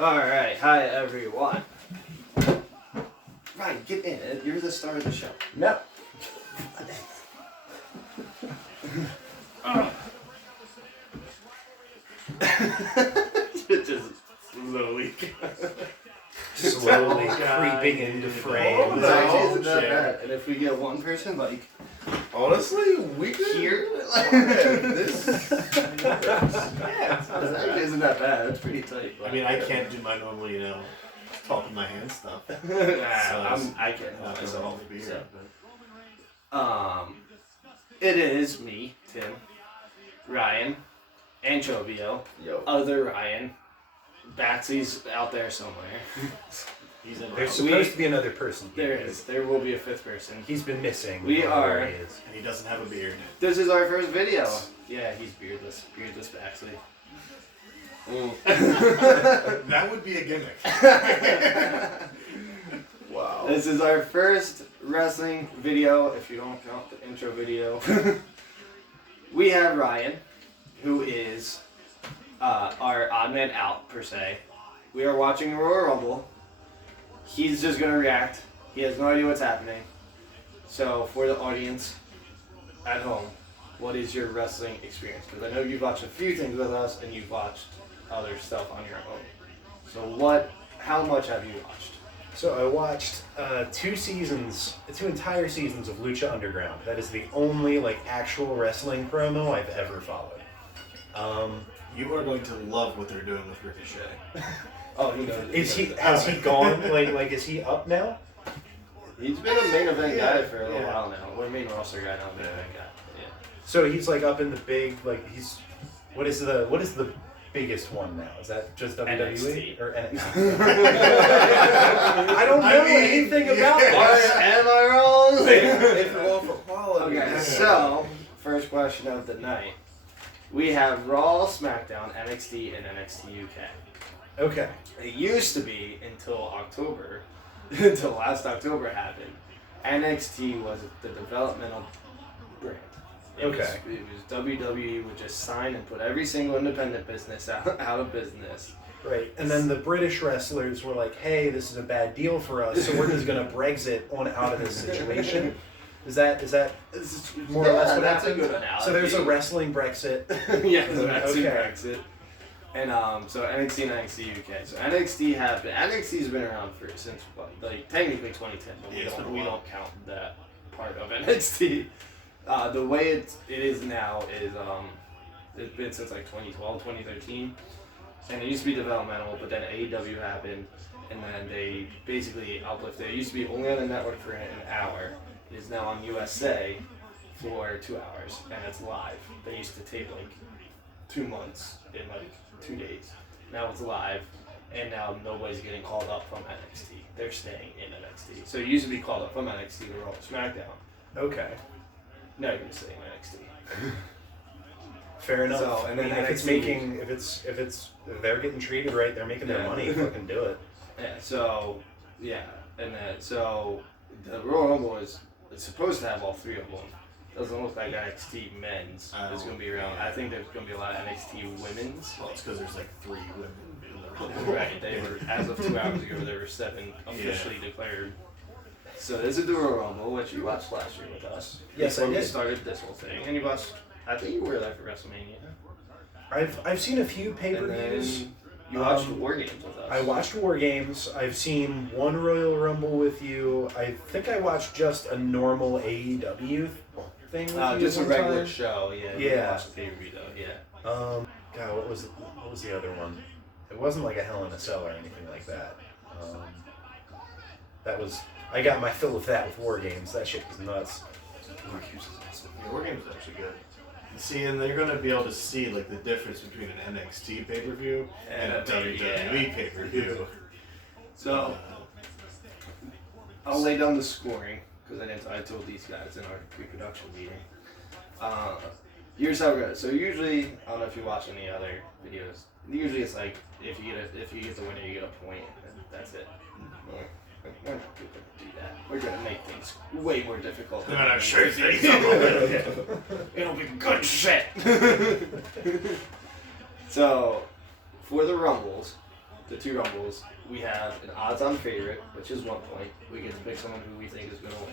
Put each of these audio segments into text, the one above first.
Alright, hi everyone. Ryan, get in it. You're the star of the show. No. Just slowly. Slowly creeping into frame. It's actually isn't that bad. And if we get one person, like, Honestly, we could here, this. yeah, it actually isn't that bad. It's pretty tight. I mean, I can't do my normal, talk with my hands stuff. I can't help Not myself. all the beer, So. but It is me, Tim, Ryan, Anchovio, yo, other Ryan. Batsy's out there somewhere. he's in. There's Route, supposed to be another person here. There is. There will be a fifth person. He's been missing. We are- He is. and he doesn't have a beard. This is our first video. Yeah, he's beardless. Beardless Batsy. That would be a gimmick. Wow. This is our first wrestling video, if you don't count the intro video. We have Ryan, who is our odd man out, per se. We are watching Royal Rumble. He's just going to react. He has no idea what's happening. So, for the audience at home, what is your wrestling experience? Because I know you've watched a few things with us, and you've watched other stuff on your own. So, how much have you watched? So I watched two entire seasons of Lucha Underground. That is the only actual wrestling promo I've ever followed. You are going to love what they're doing with Ricochet. Oh, he knows. Has he gone? Is he up now? He's been a main event guy for a little Yeah. while now. Or main roster guy, not main event guy. Yeah. So he's up in the big what is the biggest one now? Is that just WWE NXT. or NXT? I don't know anything about this. Am I wrong? If you're going for quality. Okay, so first question of the night. We have Raw, SmackDown, NXT, and NXT UK. Okay. It used to be until October, until last October happened. NXT was the developmental brand. It was WWE would just sign and put every single independent business out of business. Right. And then the British wrestlers were like, hey, this is a bad deal for us, so we're just going to Brexit on out of this situation. Is that more or less what that's happened? a good analogy. So there's a wrestling Brexit. Yeah, that's Okay. Brexit. And so NXT and NXT UK. So NXT's been around since technically 2010, but Yeah, it's been a we while. don't count that part of NXT. The way it is now is it's been since 2012, 2013, and it used to be developmental, but then AEW happened, and then they basically uplifted. It used to be only on the network for an hour. It is now on USA for 2 hours, and it's live. They used to tape 2 months in 2 days. Now it's live, and now nobody's getting called up from NXT. They're staying in NXT. So it used to be called up from NXT to Raw, SmackDown. Okay. Now you're gonna stay in NXT. Fair enough. So, and then NXT if they're getting treated right, they're making their money, fucking do it. So the Royal Rumble is supposed to have all three of them. Doesn't look like NXT men's is going to be around. I think there's going to be a lot of NXT women's. Well, it's because there's 3 women in the Rumble. Right, they were, as of 2 hours ago, there were 7 officially declared. So this is the Royal Rumble, which you watched last year with us. Yes, I Before we did. started this whole thing, and you watched. I think you were there for WrestleMania. I've seen a few And pay-per-views. then you watched War Games with us. I watched War Games. I've seen one Royal Rumble with you. I think I watched just a normal AEW thing with you. Just a one regular time. show, yeah. You Yeah. watched the pay-per-view though, yeah. God, what was the other one? It wasn't like a Hell in a Cell or anything like that. I got my fill of that with War Games. That shit was nuts. War Games is awesome. Yeah, War Games is actually good. See, and they're going to be able to see the difference between an NXT pay-per-view and a WWE pay-per-view. So I'll lay down the scoring because I told these guys in our pre-production meeting. Here's how it goes. So usually, I don't know if you watch any other videos. Usually it's if you get the winner, you get a point, and that's it. We're not going to do that. We're going to make things way more difficult. They're gonna shoot things. It'll be good shit. So, for the Rumbles, the two Rumbles, we have an odds-on favorite, which is 1 point. We get to pick someone who we think is going to win.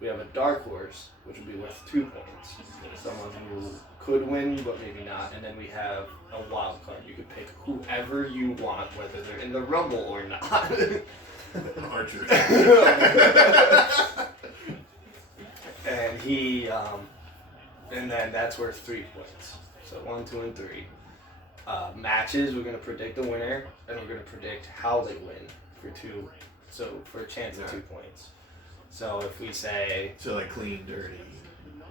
We have a dark horse, which would be worth 2 points. Someone who could win, but maybe not. And then we have a wild card. You could pick whoever you want, whether they're in the Rumble or not. Archer. And and then that's worth 3 points. So 1, 2, and 3. Matches, we're gonna predict the winner, and we're gonna predict how they win for 2. So for a chance of 2 points. So if we say So like clean, dirty.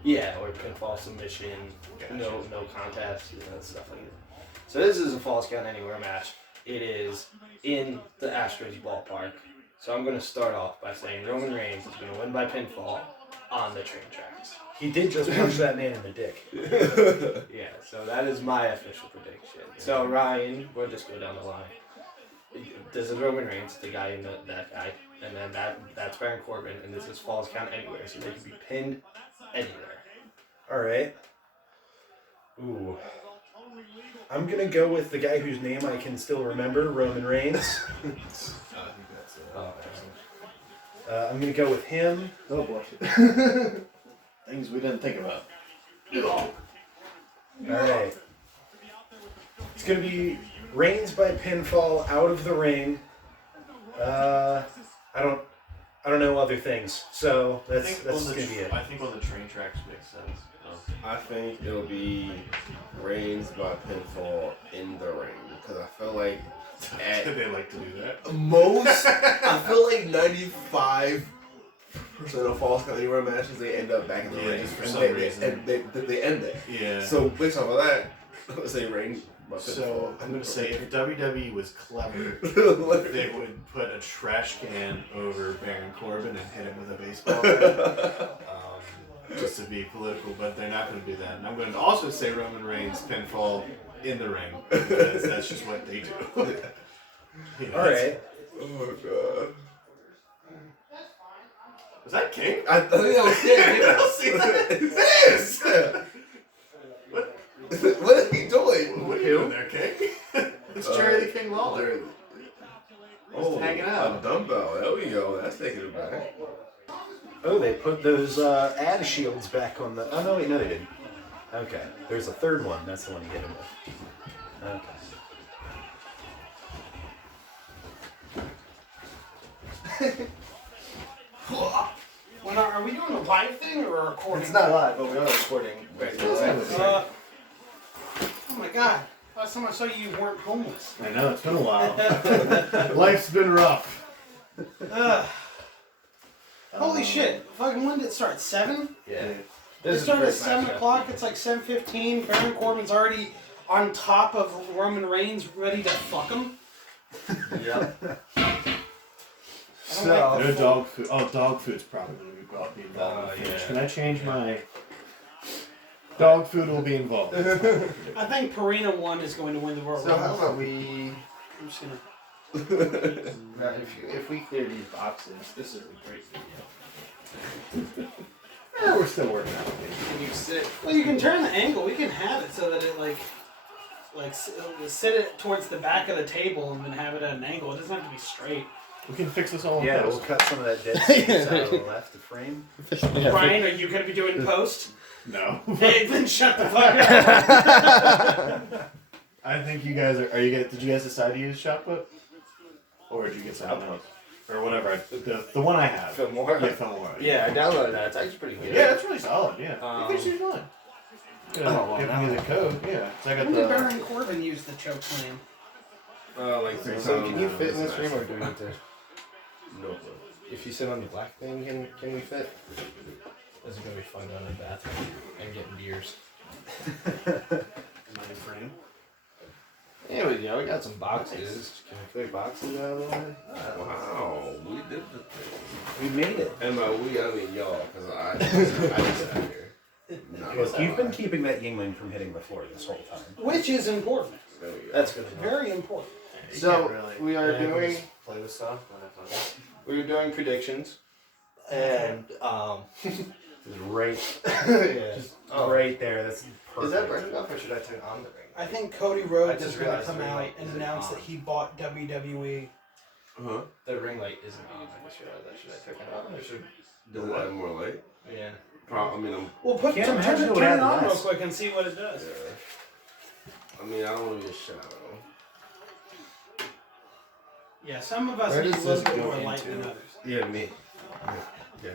yeah, or pinfall submission, Gotcha. no contest, stuff like that. So this is a Falls Count Anywhere match. It is in the Astros ballpark. So I'm gonna start off by saying Roman Reigns is gonna win by pinfall on the train tracks. He did just punch that man in the dick. Yeah, so that is my official prediction. So Ryan, we'll just go down the line. This is Roman Reigns, the guy in that guy, and then that's Baron Corbin, and this is Falls Count Anywhere, so they can be pinned anywhere. All right. Ooh. I'm gonna go with the guy whose name I can still remember, Roman Reigns. I think that's I'm gonna go with him. oh boy. Things we didn't think about. All right. It's gonna be Reigns by pinfall out of the ring. I don't know other things, so that's gonna be it. I think on the train tracks makes sense. I think it'll be Reigns by pinfall in the ring because I feel like They like to do that. most, I feel like 95% of Falls Count Anywhere matches they end up back in the Yeah, ring, just for and some they reason. they end it. Yeah. So based off of that, let's say Reigns by pinfall. So I'm gonna say if WWE was clever, they would put a trash can over Baron Corbin and hit him with a baseball bat, just to be political. But they're not going to do that. And I'm going to also say Roman Reigns pinfall in the ring because that's just what they do. You know, All right. Oh my god. Was that King? I think that was I don't see that. It is! What? What is he doing? What are you doing there, King? It's Jerry the King Lawler. Oh, hanging out. A dumbbell. There we go. That's taking it back. Oh, they put those ad shields back on the. Oh no, wait, no, they didn't. Okay, there's a third one. That's the one you hit him with. Okay. Are we doing a live thing or a recording? It's not live, but we are recording. Oh my god. Last time I saw you, you weren't homeless. I know, it's been a while. Life's been rough. Holy shit. Fucking when did it start? 7? Yeah. It started at 7 o'clock. It's like 7:15. Baron Corbin's already on top of Roman Reigns, ready to fuck him. Yep. No dog food. Oh, dog food's probably going to be involved. in the finish. Yeah. Can I change my... Dog food will be involved. I think Purina 1 is going to win the World So how Rumble. about we? I'm just gonna. Now, if we clear these boxes, this is a great video. We're still working out. Can you sit? Well, you can turn the angle. We can have it so that it sit it towards the back of the table and then have it at an angle. It doesn't have to be straight. We can fix this all in Yeah, we'll post. cut some of that dead space out of the left to frame. Brian, are you going to be doing post? No. Hey, then shut the fuck up. I think you guys are you guys? Did you guys decide to use shot put? Or did you get something else? Or whatever. The one I have. Fillmore? Yeah, Fillmore. Yeah, I downloaded that. It's actually pretty good. Yeah, that's really solid. Yeah. Um, you think she's fine. well, Give me the code. Yeah. So I got When did the. Baron Corbin use the choke slam? Like 3 So times. can you fit in this room, or do we need to? No clue. If you sit on the black thing, can we fit? This is gonna be fun going to the bathroom and getting beers. Frame. There we go. We got some boxes. Can we clear boxes out of the way? Wow, we did the thing. We made it. And by we, I mean y'all, because I just sat here. Look, you've been keeping that Yingling from hitting the floor this whole time. Which is important. There we go. That's good. Very important. So we are doing Play with stuff. we were doing predictions, and Just right, yeah. right there. That's perfect. Is that burning off or should I turn on the ring? I think Cody I Rhodes just is going to realized come the ring out light and isn't announce on. that he bought WWE. Huh? The ring light isn't on. I just realized that. Should I turn it on or should? Does it add more light? Yeah. I mean, Well, Can't turn imagine it it would add on real less. quick and see what it does. yeah. I mean, I don't want to be a shadow. Yeah, some of us Where need a does little this bit go more light than into? others. Yeah, me. Yeah.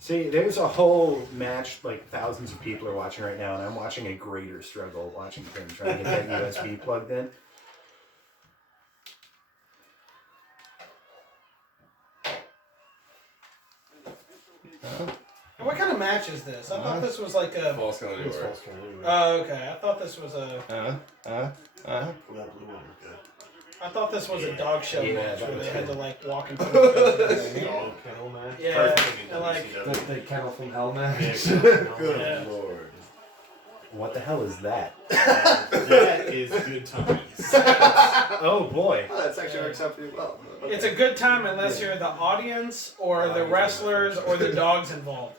See, there's a whole match like thousands of people are watching right now, and I'm watching a greater struggle watching him trying to get that USB plugged in. And what kind of match is this? I thought this was like a. False count It's anywhere. false count anywhere. Oh, okay. I thought this was a. Well, that blue one was good. I thought this was a dog show Yeah, match that where was they had to good. like walk into each other. Dog kennel match. Yeah, Perfect in and, like, WCW. The kettle from hell match. Yeah, Good Yeah. lord. What the hell is that? that is good times. Oh boy. Oh, that's actually works out pretty well. It's a good time unless you're the audience or the wrestlers or the dogs involved.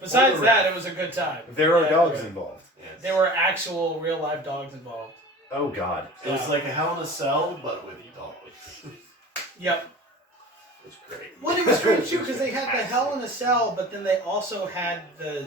Besides that, it was a good time. There are Yeah, dogs right. involved. Yes. There were actual real life dogs involved. Oh god. It was like a Hell in a Cell, but with dogs. Yep. It was great. Well, it was strange too because they had the Hell in a Cell, but then they also had the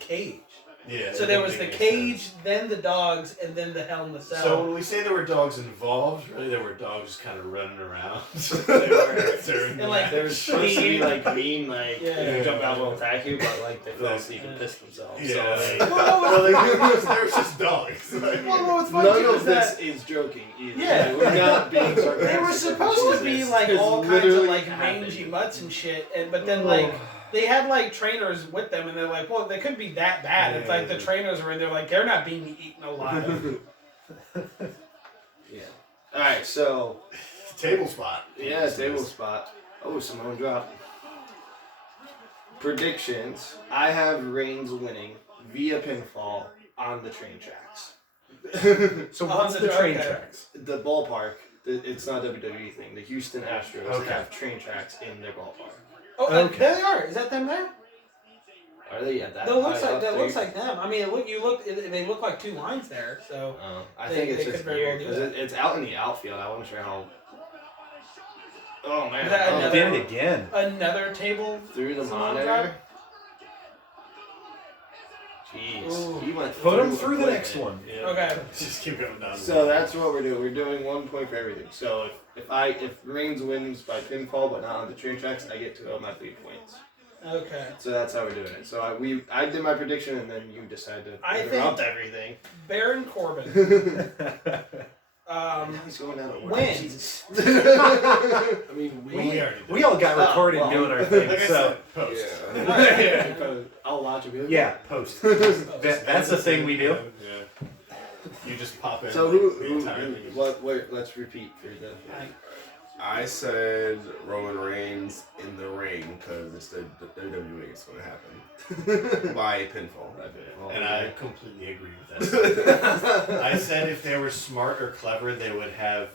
cage. Yeah. So it there didn't was the make any cage, sense. then the dogs, and then the Hell in a Cell. So when we say there were dogs involved, really there were dogs just kind of running around. They were during the And, like, match. They were supposed to be like green, like Yeah. if you jump out, will attack you, but like they fell asleep and pissed themselves. Yeah. So, like, Well, They were just dogs. well, what's funny none too of is this that is joking either. Yeah. We're not being sarcastic. they were supposed to be This like is all kinds of literally like happening. mangy mutts and shit, but then like they had like trainers with them, and they're like, well, they couldn't be that bad. It's like the trainers were in there, like they're not being eaten alive. Yeah. All right, so Table spot. yeah, table spot. Oh, Simone drop. Predictions. I have Reigns winning via pinfall on the train tracks. So On what's the the drug train guy. tracks? The ballpark. It's not a WWE thing. The Houston Astros Okay. have train tracks in their ballpark. Oh, Okay. there they are. Is that them there? Are they at that? That looks high like up that there? looks like them. I mean, they look like two lines there. So I They- think it's they just could very well weird do because that. it's out in the outfield. I wasn't sure how. Oh man! Is that Oh, another- Did it again. Uh, table. through the Simone monitor. drop? Jeez, Ooh. he went Put him through through the equipment. next one. Yeah. Okay. Just keep going down. So that's what we're doing. We're doing 1 point for everything. So if Reigns wins by pinfall but not on the train tracks, I get to my 3 points. Okay. So that's how we're doing it. So I did my prediction and then you decide to I interrupt think- everything. Baron Corbin He's going out of order. wins. I mean, we already did. We all got recorded well, doing our Like thing, I so said, post. Yeah. yeah, I'll watch it. yeah, post. That's the thing we do. Yeah. You just pop in. So the entire thing is- wait, let's repeat for the. I said Roman Reigns in the ring because it's the WWE. It's going to happen by pinfall. And I completely agree with that. I said if they were smart or clever, they would have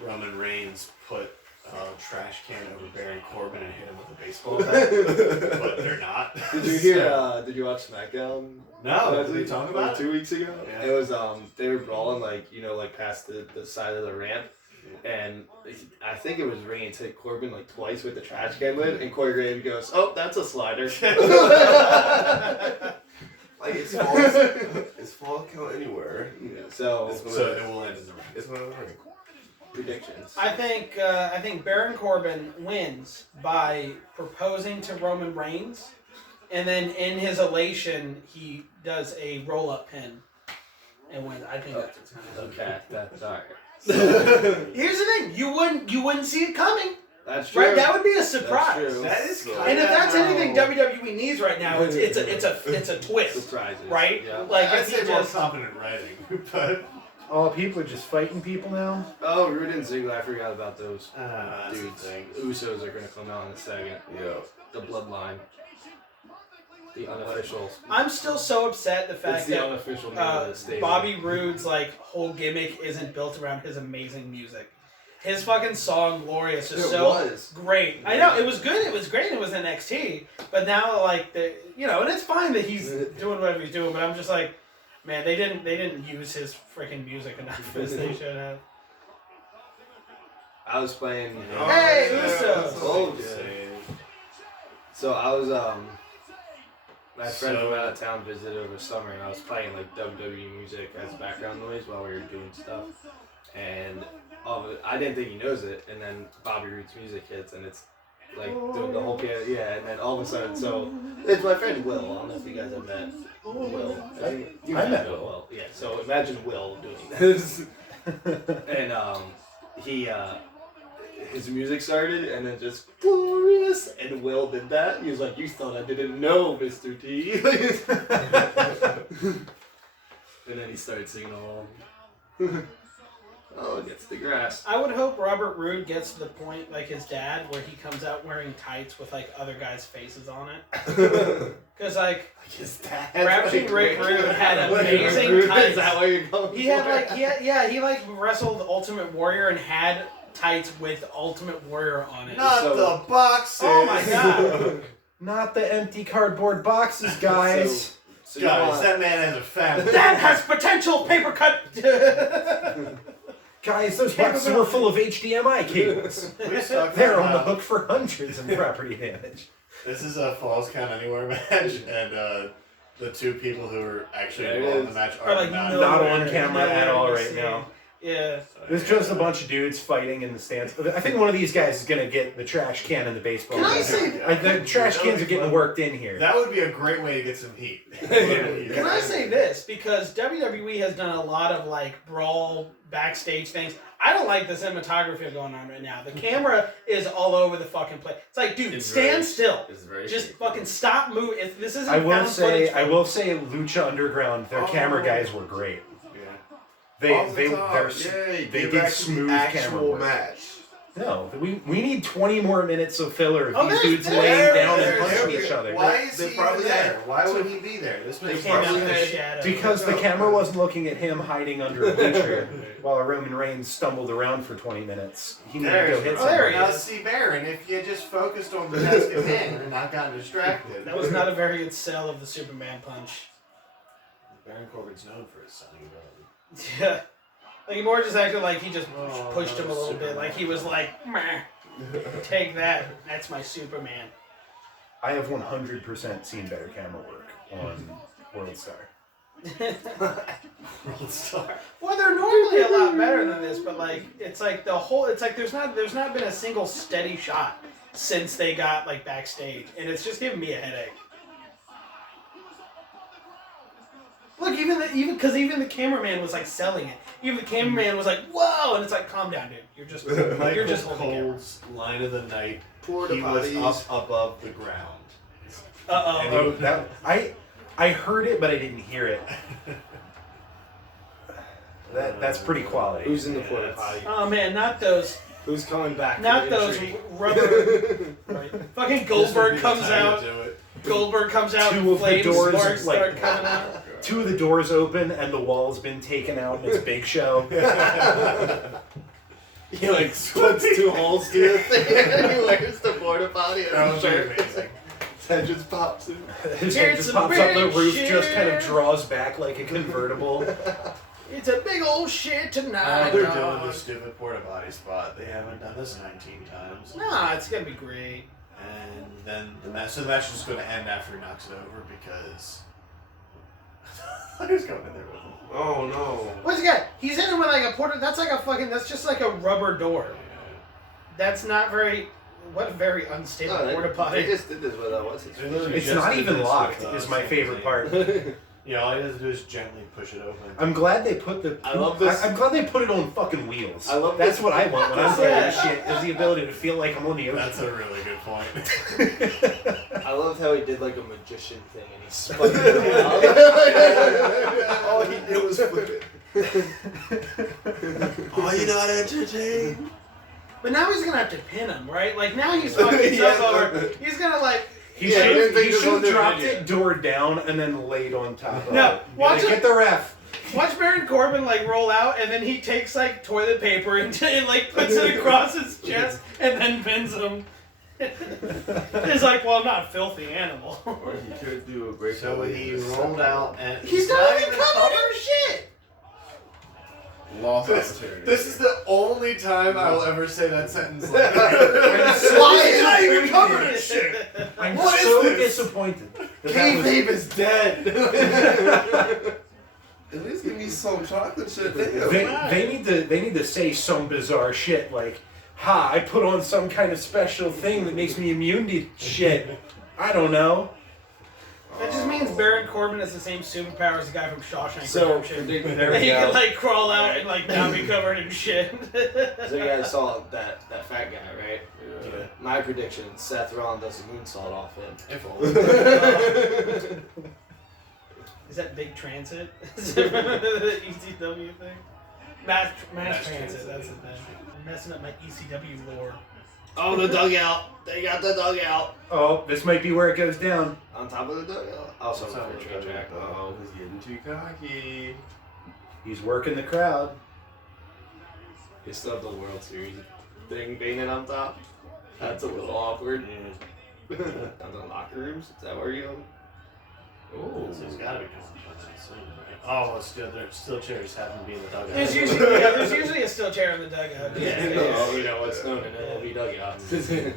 Roman Reigns put a trash can over Baron Corbin and hit him with a baseball bat, but they're not. Did you hear? So- Did you watch SmackDown? No, last did we week? talk Like, about it? 2 weeks ago? Yeah. It was they were brawling like past the side of the ramp, and I think it was Reigns hit Corbin like twice with the trash can lid, and Corey Graves goes, "Oh, that's a slider." Like it's fall count anywhere. Yeah, so So it will end in the ring. It's one of the ring. predictions. I think Baron Corbin wins by proposing to Roman Reigns, and then in his elation he does a roll up pin and wins. I think that's what's gonna happen. Okay, that's alright. Here's the thing: you wouldn't see it coming, That's true. right? That would be a That's surprise. true. That is So- kind And if that's of anything how- WWE needs right now, it's a twist, Surprises. right? Yeah. Like I'd if say he more just competent writing, but Oh, people are just fighting people now. Oh, Rude and Ziggler, I forgot about those that's the dudes. thing. Usos are gonna come out in a second. Yeah. The bloodline. The unofficial. I'm still so upset the It's fact the that unofficial name of the stable. Bobby Roode's like whole gimmick isn't built around his amazing music. his fucking song "Glorious" is It so was. great. I know it was good. It was great. It was NXT, but now like the and it's fine that he's doing whatever he's doing. But I'm just like, man, they didn't use his freaking music enough as they should have. I was playing. Hey, yeah, Usos. that's Oh, what I'm yeah. saying. So I was my friend from out of town visited over summer, and I was playing like WWE music as background noise while we were doing stuff, and I didn't think he knows it, and then Bobby Roode's music hits, and it's like doing the whole piano, and then all of a sudden, so it's my friend Will. I don't know if you guys have met Will. I think you I met Will. Yeah, so imagine Will doing this, and he his music started, and then just glorious, and Will did that. He was like, "You thought I didn't know, Mr. T." And then he started singing along. Oh, it gets the grass. I would hope Robert Roode gets to the point like his dad, where he comes out wearing tights with like other guys' faces on it. Because like His dad. Ravishing Rick Rude had Like, amazing Rude, tights. Is that what you're going He had for? like he like wrestled Ultimate Warrior and had tights with Ultimate Warrior on it. Not So- the boxes. Oh my god. Not the empty cardboard boxes, guys. So you Guys, want- that man has a family. That has potential paper cut. Guys, those boxes were full of HDMI cables. We stuck They're that on the out. hook for hundreds in property damage. This is a Falls Count Anywhere match, and the two people who are actually There it involved in the is. match Or are like not. Not nowhere- on camera at all nowhere to right see. now. Yeah. There's just a bunch of dudes fighting in the stands. I think one of these guys is gonna get the trash can and the baseball. Can I bat. say- The trash cans are getting worked in here. That would be a great way to get some heat. Can I say this? Because WWE has done a lot of like brawl backstage things. I don't like the cinematography going on right now. The camera is all over the fucking place. It's like, dude, It's stand very- still. It's very Just shaky. fucking stop moving. This isn't I will found say, footage. Lucha Underground, their camera guys were great. Yeah. Off the top, They're yay, they get did back to the smooth camera actual work. match. No, we need 20 more minutes of filler of Oh, these there's- dudes there- laying down there- and punching there- each other. Why is They he probably even there? had- Why would he be there? This They makes came out probably of the has- shadow. Because the camera wasn't looking at him hiding under a bleacher while Roman Reigns stumbled around for 20 minutes. He needed to go hit Oh, there somebody. he Now, is. see, Baron, if you just focused on the task at hand and not gotten distracted. That was not a very good sell of the Superman punch. Baron Corbin's known for his sunny ability. Yeah. Like, he more just acted like he just Oh, pushed him a no, little bit. Superman. Like, he was like, meh, take that. That's my Superman. I have 100% seen better camera work on World Star. World Star. Well, they're normally a lot better than this, but like it's like the whole it's like there's not been a single steady shot since they got like backstage, and it's just giving me a headache. Look, even the cameraman was like selling it. Even the cameraman was like, "Whoa!" And it's like, "Calm down, dude. You're just Michael holding camera." Cole's line of the night. Porta He was potties. up above the ground. Uh And oh. Oh, that I heard it, but I didn't hear it. That's pretty quality. Who's in the Yeah, porta that's- potty? Oh man, not those, Who's coming back? not for those injury? rubber. Right. Fucking This would Goldberg be the comes time to out. do it. Goldberg comes out. Two of the flames doors, sparks like- start coming out. Two of the doors open and the wall's been taken out and it's Big Show. He like splits two holes through the thing and he wears the porta potty That and would his be shirt. amazing. That just pops in. His head It's just a pops up, the big roof just kind of shit. draws back like a convertible. It's a big old shit tonight. They're dog. doing the stupid porta potty spot. They haven't done this 19 times. Nah, it's gonna be great. And then the match is just going to end after he knocks it over because. Who's going in there with him? Oh no. What's he got? He's in it with like a porta. That's like a fucking. That's just like a rubber door. That's not very. What a very unstable Oh, porta they potty. just did this with what's his They literally It's just not did even this locked, with, is my Sami favorite Zayn. part. Yeah, all he has to do is gently push it open. I'm glad they put the. I love this. I'm glad they put it on fucking wheels. I love That's this. what I want when I'm playing Yeah. this shit. Is the ability to feel like I'm on the That's ocean. a really good point. I loved how he did like a magician thing and he spun it around. All he did was flip it. Are you not entertained? But now he's gonna have to pin him, right? Like now he's fucking Yeah, stuff over. but- He's gonna like. He Yeah, I didn't should think he this should was have their dropped video. it door down and then laid on top of No, it. watch Like, it. get the ref. Watch Baron Corbin like roll out, and then he takes like toilet paper and like puts it across his chest, and then pins him. He's like, well, I'm not a filthy animal. Or he could do a break. So he rolled out and He's not even covered in shit. Lost opportunity. This is the only time I will ever say that sentence. Like He's not even covered in shit. I'm What is so this? disappointed. that was- Kayfabe is dead. At least give me some chocolate shit. Damn. They need to say some bizarre shit like, "Ha! I put on some kind of special thing that makes me immune to shit." I don't know. That just means Baron Corbin has the same superpower as the guy from Shawshank So, Redemption. there He we can go. like crawl out and like not be covered in shit. So you guys saw that fat guy, right? Yeah. My prediction: Seth Rollins does a moonsault off him. If only. Is that Big Transit? the ECW thing? Mass Transit, that's his name. I'm messing up my ECW lore. Oh, the dugout. They got the dugout. Oh, this might be where it goes down. On top of the dugout. Also, That's for a train track. Oh, he's getting too cocky. He's working the crowd. You still have the World Series thing painted on top. That's a little awkward. Down the locker rooms. Is that where you? Ooh, this has got to be coming soon, right? Oh, well, still chairs happen to be in the dugout. There's usually a steel chair in the dugout. No, you know what's known in MLB dugouts. The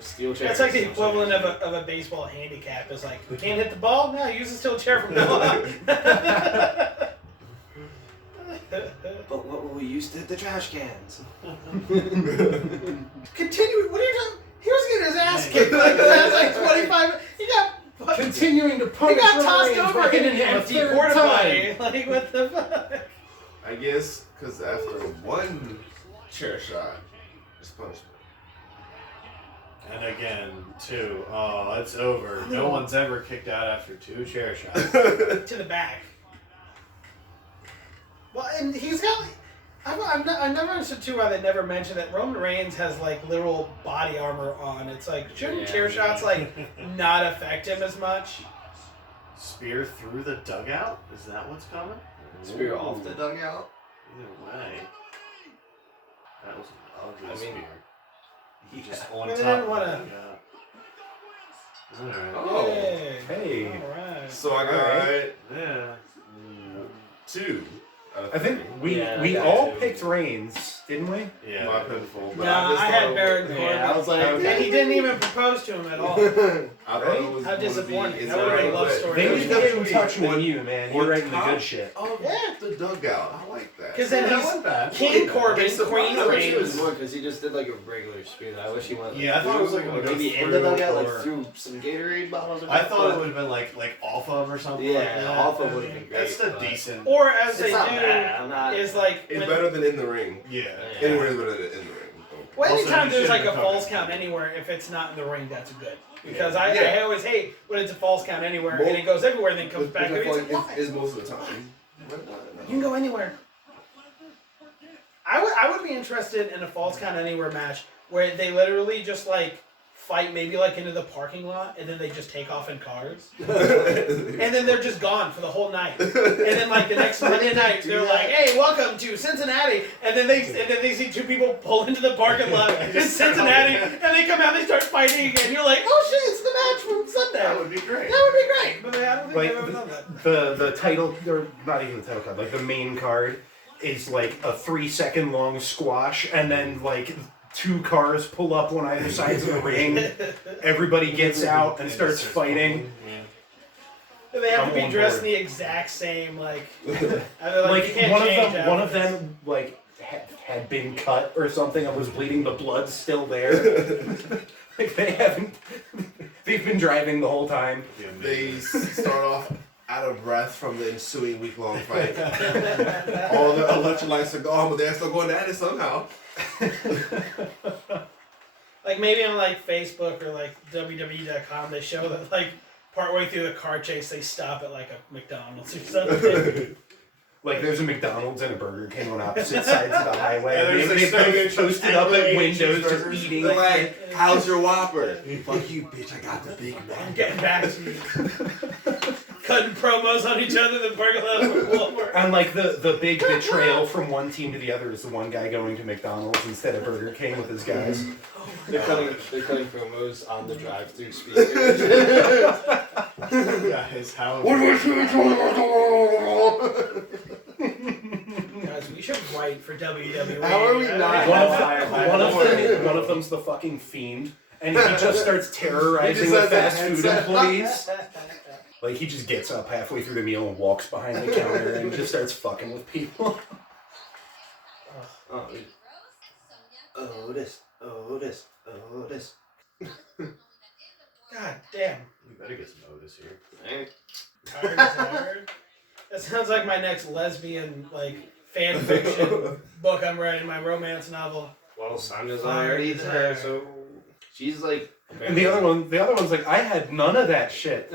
steel chair. That's like the equivalent of a baseball handicap. It's like, can't hit the ball? No, use a steel chair from now on. But what will we use to hit the trash cans? Continue. What are you doing? He was getting his ass kicked like that. Like 25. He got. Continuing to He punish got tossed Reigns over by in hitting an him a empty third porta time. potty. Like, what the fuck? I guess because after one chair shot, it's punishment. And again, 2. Oh, it's over. No one's ever kicked out after 2 chair shots. To the back. Well, and he's got. I've never understood too why they never mentioned that Roman Reigns has like literal body armor on. It's like shouldn't chair shots like not affect him as much? Spear through the dugout? Is that what's coming? Spear off the dugout. Either way. That was an ugly I mean, spear. Yeah. Just on Well, they top didn't of wanna- the dugout. Alright. Oh. Hey. Hey. All right. So I got Alright. Yeah. 2. out of I think 3. we Yeah, I we got all two. picked Reigns, didn't we? Yeah. My pinfall. But Nah, just I thought had it Baron would- Corbin. Yeah, I was like, Okay. And he didn't even propose to him at all. I thought it was How gonna disappointing. Be, That would've been a love story. They need to get in WWE touch with on- you, man. on You're writing the top good shit. of Yeah. the dugout. I like that. Because then That he's wasn't bad. King Corbin, It's the Queen I wish he was Reigns. more because he just did like a regular spear. I wish he went. Yeah, I thought it was like through, a or maybe go in the through dugout, or- like through some Gatorade bottles. Or I thought it something. would have been like off of or something Yeah, like that. off of I would've been mean, great, That's the but- decent. Or as It's they not do, bad. I'm not. is like It's when- better than in the ring. Yeah. Yeah. Anywhere is better than in the ring. Well, Also, anytime you there's like a shouldn't false recover. count anywhere, if it's not in the ring, that's good. Because Yeah. I Yeah. always hate when it's a false count anywhere Well, and it goes everywhere and then comes back. Which I And feel it's like like, why? is most of the time. You can go anywhere. I would be interested in a false count anywhere match where they literally just like fight maybe like into the parking lot and then they just take off in cars and then they're just gone for the whole night. And then like the next Monday night they're like, "Hey, welcome to Cincinnati," and then they see 2 people pull into the parking lot in Cincinnati and they come out and they start fighting again. You're like, "Oh shit, it's the match from Sunday." That would be great. That would be great, but I don't think Like they've ever done that. the title, or not even the title card, like the main card is like a 3-second long squash, and then like 2 cars pull up on either sides of the ring. Everybody gets out and starts fighting. Yeah. They have to I'm be on dressed in board. the exact same like. Like, Like you can't one of change them outfits. like had been cut or something and was bleeding. The blood's still there. Like they've been driving the whole time. They start off out of breath from the ensuing week-long fight. All the electrolytes are gone, but they're still going at it somehow. Like maybe on like Facebook or like WWE.com, they show that like partway through the car chase, they stop at like a McDonald's or something. Like there's a McDonald's and a Burger King on opposite sides of the highway. Yeah, there's, they, like, they're so posted up at angry windows just cheeseburgers. eating. They're like, "How's your Whopper?" "Fuck you, bitch! I got the Big I'm Mac." getting back to you. cutting promos on each other than parking lot of Walmart. And like the big betrayal from one team to the other is the one guy going to McDonald's instead of Burger King with his guys. They're cutting promos on the drive-through speakers. Guys, how? Guys, we should write for WWE. How are we not One of them's the fucking Fiend, and he just starts terrorizing He the just has fast that food headset. employees. Like he just gets up halfway through the meal and walks behind the counter and just starts fucking with people. Otis. God damn. We better get some Otis here. Tired. That sounds like my next lesbian fan fiction book I'm writing, my romance novel. Well, Sonya's already there, so she's like. And the other one's like, I had none of that shit.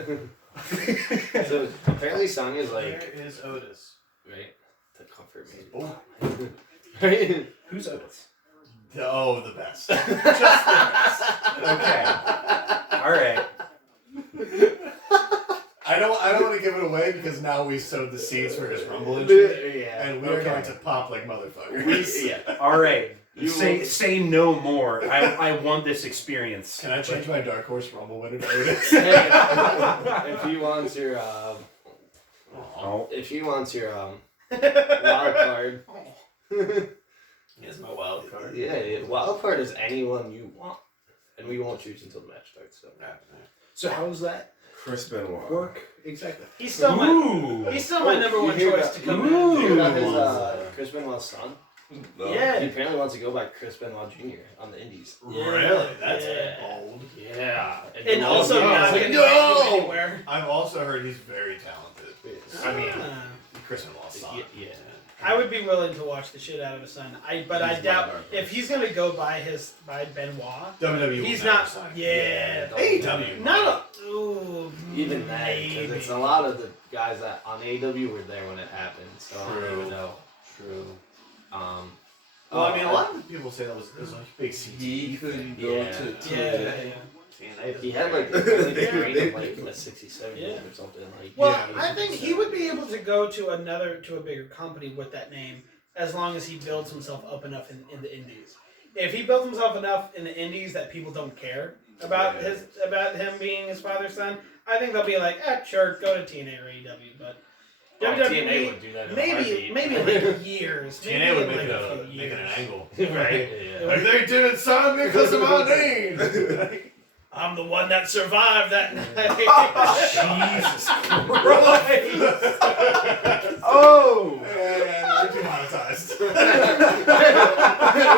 So apparently Sonya's like. Where is Otis? Right? To comfort me. Oh, Right? Who's Otis? the best. Just the best. Okay. All right. I don't want to give it away because now we sowed the seeds for his Rumble entry, Yeah. and we are Okay. going to pop like motherfuckers. Yeah. All right. You Say no more. I want this experience. Can I change my Dark Horse Rumble winner to Otis? Hey, if he wants your Oh. wild card. Here's my wild card. Yeah, wild card is anyone you want, and we won't choose until the match starts. So. So how does that Chris Benoit. work exactly? He's still my number one You hear choice that? to come You in. hear about his Chris Benoit's son? No. Yeah. He apparently wants to go by Chris Benoit Jr. on the Indies. Really? That's Yeah. bold. Yeah. And also no, not it's like, getting no! anywhere. I've also heard he's very talented. I mean, Chris Benoit's son. yeah. I would be willing to watch the shit out of his son. But I He's doubt my dark if he's gonna go by Benoit. WWE. He's will never not. sign him. Yeah. AEW. Not a. Ooh, Even then, because maybe. it's a lot of the guys that on AEW were there when it happened, so I don't True. even know. True. Well, Well, I mean, a lot of people say that was a big CT. He couldn't go Yeah. to Yeah. He had like a really good reign of like a 67 Yeah. or something. Like, Well, Yeah, I think he would be able to go to a bigger company with that name as long as he builds himself up enough in the Indies. If he builds himself enough in the Indies that people don't care about him being his father's son, I think they'll be like, sure, go to TNA or AEW. But TNA WWE, would do that in a maybe heartbeat. like years. TNA maybe would in, make like, it a an few years. angle. Right? Yeah. Like, they didn't sign me because of my name. I'm the one that survived that night. Jesus Christ! Oh! And we're demonetized. We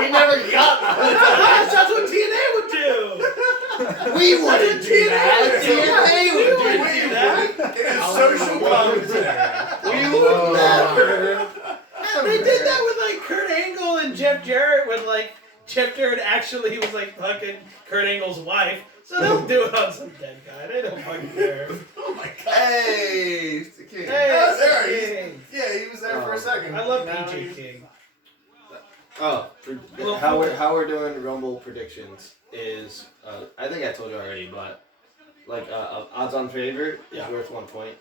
never got That's what TNA would do. We wouldn't do that. TNA would do that. It is social commentary. We would never. They did that with like Kurt Angle and Jeff Jarrett when like Jeff Jarrett actually was like fucking Kurt Angle's wife. So they'll do it on some dead guy. They don't fucking care. Oh my god. Hey, it's the king. Hey, was there. it's King. Yeah, he was there for a second. I love Now PJ he's- King. How we're doing Rumble predictions is I think I told you already, but like odds on favorite is worth 1 point.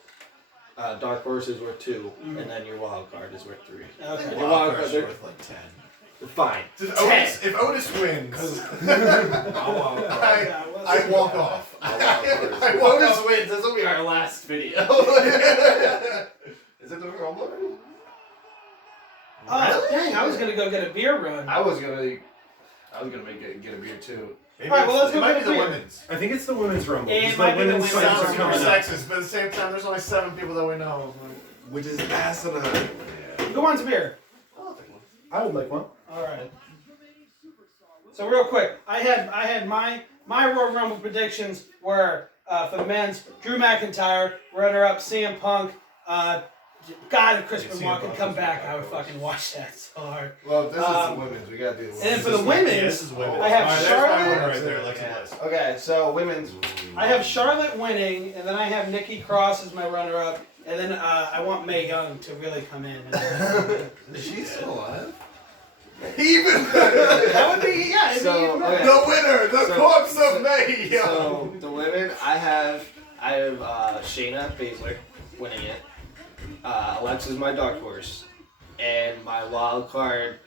Dark horse is worth 2, and then your wild card is worth 3. Okay. Your Wild card's card, worth like 10. fine. If Otis wins, I walk off. I walk Otis off. wins. This will be our last video. Is it the Rumble already? Oh, dang, I was gonna go get a beer run. I was gonna get a beer too. Maybe Alright, well, let's it go might get be the a beer. women's. I think it's the women's rumble. It 'cause might be the women's women's fights Sounds are super coming up. sexist, but at the same time, there's only 7 people that we know. Which is asinine. Who wants a beer? I would like one. All right. So real quick, I had my Royal Rumble predictions were for the men's Drew McIntyre, runner-up CM Punk. God, if Chris Yeah, Benoit CM could Punk come is back, my I would choice. fucking watch that so hard. Well, if this is Um, the women's. We gotta do the women's. And then for the Yeah, women's, this is women's. I have Alright, there's my Charlotte- one right there, Alexa Bliss. Okay, so women's. I have Charlotte winning, and then I have Nikki Cross as my runner-up, and then I want Mae Young to really come in. Is she still alive? Even better. That would be it'd So, be even better. okay. The winner, the So- corpse of May. So the women, I have Shayna Baszler. winning it. Alexa's my dark horse, and my wild card,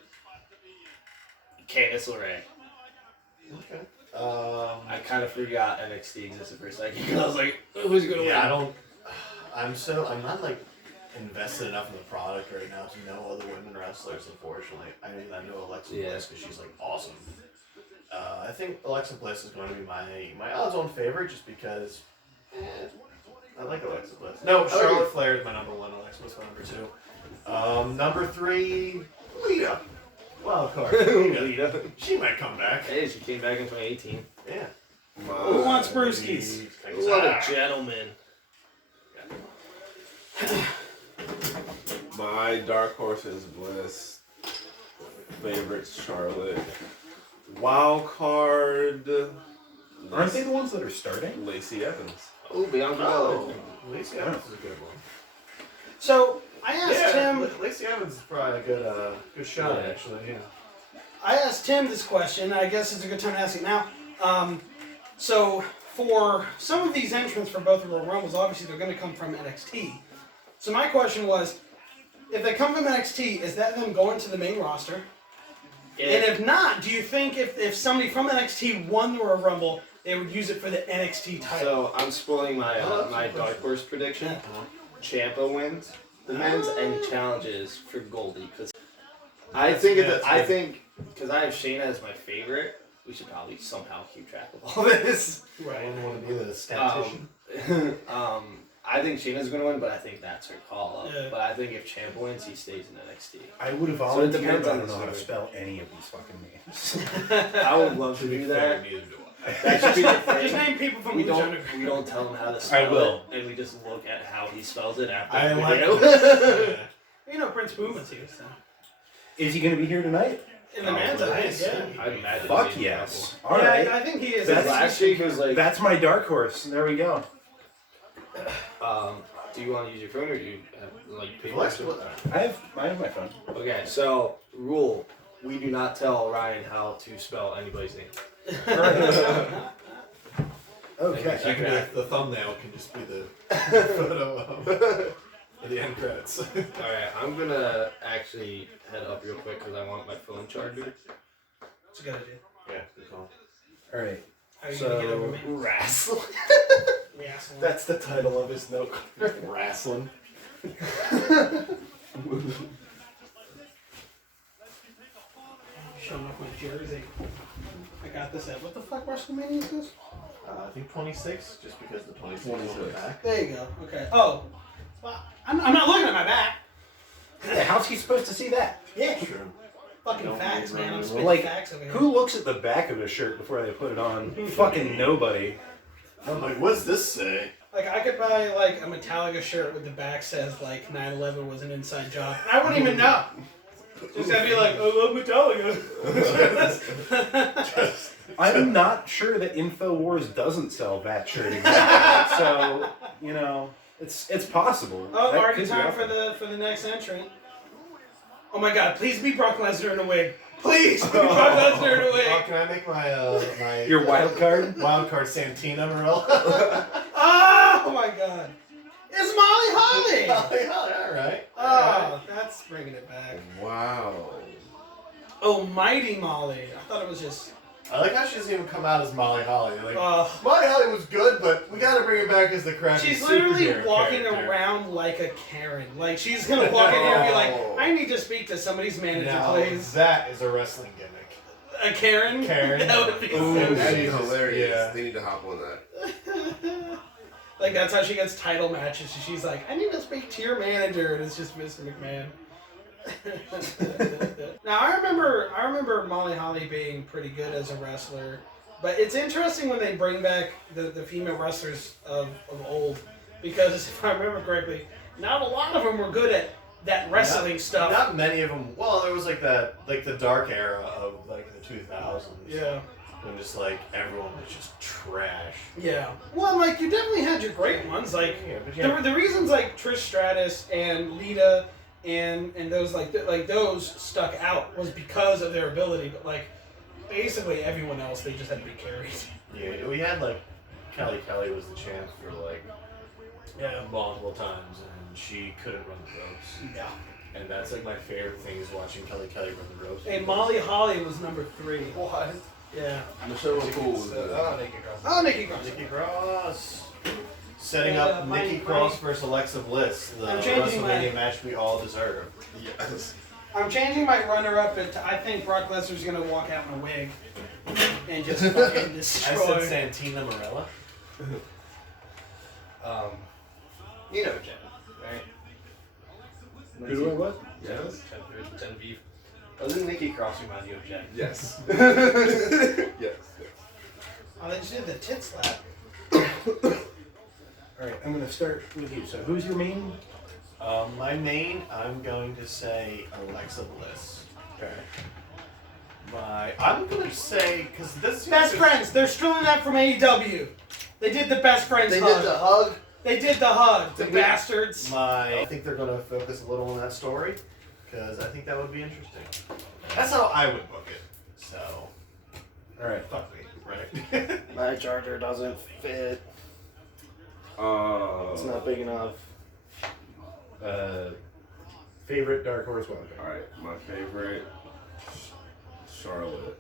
Candice LeRae. Okay. I kind of forgot NXT existed for a second because I was like, who's gonna Yeah, win? I'm not like invested enough in the product right now to know other women wrestlers. Unfortunately, I mean I know Alexa Bliss because she's like awesome. I think Alexa Bliss is going to be my odds-on favorite just because I like Alexa Bliss. No, Charlotte Flair is my number one. Alexa Bliss my number two. Number three, Lita. Wild card. Lita. She might come back. Hey, she came back in 2018. Yeah. Who wants brewskis? What a gentleman. My dark horse is Bliss. Favorite's Charlotte. Wild card. Aren't they the ones that are starting? Lacey Evans. Oh, Bianca Belair. Lacey Evans is a good one. So I asked Tim. Lacey Evans is probably a good shot, Yeah. actually. Yeah. I asked Tim this question. I guess it's a good time to ask it now. So for some of these entrants for both of the Royal Rumbles, obviously they're going to come from NXT. So my question was, if they come from NXT, is that them going to the main roster? And if not, do you think if somebody from NXT won the Royal Rumble, they would use it for the NXT title? So I'm spoiling my my dark horse prediction. Ciampa wins the men's and he challenges for Goldie because I think because I have Shayna as my favorite. We should probably somehow keep track of all this. I don't want to be the statistician. I think Shayna's going to win, but I think that's her call up. Yeah. But I think if Ciampa wins, he stays in NXT. I would have So it volunteered, depends but I on don't the know how to story. spell any of these fucking names. I would love to do that. Neither do That should be the thing. Just name people from We Lucha don't Underground. tell him how to spell I will. it, and we just look at how he spells it after I the like video. it. You know Prince Puma's here, so. Is he going to be here tonight? In the man's eyes, yeah. I'd imagine. Fuck it'd be yes. incredible. All right. Yeah, I think he is. Because last week was like, That's my dark horse. There we go. do you want to use your phone or do you have like paper? Alexa, I have my phone. Okay, so rule: we do not tell Ryan how to spell anybody's name. Okay. I can do it. The thumbnail can just be the photo of the end credits. All right, I'm gonna actually head up real quick because I want my phone charger. It's a good idea. Yeah, good call. All right. How are you going to get over me? wrestle. We asshole. That's the title of his note. Wrestling. Showing off my jersey. I got this at, what the fuck WrestleMania is this? I think 26, just because the 26 is on the 26. back. There you go. Okay. Oh. Well, I'm not looking at my back. How's he supposed to see that? Yeah. True. Fucking Don't facts, need man. I'm running spitting Like, facts over here. who looks at the back of a shirt before they put it on? Fucking nobody. I'm like, what's this say? Like, I could buy, like, a Metallica shirt with the back says, like, 9/11 was an inside job. I wouldn't even know. Just I'd be like, I love Metallica. I'm not sure that InfoWars doesn't sell that shirt exactly. So, you know, it's possible. Oh, That already could be time out for there. the next entrant. Oh my god, please be Brock Lesnar in a wig. Please be Brock Lesnar in a Oh, wig. can I make my my Your wild card? wild card Santina Morel? Oh my god. It's Molly Holly! Alright. Oh, that's bringing it back. Wow. Oh, Mighty Molly. I thought it was just. I like how she doesn't even come out as Molly Holly. Like, Uh, Molly Holly was good, but we gotta bring it back as the crappy she's literally superhero walking character. around like a Karen. Like, she's gonna walk in here and be like, No. I need to speak to somebody's manager, Now, please. that is a wrestling gimmick. A Karen? Karen. That would be Ooh, so That'd be good. hilarious. Yeah. They need to hop on that. Like, that's how she gets title matches. She's like, I need to speak to your manager, and it's just Mr. McMahon. Now, I remember Molly Holly being pretty good as a wrestler, but it's interesting when they bring back the female wrestlers of old, because if I remember correctly, not a lot of them were good at that wrestling stuff. Not many of them. Well, there was like the dark era of like the 2000s. Yeah. When just like everyone was just trash. Yeah. Well, like, you definitely had your great ones, like, Yeah, but yeah. the reasons like Trish Stratus and Lita and those like those stuck out was because of their ability, but like basically everyone else, they just had to be carried. Yeah, we had like Kelly was the champ for like Yeah. multiple times, and she couldn't run the ropes. Yeah. And that's like my favorite thing is watching Kelly run the ropes. Hey, Molly Holly was number 3. What? Yeah. Michelle McCool was Oh, Nikki Cross. Nikki Cross. Setting Yeah, up my- Nikki Cross versus Alexa Bliss, the I'm changing WrestleMania my- match we all deserve. Yes. I'm changing my runner-up. I think Brock Lesnar's gonna walk out in a wig and just fucking I destroy. said Santina Morella. You know Jen, right? Who do I what? Yes. Genevieve. Doesn't Nikki Cross remind you of Jen? Yes. Yes. Oh, they just did the tit slap. All right, I'm gonna start with you. So who's your main? My main, I'm going to say Alexa Bliss. Okay. I'm gonna say because this Best friends. They're stealing that from AEW. They did the best friends They hug. did the hug. They did the hug. The Did we- bastards. I think they're gonna focus a little on that story because I think that would be interesting. That's how I would book it. So All right. fuck me, right? My charger doesn't fit. It's not big enough. Favorite Dark Horse wildcard. All right. My favorite, Charlotte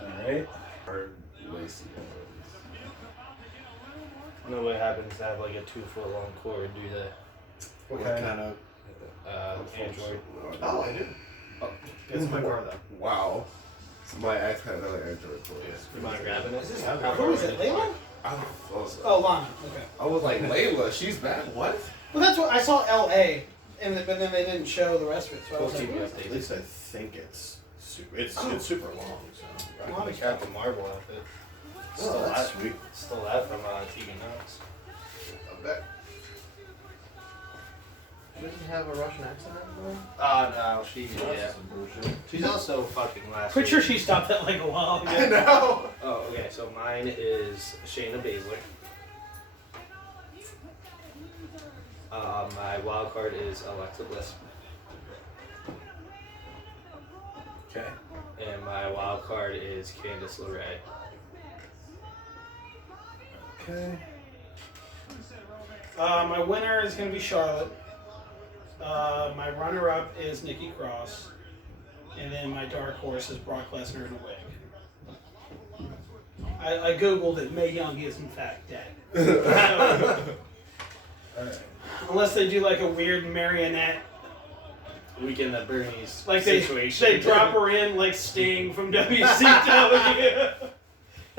All right. or Lacey. No what happens to have like a 2-foot long cord, do they? What What kind? kind of? Android. Oh, I do. Oh, that's my car though. Wow. So my ex had another Android for Yes. You mind grabbing it? Who is it? Layla? Oh, Lana. Okay. I was like, Layla, she's back. What? Well, that's what I saw. LA, but then they didn't show the rest of it. So I was like, Keep me what? At updated. least I think it's super. It's super long. So. The Captain Marvel outfit. Oh, that's sweet. Still that from TV Notes. I bet. Does he have a Russian accent? No, she Yeah. Some bullshit. She's also fucking last. Pretty sure week. she stopped that like a while ago. I know. Oh, okay. So mine is Shayna Baszler. My wild card is Alexa Bliss, Okay. and my wild card is Candice LeRae. Okay. My winner is going to be Charlotte. My runner-up is Nikki Cross. And then my dark horse is Brock Lesnar in a wig. I googled it. Mae Young is in fact dead. All right. Unless they do like a weird marionette, Weekend at Bernie's like they situation. drop her in like Sting from WCW,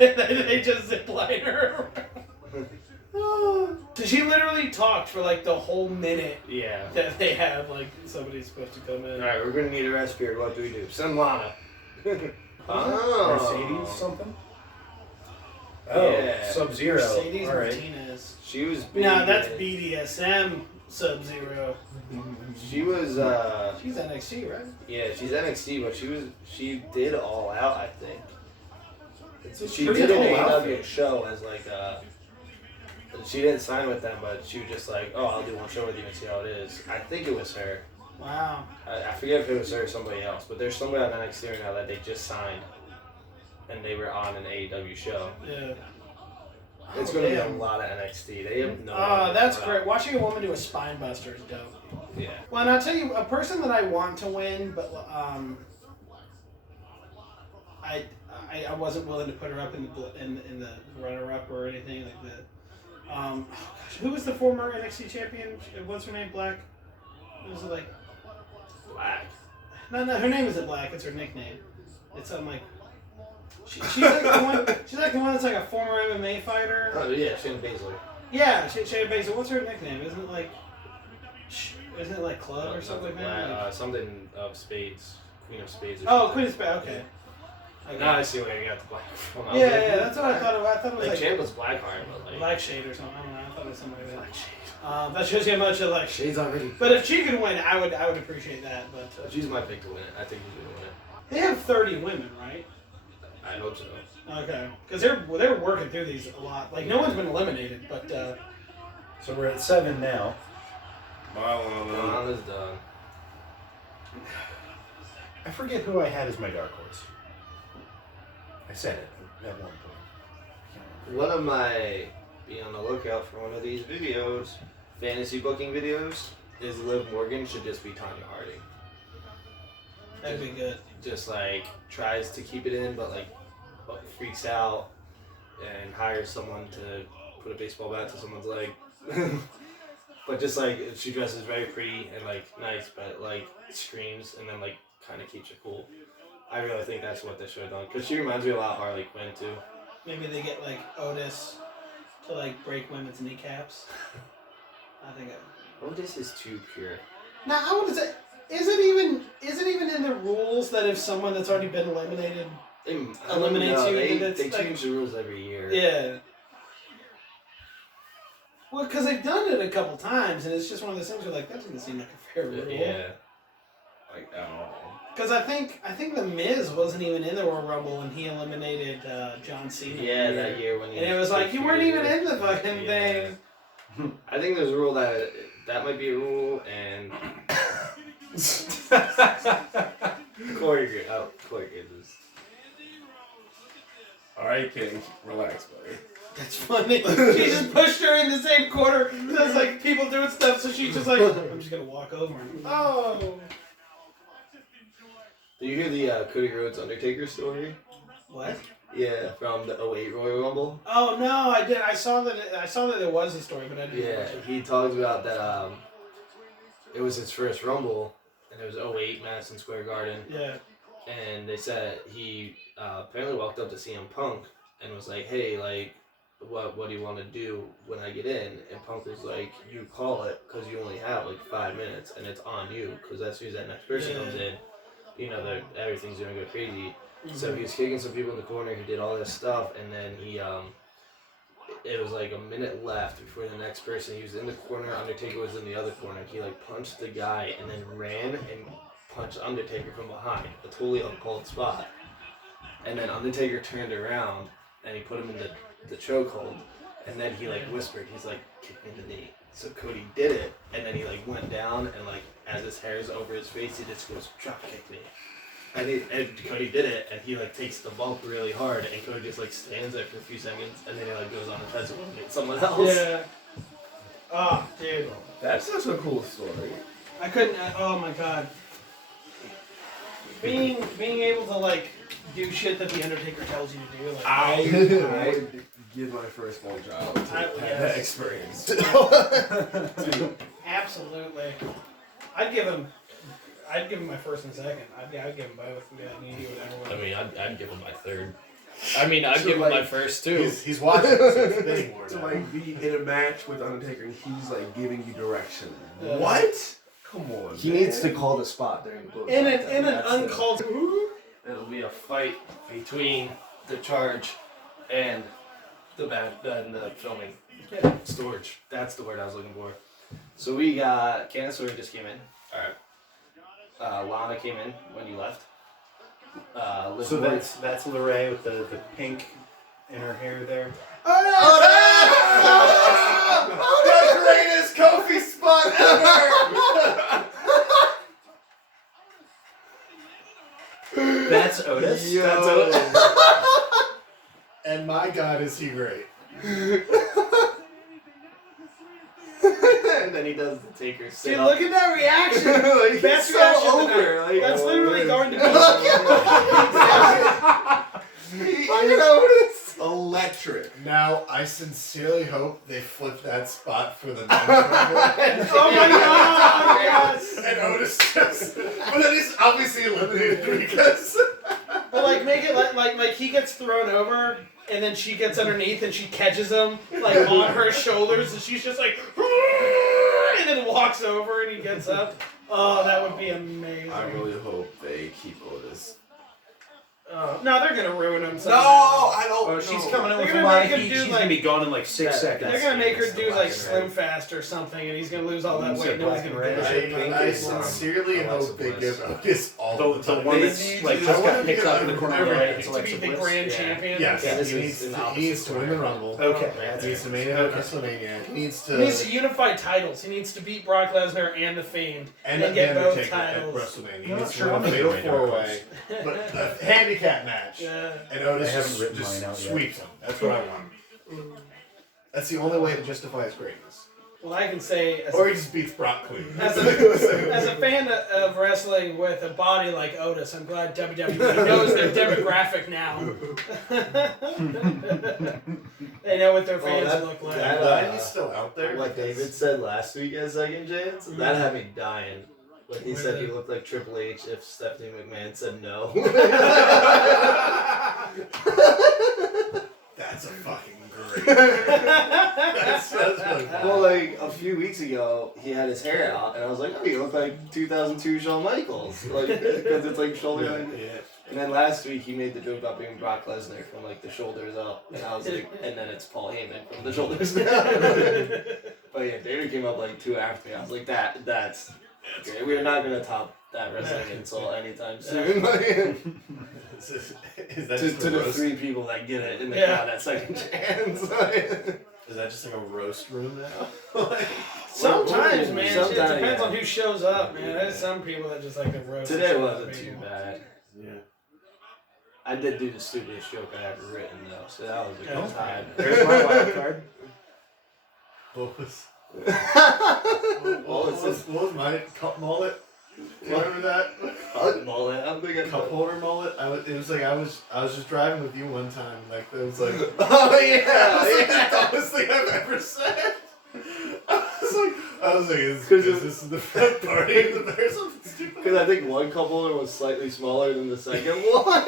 and then they just zipline her. So she literally talked for like the whole minute Yeah. that they had like somebody's supposed to come in. All right, we're gonna need a rest period. What do we do? Send Lana. Mercedes something. Oh, Yeah. Sub-Zero. Mercedes All right. Martinez. She was. No, that's big. BDSM Sub-Zero. She was. She's NXT, right? Yeah, she's NXT, but she did All Out, I think. She pretty did an cool AEW outfit. show as like she didn't sign with them, but she was just like, oh, I'll do one show with you and see how it is. I think it was her. Wow. I forget if it was her or somebody else, but there's somebody on NXT right now that they just signed, and they were on an AEW show. Yeah. It's Oh, going to be a damn. lot of NXT. They have no. That's idea. great. Watching a woman do a spine buster is dope. Yeah. Well, and I'll tell you, a person that I want to win, but I wasn't willing to put her up in the runner up or anything like that. Oh gosh, who was the former NXT champion? What's her name? Black. Was it like Black. No, her name isn't Black. It's her nickname. It's like she's like the one. She's like the one that's like a former MMA fighter. Oh yeah, Shayna Baszler. Yeah, Shayna Baszler. What's her nickname? Isn't it like? Isn't it like Club or something like that? Like- Something of Spades. Queen of Spades. Or Oh, something. Queen of Spades. Okay. Okay. Now I see where you got the black from. I was Yeah, like, yeah, that's what I thought. I thought it was Like like Champ was Blackheart, but like Black Shade or something. I don't know. I thought it was something like that. That shows you how much I like. Shade's already. But if she could win, I would appreciate that. But She's my pick to win it. I think she's gonna win it. they have 30 women, right? I hope so. Okay, because they're working through these a lot. Like no one's been eliminated, but So we're at 7 now. Lana's done. I forget who I had as my dark horse. I said it at one point. One of my be on the lookout for one of these videos, fantasy booking videos, is Liv Morgan should just be Tanya Harding. That'd be good. Just like tries to keep it in, but freaks out and hires someone to put a baseball bat to someone's leg. But just like she dresses very pretty and like nice, but like screams and then like kind of keeps her cool. I really think that's what they should have done because she reminds me a lot of Harley Quinn too. Maybe they get like Otis to like break women's kneecaps. I think. Otis is too pure. Now I would say, is it even in the rules that if someone that's already been eliminated eliminates you, They that's like, change the rules every year. yeah. Well, because they've done it a couple times, and it's just one of those things where like that doesn't seem like a fair rule. Yeah. Like at all. Because I think the Miz wasn't even in the Royal Rumble and he eliminated John Cena. Yeah, that year when And it was like you weren't even in the fucking Yeah. thing. I think there's a rule that might be a rule and Corey Graves. Alright, King, relax, buddy. That's funny. She just pushed her in the same corner. There's like people doing stuff, so she's just like, I'm just gonna walk over. And, oh. Did you hear the Cody Rhodes Undertaker story? What? Yeah, from the 08 Royal Rumble. Oh no, I did. I saw that there was a story, but I didn't. Yeah, watch it. he talked about that. It was his first Rumble, and it was 08 Madison Square Garden. Yeah. And they said he apparently walked up to CM Punk and was like, "Hey, like, what do you want to do when I get in?" And Punk was like, "You call it, because you only have like 5 minutes, and it's on you, because as soon as that next person comes in, you know that everything's gonna go crazy." So he was kicking some people in the corner. He did all this stuff, and then he it was like a minute left before the next person. He was in the corner. Undertaker was in the other corner. He like punched the guy and then ran and punched Undertaker from behind, a totally uncalled spot. And then Undertaker turned around and he put him in the chokehold. And then he like whispered, he's like, "Kick me in the knee." So Cody did it, and then he like went down and like as his hair's over his face, he just goes, "Drop kick me." And Cody did it, and he like takes the bump really hard, and Cody just like stands there for a few seconds, and then he like goes on and tries to eliminate someone else. Yeah. Oh, dude. That's such a cool story. I couldn't. Oh my god. Being able to like do shit that the Undertaker tells you to do. Like, I would give my firstborn child to have yes. that experience. Absolutely. I'd give him my first and second. I'd give him both. Yeah, you do whatever. I mean, I'd give him my third. I mean, I'd So, give him like, my first too. He's watching, so it's bidding war To now. like be in a match with Undertaker and he's like giving you direction. Yeah. What? Come on. He man. needs to call the spot during the book. In an uncalled. It'll be a fight between the charge and the filming. Storage. That's the word I was looking for. So we got Candice LeRae just came in. Alright. Lana came in when you left. Liv So Morgan- that's LeRae with the pink in her hair there. The greatest Kofi spot ever! That's Otis. Yo. That's Otis. And my God, is he great? And then he does the Taker sit Dude, up. look at that reaction. Like, Best he's so reaction of the over. night. Like, That's literally going to be. Look at Otis. Electric. Now, I sincerely hope they flip that spot for the men's Oh my god! Yes. And Otis just, but then he's obviously eliminated because. But like make it like he gets thrown over and then she gets underneath and she catches him like on her shoulders and she's just like and then walks over and he gets up. Oh, that would be amazing. I really hope they keep Otis. No, they're gonna ruin him. No, somehow. I don't. Oh, she's coming in They're with gonna my make him heat. do, She's like- gonna be gone in like 6 That- seconds. They're gonna make her That's do the like black and Slim red. Fast or something, and he's gonna lose all that You weight. said No one's black gonna and give a red. shit. I sincerely Alexa hope they Bliss. give Otis all The time. one They that's need like to- just I got want picked to up in the corner on the right. It's To be Alexa the Bliss. grand Yeah. champion. Yes, Yeah, this he is needs, in the he opposite needs to win the corner. Rumble. Okay. He needs to main event WrestleMania. He needs to He needs to unify titles. He needs to beat Brock Lesnar and The Fiend and and get the both Undertaker at titles. WrestleMania. He I'm not needs to sure win I'm a fatal making my dark four-way, but the handicap match. Yeah. And Otis I haven't just, written just mine out yet. sweeps him. That's what I want. That's the only way to justify his greatness. Well, I can say as Or he just beats Brock clean. As a fan of wrestling with a body like Otis, I'm glad WWE knows their demographic now. They know what their fans look like. He's still out there. What David said last week at Second Chance, that had me dying. When he said he looked like Triple H if Stephanie McMahon said no. That's a fucking great. That's really fun. Well, like a few weeks ago, he had his hair out, and I was like, "Oh, you look like 2002 Shawn Michaels," like because it's like shoulder length. Yeah. And then last week he made the joke about being Brock Lesnar from like the shoulders up, and I was like, and then it's Paul Heyman from the shoulders down. But yeah, David came up like 2 after me. I was like, that's great. We're not gonna top that wrestling insult anytime soon. Is that just to a the roast? 3 people that get it in the Yeah. crowd at Second Chance. Is that just like a roast room now? Sometimes, man, Sometimes, it depends yeah. on who shows up, man. There's some people that just like to roast. Today the wasn't shit too out of bad. Yeah. I did do the stupidest joke I had written though, so that was a Yeah. good time. There's my wild card. What was What what was my cup mullet? Remember that? Hug mullet. I'm thinking. Cup holder mullet? I was just driving with you one time. Like it was like Oh that was yeah. like the dumbest thing I've ever said. I was like, is this is the front party and there's something stupid? Because I think one cup holder was slightly smaller than the second one.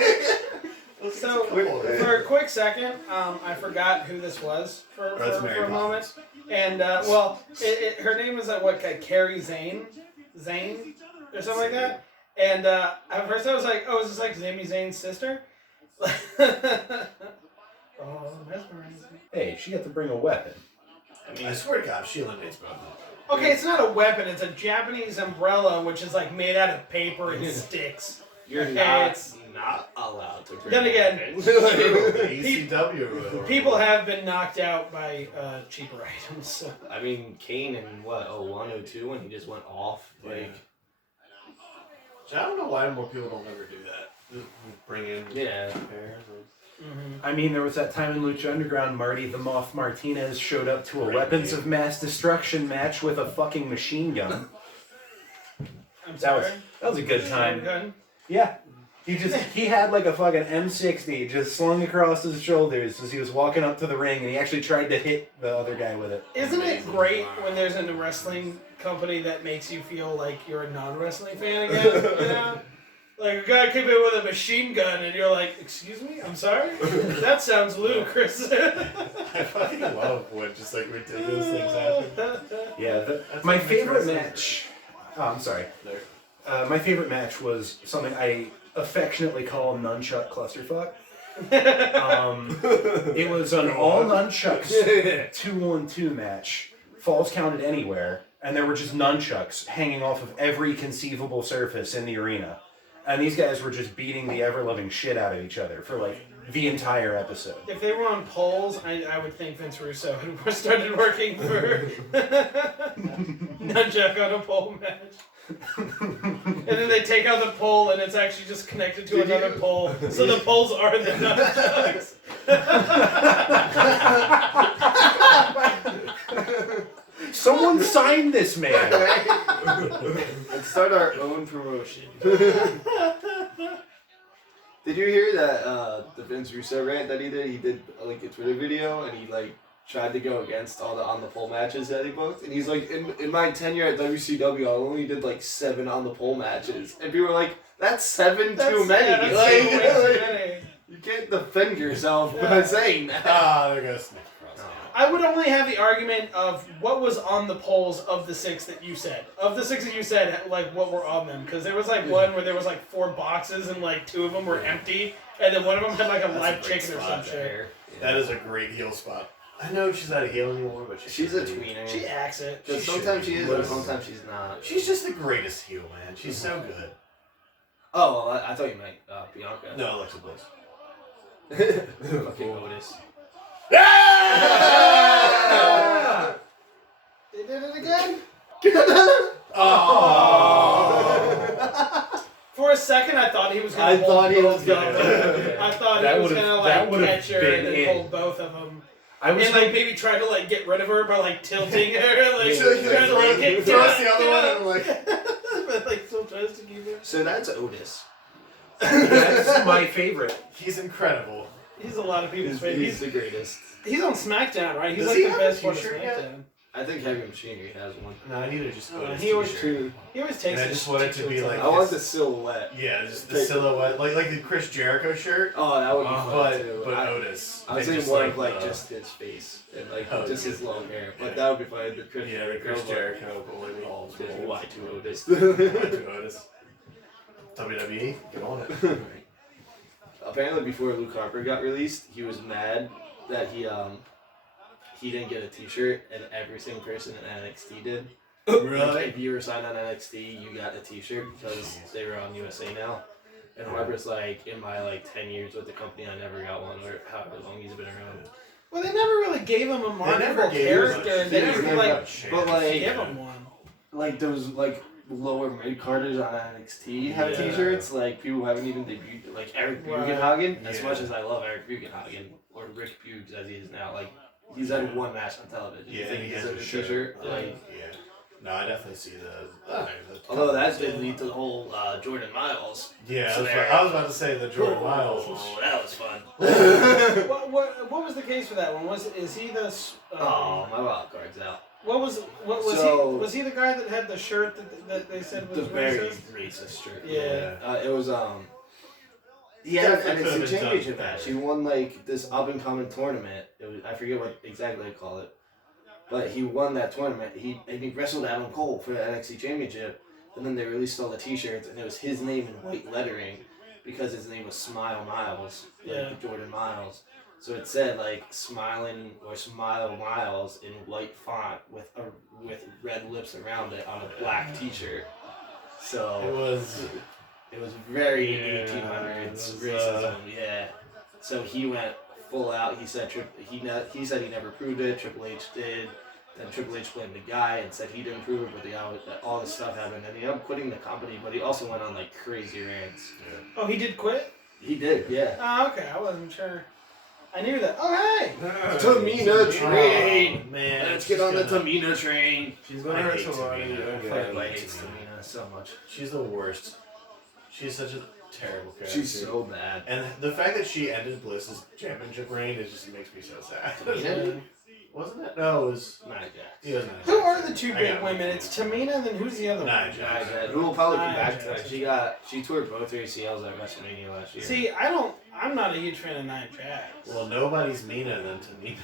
So, for a quick second, I forgot who this was for Mary a moment. And, her name is, Carrie Zane? Zane? Or something like that? And at first I was like, oh, is this like Sami Zayn's sister? Oh, mesmerizing. Hey, she had to bring a weapon. I swear to God, she eliminates both. Okay, it's not a weapon, it's a Japanese umbrella, which is like made out of paper and sticks. You're Okay, not allowed to bring Then again, weapons. The ECW. people have been knocked out by cheaper items. So. I mean, Kane in what, 01, 02, when he just went off? Like, I don't know why more people don't ever do that. Just bring in yeah. pairs. Mm-hmm. I mean, there was that time in Lucha Underground, Marty the Moth Martinez showed up to a Great weapons game. of mass destruction match with a fucking machine gun. I'm That sorry. was a good time. Gun? Yeah. He had like a fucking M60 just slung across his shoulders as he was walking up to the ring, and he actually tried to hit the other guy with it. Isn't it great when there's a wrestling company that makes you feel like you're a non-wrestling fan again? You know? Like a guy came in with a machine gun and you're like, excuse me? I'm sorry? That sounds ludicrous. I fucking love when just like ridiculous things happen. Yeah, That's my what makes favorite wrestling match. Oh, I'm sorry. There. My favorite match was something I affectionately call Nunchuck Clusterfuck. It was an all nunchucks 2-on-2 match. Falls counted anywhere, and there were just nunchucks hanging off of every conceivable surface in the arena. And these guys were just beating the ever-loving shit out of each other for like the entire episode. If they were on polls, I would think Vince Russo had started working for Nunchuck on a pole match. And then they take out the pole and it's actually just connected to another pole. So the poles are the nunchucks. Someone sign this man! Let's start our own promotion. Did you hear that the Vince Russo rant that he did? He did like a Twitter video and he like tried to go against all the on the pole matches that he booked, and he's like, in my tenure at WCW, I only did like 7 on the pole matches, and people were like, that's 7 too many. Yeah, that's Like, so way too many. you can't defend yourself by saying that. Ah, there goes Nick Cross. I would only have the argument of what was on the polls of the 6 that you said. Of the 6 that you said, like what were on them? Because there was like one where there was like 4 boxes and like 2 of them were empty, and then one of them had like a That's live a great chicken or spot some shit. That is a great heel spot. I know she's not a heel anymore, but She's a tweener. She acts it. Because sometimes she is, and sometimes she's not. She's just the greatest heel, man. She's so good. Oh, well, I thought you meant Bianca. No, Alexa Bliss. Fucking Otis. They did it again? Oh. For a second, I thought he was I gonna thought hold he both was of gonna- them. I thought That he was would've- gonna that like would've catch her been and then it. hold both of them. I was And like maybe try to like get rid of her by like tilting her, like Yeah. trying to like get Throws the other one and like. but like still tries to keep her. So that's Otis. that's my favorite. He's incredible. He's a lot of people's favorite. He's the greatest. He's on SmackDown, right? He's Does like he the have a best part of t-shirt yet? SmackDown. I think Heavy Machinery has one. No, I need to just put his He always t-shirt. he always And takes. I his just want it to be t-shirts like- I off. want the silhouette. Yeah, just the silhouette, like the Chris Jericho shirt, Oh, that would be fun too. but I Otis. was And thinking just more of like the- just his face and like Oh, just yeah. his long hair, but Yeah. that would be fun. The Chris yeah, the Chris Jericho, but with all Just the Y2 Otis. Y2 Otis. WWE, get on it. Apparently, before Luke Harper got released, he was mad that he didn't get a T-shirt, and every single person in NXT did. Like, if you were signed on NXT, you got a T-shirt because they were on USA now. And Harper's like, in my like 10 years with the company, I never got one, or however long he's been around. Well, they never really gave him a They never marketable gave him character. a- And they they never never like got a chance. but, like, give him one. Like those like lower mid carders on NXT have Yeah. T-shirts. Like people who haven't even debuted, like Eric Right. Bugenhagen. As Yeah. much as I love Eric Bugenhagen or Rick Bugs as he is now, like he's had one match on television. Yeah, You think he he has deserves a a shirt. T-shirt? Like, Yeah. No, I definitely see the although that did lead to the whole Jordan Miles. Yeah, So that's there- what, I was about to say the Jordan Miles. Oh, that was fun. What was the case for that one? Is he the? Oh, my wild card's out. What was So- he? Was he the guy that had the shirt that they said was The very racist? racist shirt. Yeah. It was he had an Definitely could've NXT been championship done match. better. He won like this up and coming tournament. It was, I forget what exactly they call it, but he won that tournament. He wrestled Adam Cole for the NXT championship, and then they released all the T-shirts, and it was his name in white lettering because his name was Smile Miles, like Yeah. Jordan Miles. So it said like smiling or Smile Miles in white font with red lips around it on a black T-shirt. So It was. it was very Yeah, 1800s it was, racism, yeah. So he went full out. He said he said he never proved it. Triple H did. Then Triple H blamed the guy and said he didn't prove it, but all this stuff happened, and he ended up quitting the company. But he also went on like crazy rants. Oh, he did quit. He did, yeah. Oh, okay. I wasn't sure. I knew that. Oh, hey. Tamina train. Oh, man, Let's she's get on the gonna- Tamina train. She's I gonna hurt hate somebody. Tamina. Okay. Everybody hates Tamina so much. She's the worst. She's such a terrible character. She's so bad. And the fact that she ended Bliss's championship reign, it just makes me so sad. Tamina? Wasn't it? No, it was. Nia Jax. It was Who are the two I big got women? one. It's Tamina. Then who's the other one? Nia Nia Jax. Jax, who will probably be Nia back Jax. tonight. She toured both her ACLs at WrestleMania last year. See, I'm not a huge fan of Nia Jax. Well, nobody's meaner than Tamina.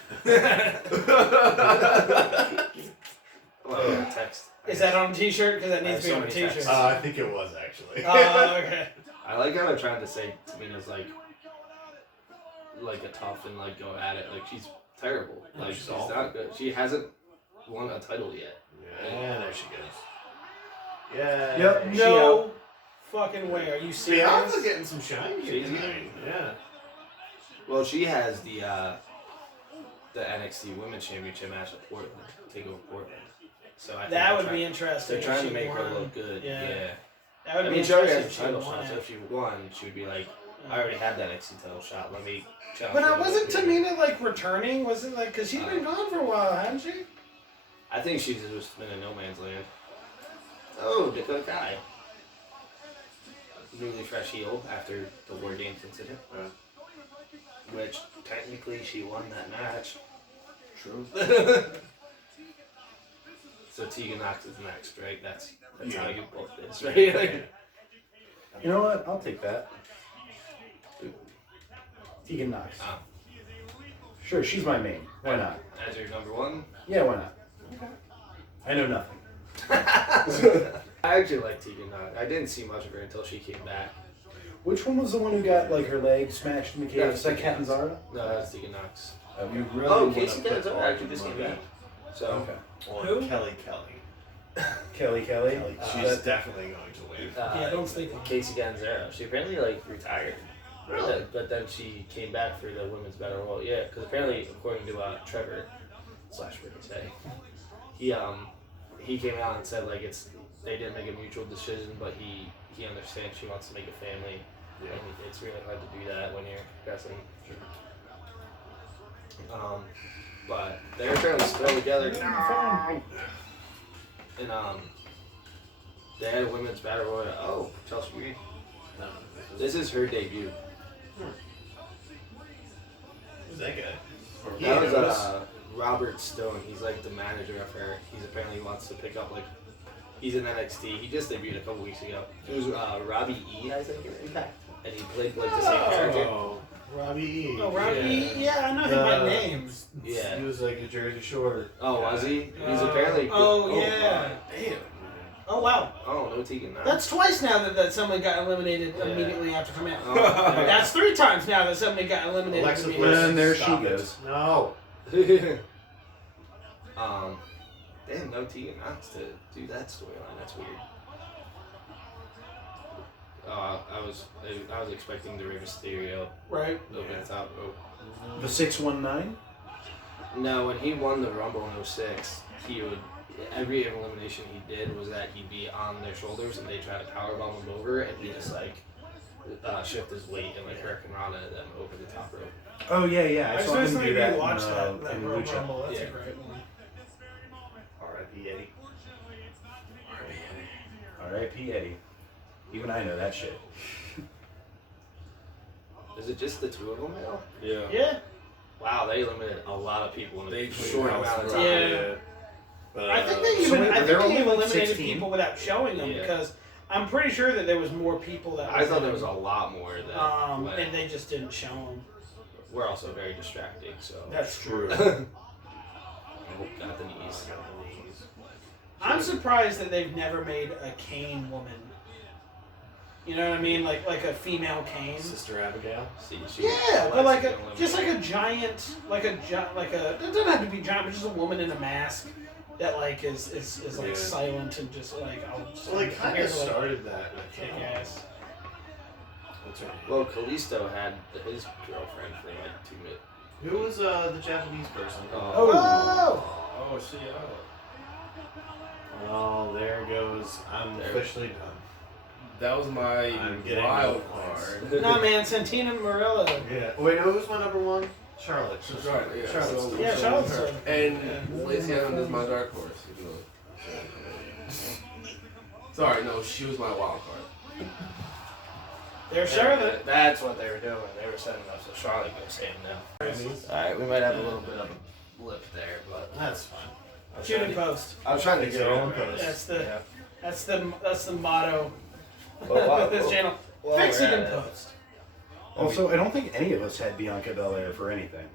Well, I got a text. Is that on a T-shirt? Because that needs to be I on have a so many T-shirt. texts. I think it was actually. Oh, okay. I like how they're trying to say Tamina's like a tough and like go at it. Like she's terrible. Like She's she's awful. not good. She hasn't won a title yet. Yeah, there she goes. Yeah. Yep. No fucking way. Are you serious? Bianca's getting some shine here She's tonight. Yeah. Well, she has the NXT Women's Championship match at Portland. Take over Portland. So I think That they're would trying- be interesting. They're if trying she to make her won. look good. Yeah. Yeah. That would I be mean, she already interesting has a if she title won shot, so it. if she won, she would be like, I already had that NXT title shot. Let me challenge. But her to wasn't look good." Tamina like returning? Was it like because she's been gone for a while, hasn't she? I think she's just been in no man's land. Oh, Dakota Kai. Newly fresh heel after the War Games incident. Which, technically, she won that match. True. So Tegan Knox is next, right? That's Yeah. how you both this, Yeah. right? Like, You know what? I'll take that. Tegan Knox. Ah. Sure, she's my main. Why not? as your number one. Yeah, why not? I know nothing. I actually like Tegan Knox. I didn't see much of her until she came back. Which one was the one who got like her leg smashed in the cage? That Was was that Tegan Catanzaro? No, that's Tegan Knox. You really Oh, wanna Casey put Catanzaro all actually your just came money- back. So, Okay. Or Who? Kelly. Kelly. Kelly. She's that- definitely going to win. Yeah, don't sleep on her. Casey Catanzaro. She apparently like retired. Really? But then she came back for the women's battle royal. Yeah, because apparently, according to Trevor / Ricochet, he came out and said like they didn't make a mutual decision, but he understands she wants to make a family, Yeah. and it's really hard to do that when you're wrestling. but they're apparently still together. And they had a women's battle royal. Oh, Chelsea Green. No. This is her debut. Who's that guy? That was Robert Stone. He's like the manager of her. He's apparently wants to pick up like he's in NXT. He just debuted a couple weeks ago. It was Robbie E, I think, in Impact, and he played like the same character. Oh, Robbie E. Oh, Robbie. Yeah, I know him by name. Yeah. He was like a Jersey Shore. Oh, was guy. he? He's apparently. Oh, yeah. Damn. Oh wow. Oh, no Tegan now. That's twice now that someone got eliminated Yeah. immediately after coming out. Oh, yeah. That's 3 times now that somebody got eliminated Alexa immediately. Bliss. And there Stop she it. goes. No. Damn, no Tegan Knox to do that storyline. That's weird. I was expecting the Rey Mysterio Right. over the top rope. The 619. No, when he won the Rumble in 06, he would every elimination he did was that he'd be on their shoulders and they try to powerbomb him over and he just like shift his weight and like Hurricanrana them over the top rope. Oh yeah. I I just saw him recently do that watched in, that in Royal Lucha. Rumble. That's Yeah. a great one. R.I.P. Eddie. R.I.P. Eddie. Even I know that shit. Is it just the two of them now? Yeah. Yeah. Wow, they eliminated a lot of people in a They short amount of time. Yeah. But, I think they so even wait, I think they're they only like eliminated 16? people without showing them Yeah. because I'm pretty sure that there was more people that I thought there was a lot more that went. and they just didn't show them. We're also very distracting, so. That's true. Oh, got the knees. I'm surprised that they've never made a Kane woman. You know what I mean? Like a female Kane. Sister Abigail. See, she Yeah, but like Alexa just like a giant, it doesn't have to be giant, but just a woman in a mask that like is like Yeah. silent and just like I'll just Well, they I'm kind here of to, like, started that kick with ass. what's her name? Well, Kalisto had his girlfriend for like 2 minutes. Who was the Japanese person? Oh! Oh, she. Oh, there goes. I'm There. officially done. That was my I'm getting wild no points. card. Nah, man, Santina Morella. Yeah. Wait, no, who's my number one? Charlotte. Charlotte, yeah. Charlotte's So- the- Yeah, Charlotte's her. And Lacey Evans is my dark horse. You know. Sorry, no, she was my wild card. There's Charlotte. That's what they were doing. They were setting up so Charlotte goes in now. Alright, we might have a little bit of a blip there, but That's fine. Shoot and post. I was trying to It's get your it. own post. That's the motto Oh, wow. of this channel. Well, Fix it we're in at it. post. Also, I don't think any of us had Bianca Belair for anything.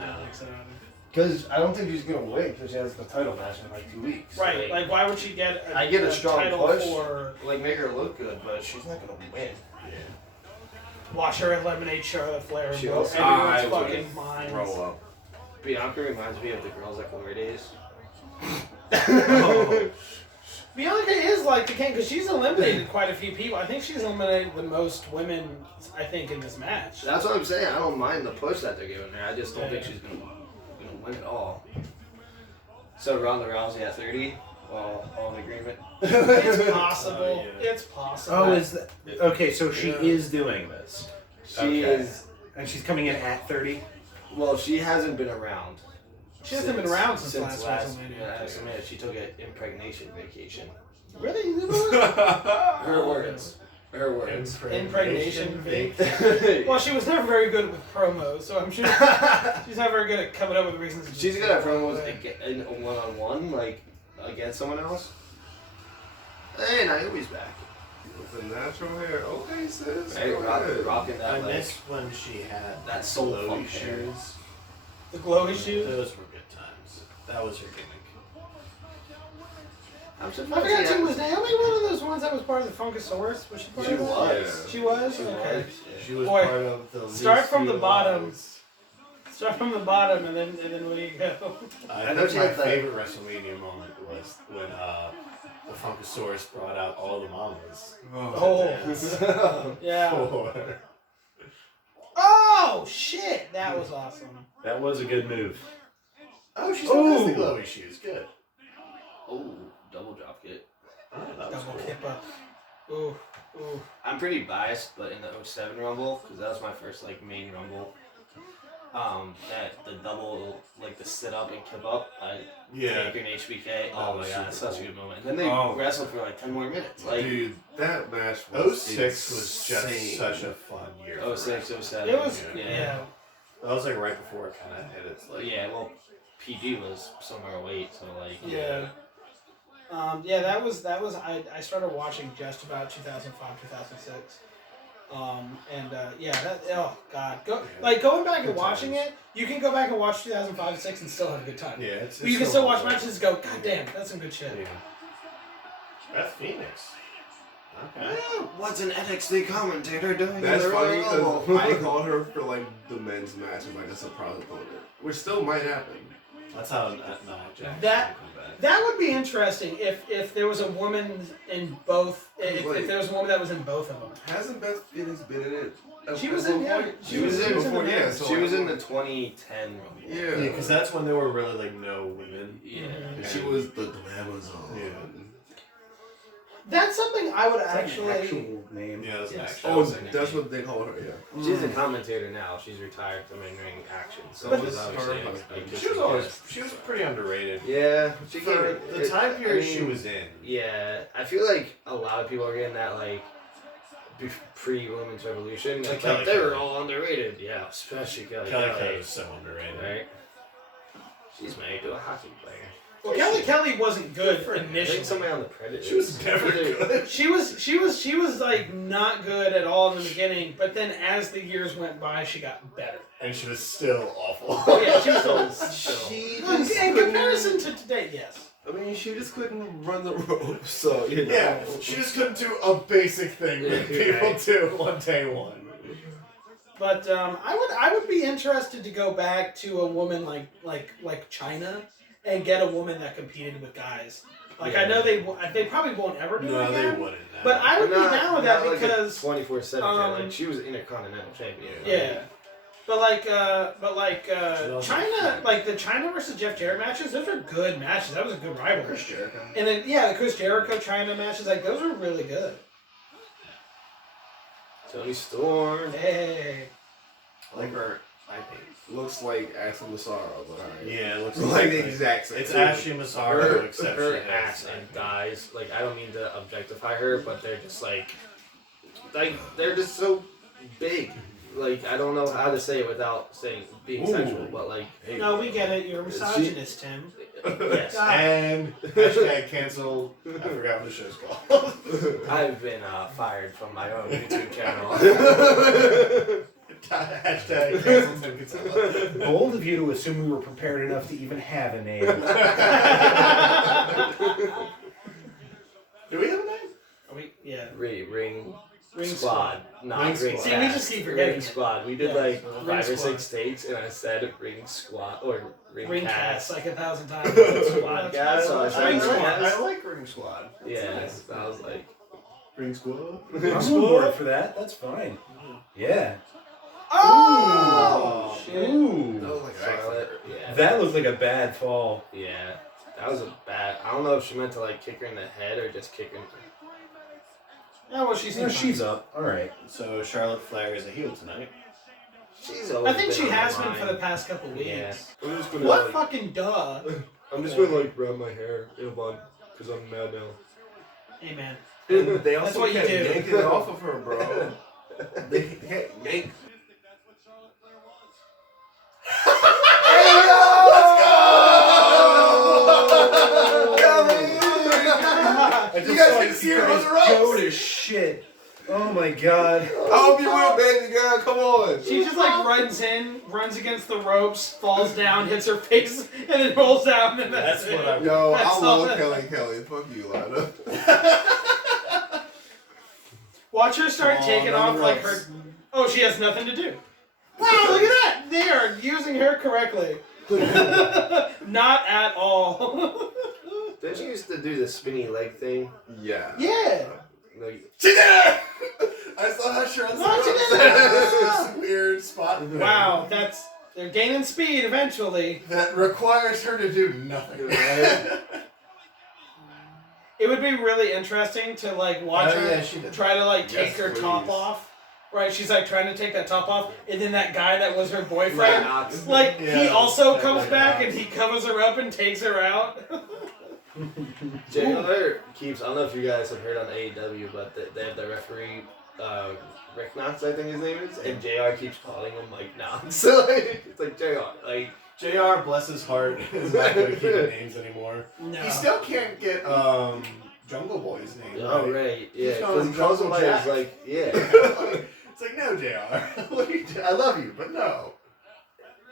I don't think so. Because I don't think she's gonna win because she has the title match in like 2 weeks. Right, like why would she get I get a strong title push. for Like make her look good, but she's not gonna win. watch her eliminate Charlotte Flair and She blow also- everyone's I would fucking minds? Throw up. Bianca reminds me of the girls at Glory Days. Bianca is like the king because she's eliminated quite a few people. I think she's eliminated the most women, I think, in this match. That's what I'm saying. I don't mind the push that they're giving her. I just don't think Yeah. she's gonna win at all. So Ronda Rousey at 30, all in agreement. It's possible. yeah. It's possible. Oh, is that okay? So she Yeah. is doing this, She Okay. is. and she's coming in at 30. Well, she hasn't been around. She hasn't been around since last WrestleMania. WrestleMania. She took an impregnation vacation. Really? Her words. Her words. Impregnation Well, Well, she was never very good with promos, so I'm sure she's not very good at coming up with reasons. to she's just good at walk promos away. in a one-on-one, like against someone else. Hey, Naomi's back. With the natural hair. Okay, sis. Hey, go ahead. rocking I that like missed when she had that soul glowy funk hair. shoes. The glowy shoes. Those were good times. That was her gimmick. I'm I surprised. forgot she too. Was Naomi one of those ones that was part of the Funkasaurus? Was she part She of that? was. She was. She Okay. was. She was Boy, part of the start least from the bottom. utilized- Start from the bottom and then where do you go? I know think she my had the- favorite WrestleMania moment was when the Funkasaurus brought out all the mamas. Oh. Yeah. For- Oh shit! That was awesome. That was a good move. Oh, she still has the Ooh. glowy shoes. Good. Oh, double drop kick. Oh, that was Double cool. kippa. Ooh. Ooh. I'm pretty biased, but in the 07 Rumble, because that was my first like main Rumble. That the double, like the sit up and kip up, Yeah. Taker and HBK. Oh, Oh my super god, such a cool. good moment. And then they Oh. wrestled for like 10 more minutes. Like Dude, that match was 06 was just insane. such a fun year. for 06, wrestling. 07. It was yeah. yeah. That was like right before it kind of hit its like. Yeah, well, PG was somewhere away, so like. Yeah. Yeah, that was I started watching just about 2005, 2006. Oh god, going back and Good watching times. it, you can go back and watch 2005 and 6 and still have a good time. Yeah, it's. But you can so still watch fun. matches and go, god damn, that's some good shit. Yeah. Beth Phoenix. Okay. What's an NXT commentator doing? That's in the funny Royal because Rumble? I called her for like the men's match as like a surprise opponent, which still might happen. That's how Nia Jax That- come back. That would be interesting if there was a woman in both. If Like- there was a woman that was in both of them. Hasn't Beth Phoenix been in it? She at was one in yeah. point? She was in before, the yeah. match. So She was like- in the 2010 Rumble. Yeah, Yeah, because that's when there were really like no women. Yeah. Mhm. she was the Glamazon. Yeah. That's something I would It's like actually. an actual name. Yeah, that's Yes. actually. Oh, That was that's what they call her. Yeah. She's a commentator now. She's retired from in-ring action. So But- she's obviously like, She was always pretty underrated. Yeah, she For gave the time period she was in. Yeah, I feel like a lot of people are getting that like pre-women's revolution. Like Like, Kelly they were Kelly. all underrated. Yeah, especially Kelly Kelly Kelly was so underrated. Right? She's married to a hockey player. Well, Kelly wasn't good I initially. think somebody on the Predators. She was never Either- good. She was like not good at all in the beginning, but then as the years went by, she got better. And she was still awful. Oh yeah, she was still. She Well, just in couldn't- comparison to today, yes. I mean, she just couldn't run the ropes, so you know. Yeah, she just couldn't do a basic thing that people do on day one. But I would be interested to go back to a woman like China and get a woman that competed with guys. Like I know they probably won't ever do it No, they again. wouldn't. But I would be Not- down with that not like a because 24/7. um, like she was intercontinental champion. yeah. But also China, cute. like the China versus Jeff Jarrett matches, those are good matches. That was a good rivalry. Chris Jericho. And then the Chris Jericho China matches, like those were really good. Tony Storm. Hey, I like her. I think. Looks like Ashley Massaro, but alright. Yeah, it looks Like the exact same. It's Ashley Massaro, Her, except her she has ass and thighs. Like I don't mean to objectify her, but they're just like they're just so big. Like I don't know how to say it without saying being Ooh. sexual, but like hey, no, we get it. You're a misogynist, Tim. yes, And hashtag cancel. I forgot what the show's called. I've been fired from my own YouTube channel. Hashtag cancel Tim Kinsella. Bold of you to assume we were prepared enough to even have a name. Do we have a name? Ring Ring squad, not Ring ring squad. See, we cast. just keep forgetting Ring it. squad. We did Yeah. like Ring 5 or squad. 6 takes, and I said ring squad or ring cast cast. like 1,000 times. Squad guys, so I said Ring ring squad. cast. I like Ring Squad. Yeah, I was like, Ring Squad. I'm on board for that. That's fine. Yeah. Oh, Ooh. shit. Ooh. That was like an Charlotte. accident. Yeah, That looked like a bad fall. yeah, that was a bad. I don't know if she meant to like kick her in the head or just kick her. Yeah, well, she's No, she's up. All right. So Charlotte Flair is a heel tonight. She's always I think been she on has the been for line. the past couple weeks. Yeah. I'm just gonna What like, fucking duh? I'm just gonna like grab my hair in a bun because I'm mad now. Hey man. And they That's also what you kept do. yanking it off of her, bro. They kept yank. I just You guys saw can you see her on guys the ropes. Go to shit. Oh my god. I hope you will, baby girl. Come on. She just like runs against the ropes, falls down, hits her face, and then rolls down, and that's That's it. what I- Yo, That's I all. love Kelly. Fuck you, Lana. Watch her start Come on, taking on off the like her. ropes. Oh, she has nothing to do. Wow, look at that! They are using her correctly. Not at all. Didn't she used to do the spinny leg thing? Yeah. Yeah. Like, She did it! I saw how she runs the No, she ropes. did it! This weird spot. Wow, they're gaining speed eventually. That requires her to do nothing. It would be really interesting to like watch Oh, her yeah, she did. try to like take Yes, her top please. off Right, she's like trying to take that top off, and then that guy that was her boyfriend, Knox. like he Yeah, also that comes guy back Knox. and he covers her up and takes her out. JR keeps. I don't know if you guys have heard on AEW, but they have the referee, Rick Knox, I think his name is, and JR keeps calling him like Knox. So like, it's like JR, like JR, bless his heart, is not going to keep the names anymore. No. He still can't get Jungle Boy's name. oh right, yeah, He's calling because he calls him Jungle by Jack. his like yeah. It's like, no, JR. What are you I love you, but no.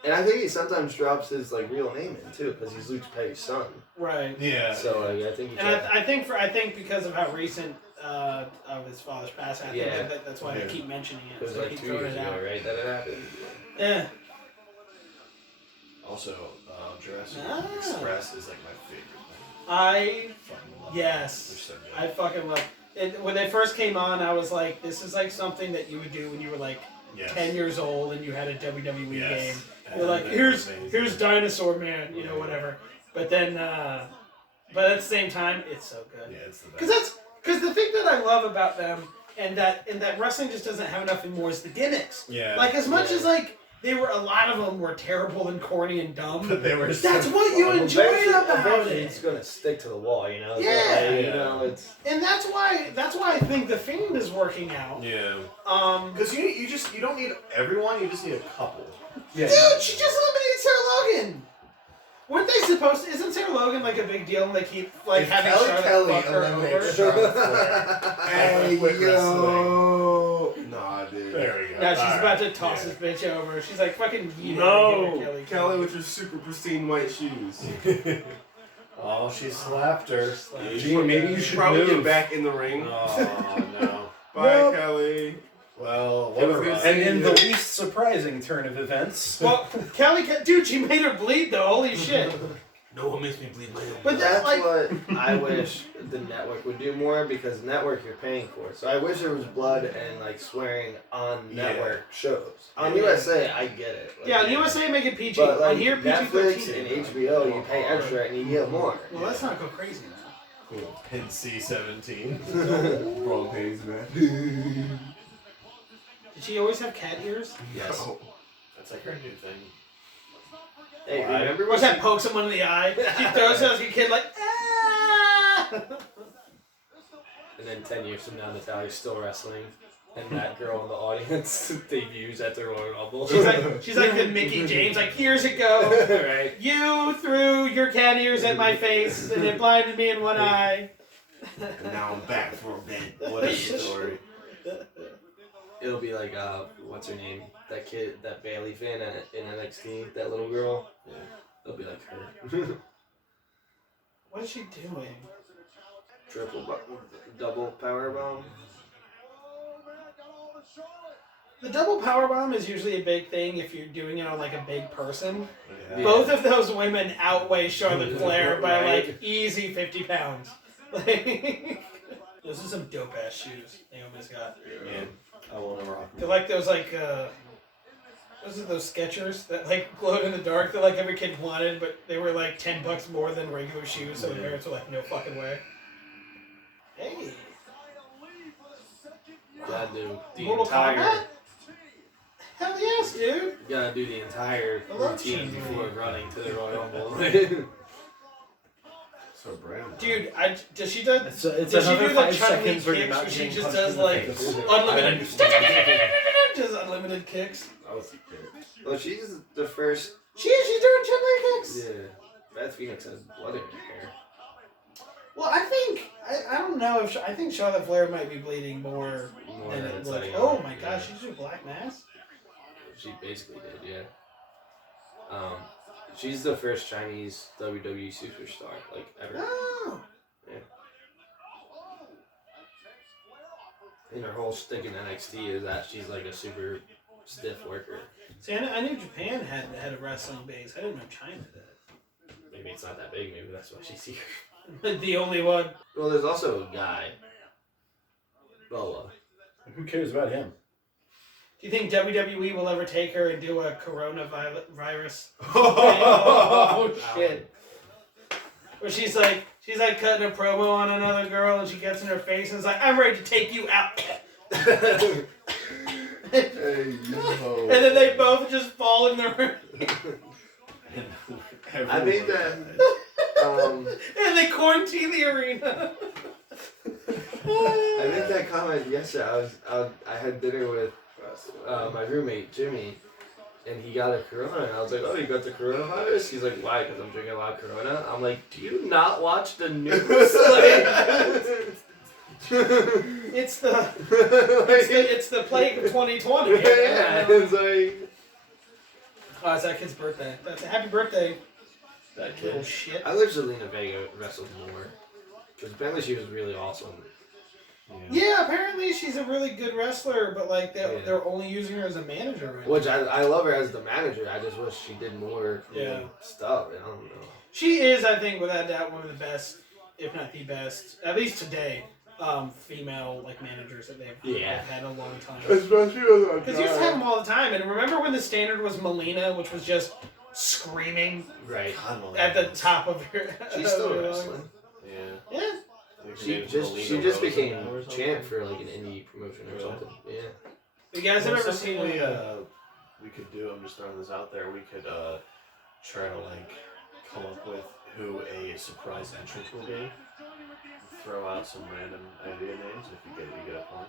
And I think he sometimes drops his like real name in too, because he's Luke Perry's son. Right. Yeah. So like, I think he. And I think because of how recent of his father's passing, I think Yeah. that's why Yeah. they keep mentioning it it. was So like keep 2 throwing years it ago, out. right? That it happened. Yeah. Also, Jurassic Ah. Express is like my favorite thing. I Fucking love yes. it. They're so good. I fucking love it. When they first came on, I was like, this is like something that you would do when you were like Yes. 10 years old and you had a WWE Yes. game. And You're like, they're here's amazing. Dinosaur Man, you know, whatever. But then, but at the same time, it's so good. Yeah, it's the Because best. because the thing that I love about them and that wrestling just doesn't have enough anymore is the gimmicks. Yeah. Like as much Yeah. as like they were, a lot of them were terrible and corny and dumb. But they were That's so what you fun. enjoy about Eventually it. it's gonna stick to the wall, you know. It's Yeah. like, you Yeah. know, it's And that's why I think the Fiend is working out. Yeah. Because Because you don't need everyone, you just need a couple. Yeah. dude, she just eliminated Sarah Logan. Weren't they supposed to? Isn't Sarah Logan like a big deal and they keep like If having Kelly Charlotte Kelly fuck her eliminates over? Charlotte Flair, Hey, quit wrestling. yo. Nah, dude. There we go. Now she's All about to right. toss Yeah. this bitch over. She's like fucking yeet No, Kelly. Kelly with your super pristine white shoes. Oh, she slapped her. Gee, maybe you should probably move. get back in the ring. Oh no. Bye, Nope. Kelly. Well, It was what a good run. And in the least surprising turn of events, Well, dude, she made her bleed though. Holy shit! No one makes me bleed my own. But that, that's like, what I wish the network would do more, because network you're paying for. So I wish there was blood and like swearing on Yeah. network shows. On Yeah. USA, I get it. Like, yeah, on USA make it PG. But like on here, Netflix PG-13. and HBO, you pay extra and you get more. Well, let's not go crazy now. Cool. Pin C-17. Wrong page, man. Did she always have cat ears? Yes. Oh. That's like her new thing. Hey, Why? remember What's when that? Poke someone in the eye. She throws it as a kid like. Ah! And then 10 years from now, Natalia's still wrestling, and that girl in the audience debuts at the Royal Rumble. She's like the Mickey James. Like, years ago, right? you threw your cat ears at my face and it blinded me in one eye. And now I'm back for a bit. What a story. It'll be like, what's her name? That kid, that Bailey fan in NXT, that little girl. Yeah. It'll be like her. What is she doing? Double power bomb. The double powerbomb is usually a big thing if you're doing it on like a big person. Yeah. Both of those women outweigh Charlotte Flair by Right. like easy 50 pounds. Like, those are some dope ass shoes Naomi's got. Yeah. I will never rock They're like those those are those Skechers that like glowed in the dark that like every kid wanted, but they were like $10 more than regular shoes, so the Yeah. parents were like, no fucking way. Hey, Gotta do the Mortal entire. Kombat? Hell yes, dude. Gotta do the entire I love routine cheesy. before running to the Royal Rumble. So brown. Dude, does she do? it's, it's Does she another do the 5 Chun-Li seconds where you're kicks not where she getting just punched does in the like face. unlimited, I just unlimited kicks? I was a kid. Well, she's the first. She's doing Chun-Li kicks. Yeah, Beth Phoenix has blood in her hair. Well, I think I don't know if I think Charlotte Flair might be bleeding more More than than it it's looks. letting Oh on. my Yeah. gosh, she's doing Black Mass. She basically did, yeah. She's the first Chinese WWE superstar like ever. Oh, And her whole stick in NXT is that she's like a super stiff worker. see, I knew Japan had a wrestling base. I didn't know China did. Maybe it's not that big. Maybe that's why she's here. The only one. Well, there's also a guy. Boa. Who cares about him? Do you think WWE will ever take her and do a coronavirus? Oh shit! Where she's like cutting a promo on another girl and she gets in her face and is like, I'm ready to take you out. Hey, yo. And then they both just fall in the ring. I think that. And they quarantine the arena. I made that comment yesterday. I had dinner with my roommate Jimmy, and he got a Corona, and I was like, "Oh, you got the coronavirus?" He's like, "Why? Because I'm drinking a lot of Corona." I'm like, "Do you not watch the news?" It's the Like, it's the plague of 2020. yeah, it's like. Oh, it's that kid's birthday. That's a happy birthday, That little kid. shit. I wish Zelina Vega wrestled more, because apparently she was really awesome. Yeah, apparently she's a really good wrestler, but like Yeah. they're only using her as a manager right Which now. I love her as the manager. I just wish she did more Yeah. stuff. I don't know. She is, I think, without doubt, one of the best, if not the best, at least today, female like managers that they've Yeah. had in a long time. Especially with Because you used to have them all the time, and remember when the standard was Melina, which was just screaming right. at the top of your. She's of still your wrestling. Yeah. Yeah. She just became champ for like an indie promotion or something. Yeah. You guys have ever seen? We could do. I'm just throwing this out there. We could try to like come up with who a surprise entrant will be. Throw out some random idea names if you get a point.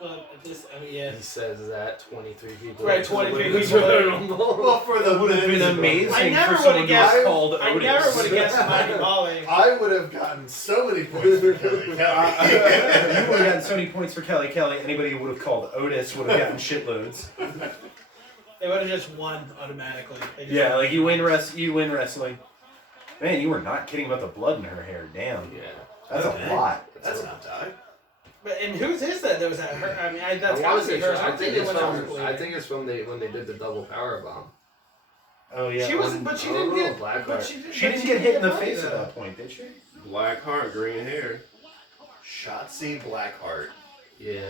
Well, this, I mean, yeah. He says that 23 people. Right, 23 Women's people. Royal Rumble. Well, for the would have been men's amazing I never for would have someone guessed. who's called I Otis. never would have guessed Mighty Molly. I would have gotten so many points for Kelly You Kelly. would have gotten so many points for Kelly Kelly. Anybody who would have called Otis would have gotten shitloads. They would have just won automatically. They just Yeah, like you win wrestling. Man, you were not kidding about the blood in her hair. Damn, Yeah. that's a lot. That's not time. But and whose is that? That was at her. I mean, that's I gotta wanna be say hers. I think it it's was from. hers. I think it's from when they did the double power bomb. Oh yeah. She wasn't, but she didn't get. Blackheart. But She but didn't get hit in the money, face at though. that point, did she? Blackheart, green hair. Shotzi Blackheart. Yeah.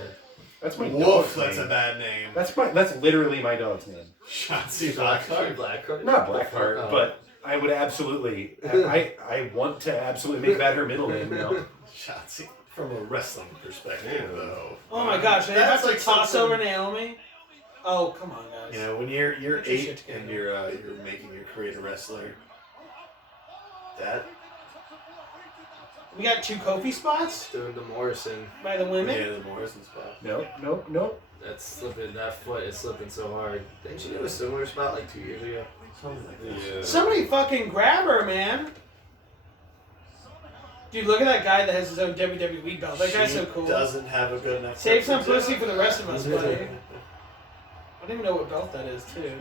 That's my Woof, dog's that's a name. bad name. That's literally my dog's name. Shotzi Blackheart. Blackheart. Not Blackheart, but I would absolutely. I want to absolutely make that her middle name now. Shotzi. From a wrestling perspective, though. Oh my gosh! They That's have to like toss something- over Naomi. Oh come on, guys. You know, when you're Get your 8 shit together. and you're making your career as a wrestler, that We got 2 Kofi spots Doing the Morrison. by the women. yeah, the Morrison spot. Nope. That's slipping. That foot is slipping so hard. Didn't she do a similar spot like 2 years ago? Something like that. Yeah. Somebody fucking grab her, man. Dude, look at that guy that has his own WWE belt. That guy's She so cool. Doesn't have a good enough. Save some reputation. pussy for the rest of us, buddy. I don't even know what belt that is, too.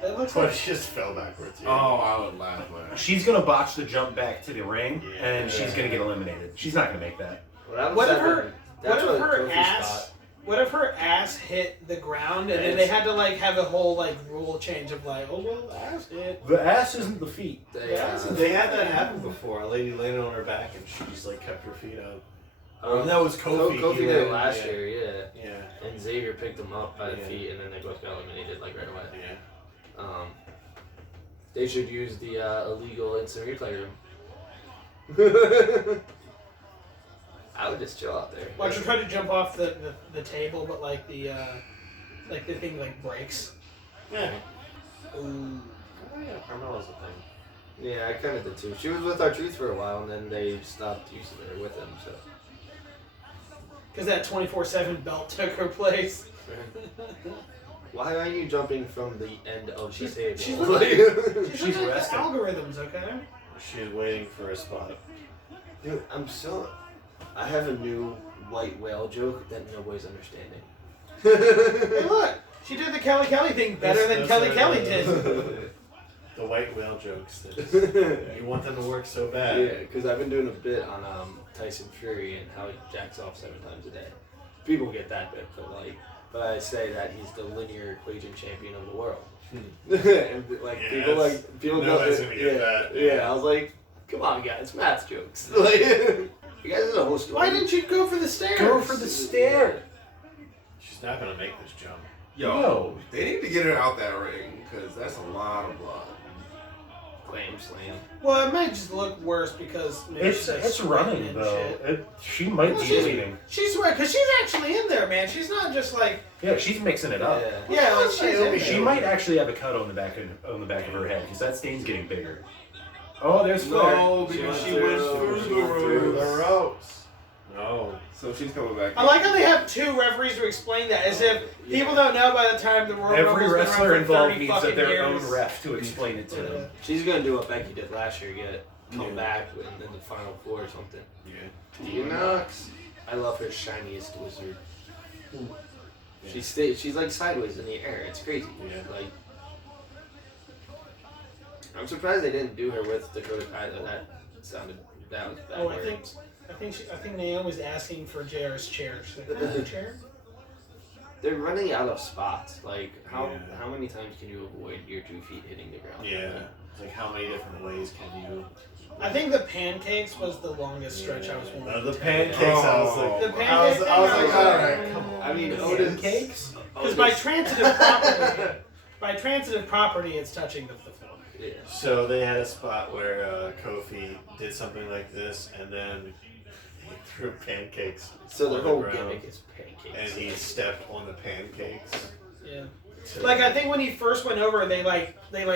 That looks But like. she just fell backwards. Yeah. Oh, I would laugh, man. She's gonna botch the jump back to the ring, Yeah. and she's gonna get eliminated. She's not gonna make that. What if her- That's what if what her Kofi's ass- spot. What if her ass hit the ground and then they had to like have a whole like rule change of like, oh well, the ass hit. The ass isn't the feet. They, They had that happen before. A lady landed on her back and she just like kept her feet up. um, that was Kofi. Kofi He did it landed- last yeah. year, yeah. Yeah. And Xavier picked him up by the Yeah. feet, and then they both got eliminated like right away. Yeah. They should use the illegal instant replay room. I would just chill out there. Why don't you try to jump off the table, but like the thing like breaks. Yeah. Ooh. Oh yeah, Carmella's a thing. Yeah, I kind of did too. She was with our truth for a while, and then they stopped using her with him. So. Because that 24/7 belt took her place. Why are you jumping from the end of She's- the table? she's looking- She's looking at resting. the algorithms, okay? She's waiting for a spot. Dude, I have a new white whale joke that nobody's understanding. Hey, look, she did the Kelly Kelly thing better than That's Kelly what- Kelly did. The white whale jokes. That you want them to work so bad. Yeah, because I've been doing a bit on Tyson Fury and how he jacks off 7 times a day. People get that bit, but I say that he's the linear equation champion of the world. And like Yeah, people nobody's go, gonna get that. Yeah, I was like, come on, guys, math jokes. Like, you guys are the whole story. Why didn't you go for the stairs? Go for the stair. She's not gonna make this jump. Yo, No. they need to get her out that ring because that's a lot of blood. Glam slam. Well, it might just look worse because maybe she's like It's sweating running and though. shit. She might Well, be she's- bleeding. She's right because she's actually in there, man. She's not just like Yeah, she's mixing it up. yeah, like she's in there. She might actually have a cut on the back of her head because that stain's getting bigger. Oh, there's Flair. No, because she went through the ropes. ropes. No. So she's coming back. I like how they have two referees to explain that, as if people don't know by the time the Royal Every Rumble's been around wrestler for involved 30 needs fucking their years. own ref to explain it to them. She's gonna do what Becky did last year, come Yeah. back in the final four or something. Yeah. Dean Knox. I love her shiniest wizard. Yeah. She's like sideways in the air. It's crazy. Yeah. Like, I'm surprised they didn't do her with Dakota Kai though. That was bad. Oh, I think Naomi's asking for JR's chair. She's like, "Oh, chair?" They're running out of spots. Like, Yeah. how many times can you avoid your 2 feet hitting the ground? Yeah. It's like how many different ways can you? I think the pancakes was the longest stretch I was willing to The take. pancakes. I was like, The I was pancake like, all thing, right, come on. I mean, Otis. Pancakes? Because by transitive property, it's touching the film. Yeah. So they had a spot where Kofi did something like this, and then he threw pancakes. So the on whole ground, gimmick is pancakes. and he stepped on the pancakes. Yeah. to- Like I think when he first went over, they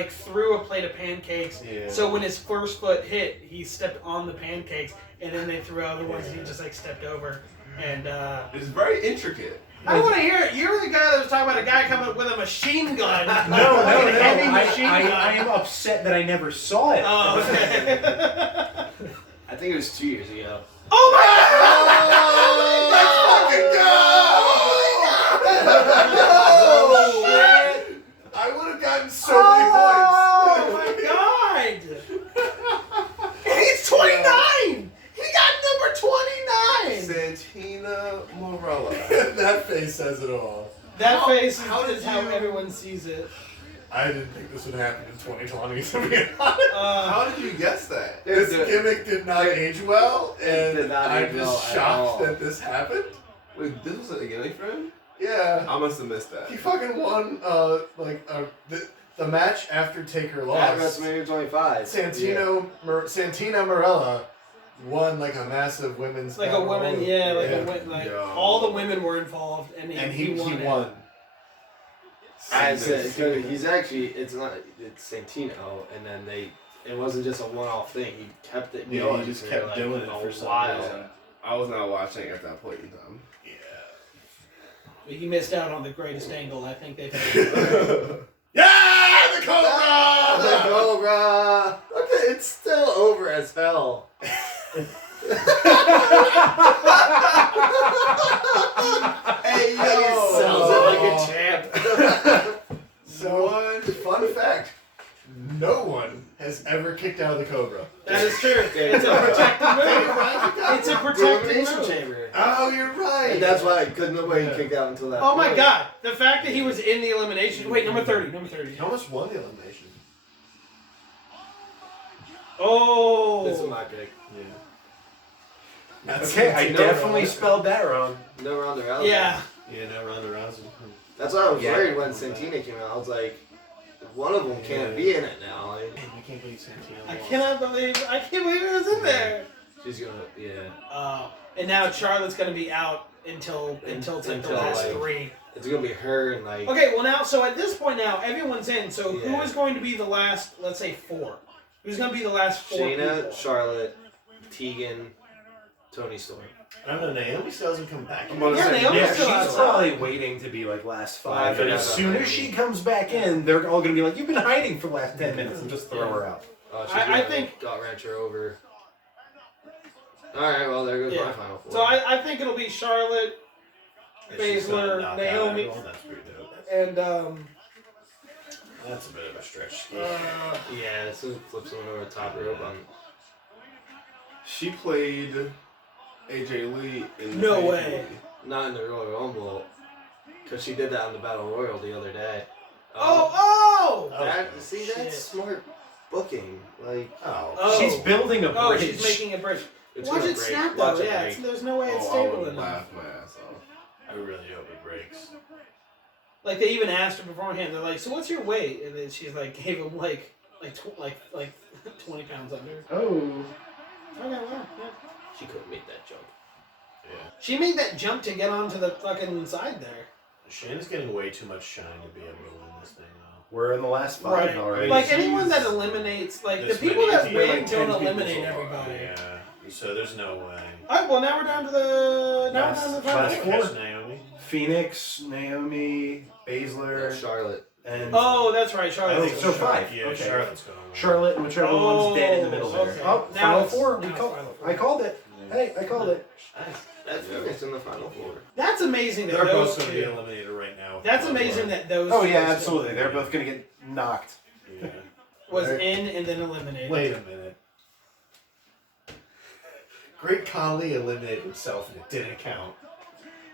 threw a plate of pancakes. Yeah. So when his first foot hit, he stepped on the pancakes, and then they threw other ones, and he just like stepped over. And It's very intricate. I want to hear it. You're the guy that was talking about a guy coming up with a machine gun. No. Like a heavy I machine gun. am upset that I never saw it. Oh, okay. I think it was 2 years ago. Oh my Oh, shit! I would have gotten so many Oh points. my god! He's 29! He got number 29! Santina Morella. That face says it all. That face how is did how you- everyone sees it. I didn't think this would happen in 2020, to be honest. How did you guess that? This gimmick did not age well, It did and not I'm age well just at all. shocked that this happened. Wait, this was a gimmick for him? Yeah. I must have missed that. He fucking won, the match after Taker At lost. WrestleMania 25. Santina Morella won like a massive women's Like a battle woman, royal. yeah, Yo. all the women were involved, and And won. he it. won. I said he's actually it's Santino, and then it wasn't just a one-off thing. He kept it Yeah, going. he just for, kept like, doing it a for some while. reason. I was not watching at that point in time. Yeah. He missed out on the greatest angle I think they've had. Yeah, the Cobra! Ah, the Cobra. Okay, it's still over as hell. Hey, He sells it like a champ. So, fun fact: no one has ever kicked out of the Cobra. That is true. It's a protected move. It's a protected Elimination move. chamber. Oh, you're right. And that's why couldn't nobody kicked out until that. Oh my point. god. The fact that he was in the elimination. Wait, number 30. Number 30. How much won the elimination? Oh. This is my pick. Yeah. Okay, I No, definitely no. spelled that wrong. No Ronda Rousey. Yeah. Yeah, no, Ronda Rousey. That's why I was Yeah. worried when Santina came out. I was like, one of them can't be in it now. Like, Man, I can't believe Santino I lost. can't believe it was in there. she's gonna, yeah. And now Charlotte's gonna be out until it's like the Until, last like- 3. It's gonna be her and like. Okay, well now, so at this point now, everyone's in. So who Yeah. is going to be the last? Let's say 4. Who's going to be the last 4 Shayna, people? Charlotte, Tegan, Tony Storm. I don't know, Naomi still hasn't come back. I'm gonna Yeah, say, Naomi's Yeah, still she's outside. probably waiting to be like last 5. I And as forgot soon about as she Naomi. comes back in, they're all gonna be like, "You've been hiding for the last 10 minutes," and just throw her out. She's I gonna think- got Rancher over. All right, well there goes Yeah. my final 4. So I think it'll be Charlotte She's gonna Baszler, knock out Naomi. everyone. That's pretty dope. and That's a bit of a stretch. yeah, so flip someone over the top rope on. she played AJ Lee in the No pay-per-view. way. Not in the Royal Rumble, because she did that on the Battle Royal the other day. oh See, Shit. that's smart booking. Like, Oh. She's building a bridge. oh she's making a bridge. it's Watch gonna it break. snap Watch though. it Yeah, break. there's no way it's Oh, I stable would enough. laugh my ass off. I really hope it breaks. Like they even asked her beforehand. They're like, "So what's your weight?" And then she's like, gave him like like 20 pounds under. Oh. Okay, well, yeah. She couldn't make that jump. Yeah. She made that jump to get onto the fucking side there. Shayna's getting way too much shine to be able to win this thing, though. We're in the last 5 already. Like anyone that eliminates, like This the people many- that it's like win 10 don't people eliminate so far. everybody. Yeah. So there's no way. Alright, well now we're down to the Last final four. four. Catch Naomi. Phoenix, Naomi, Baszler, Charlotte. and Oh, that's right, Charlotte. I think so. 5. Yeah, Okay. Charlotte's going. Charlotte, and whichever one's dead in the middle Oh, there. okay. Oh, Now final it's- 4. now it's final four. I called it. Hey, I called it. That's Phoenix in the final four. That's amazing that They're those both going to be two. eliminated right now. That's amazing that those. Oh two yeah, still absolutely. They're both gonna get knocked. Yeah. was in and then eliminated. Wait a minute. Great Khali eliminated himself and it didn't count.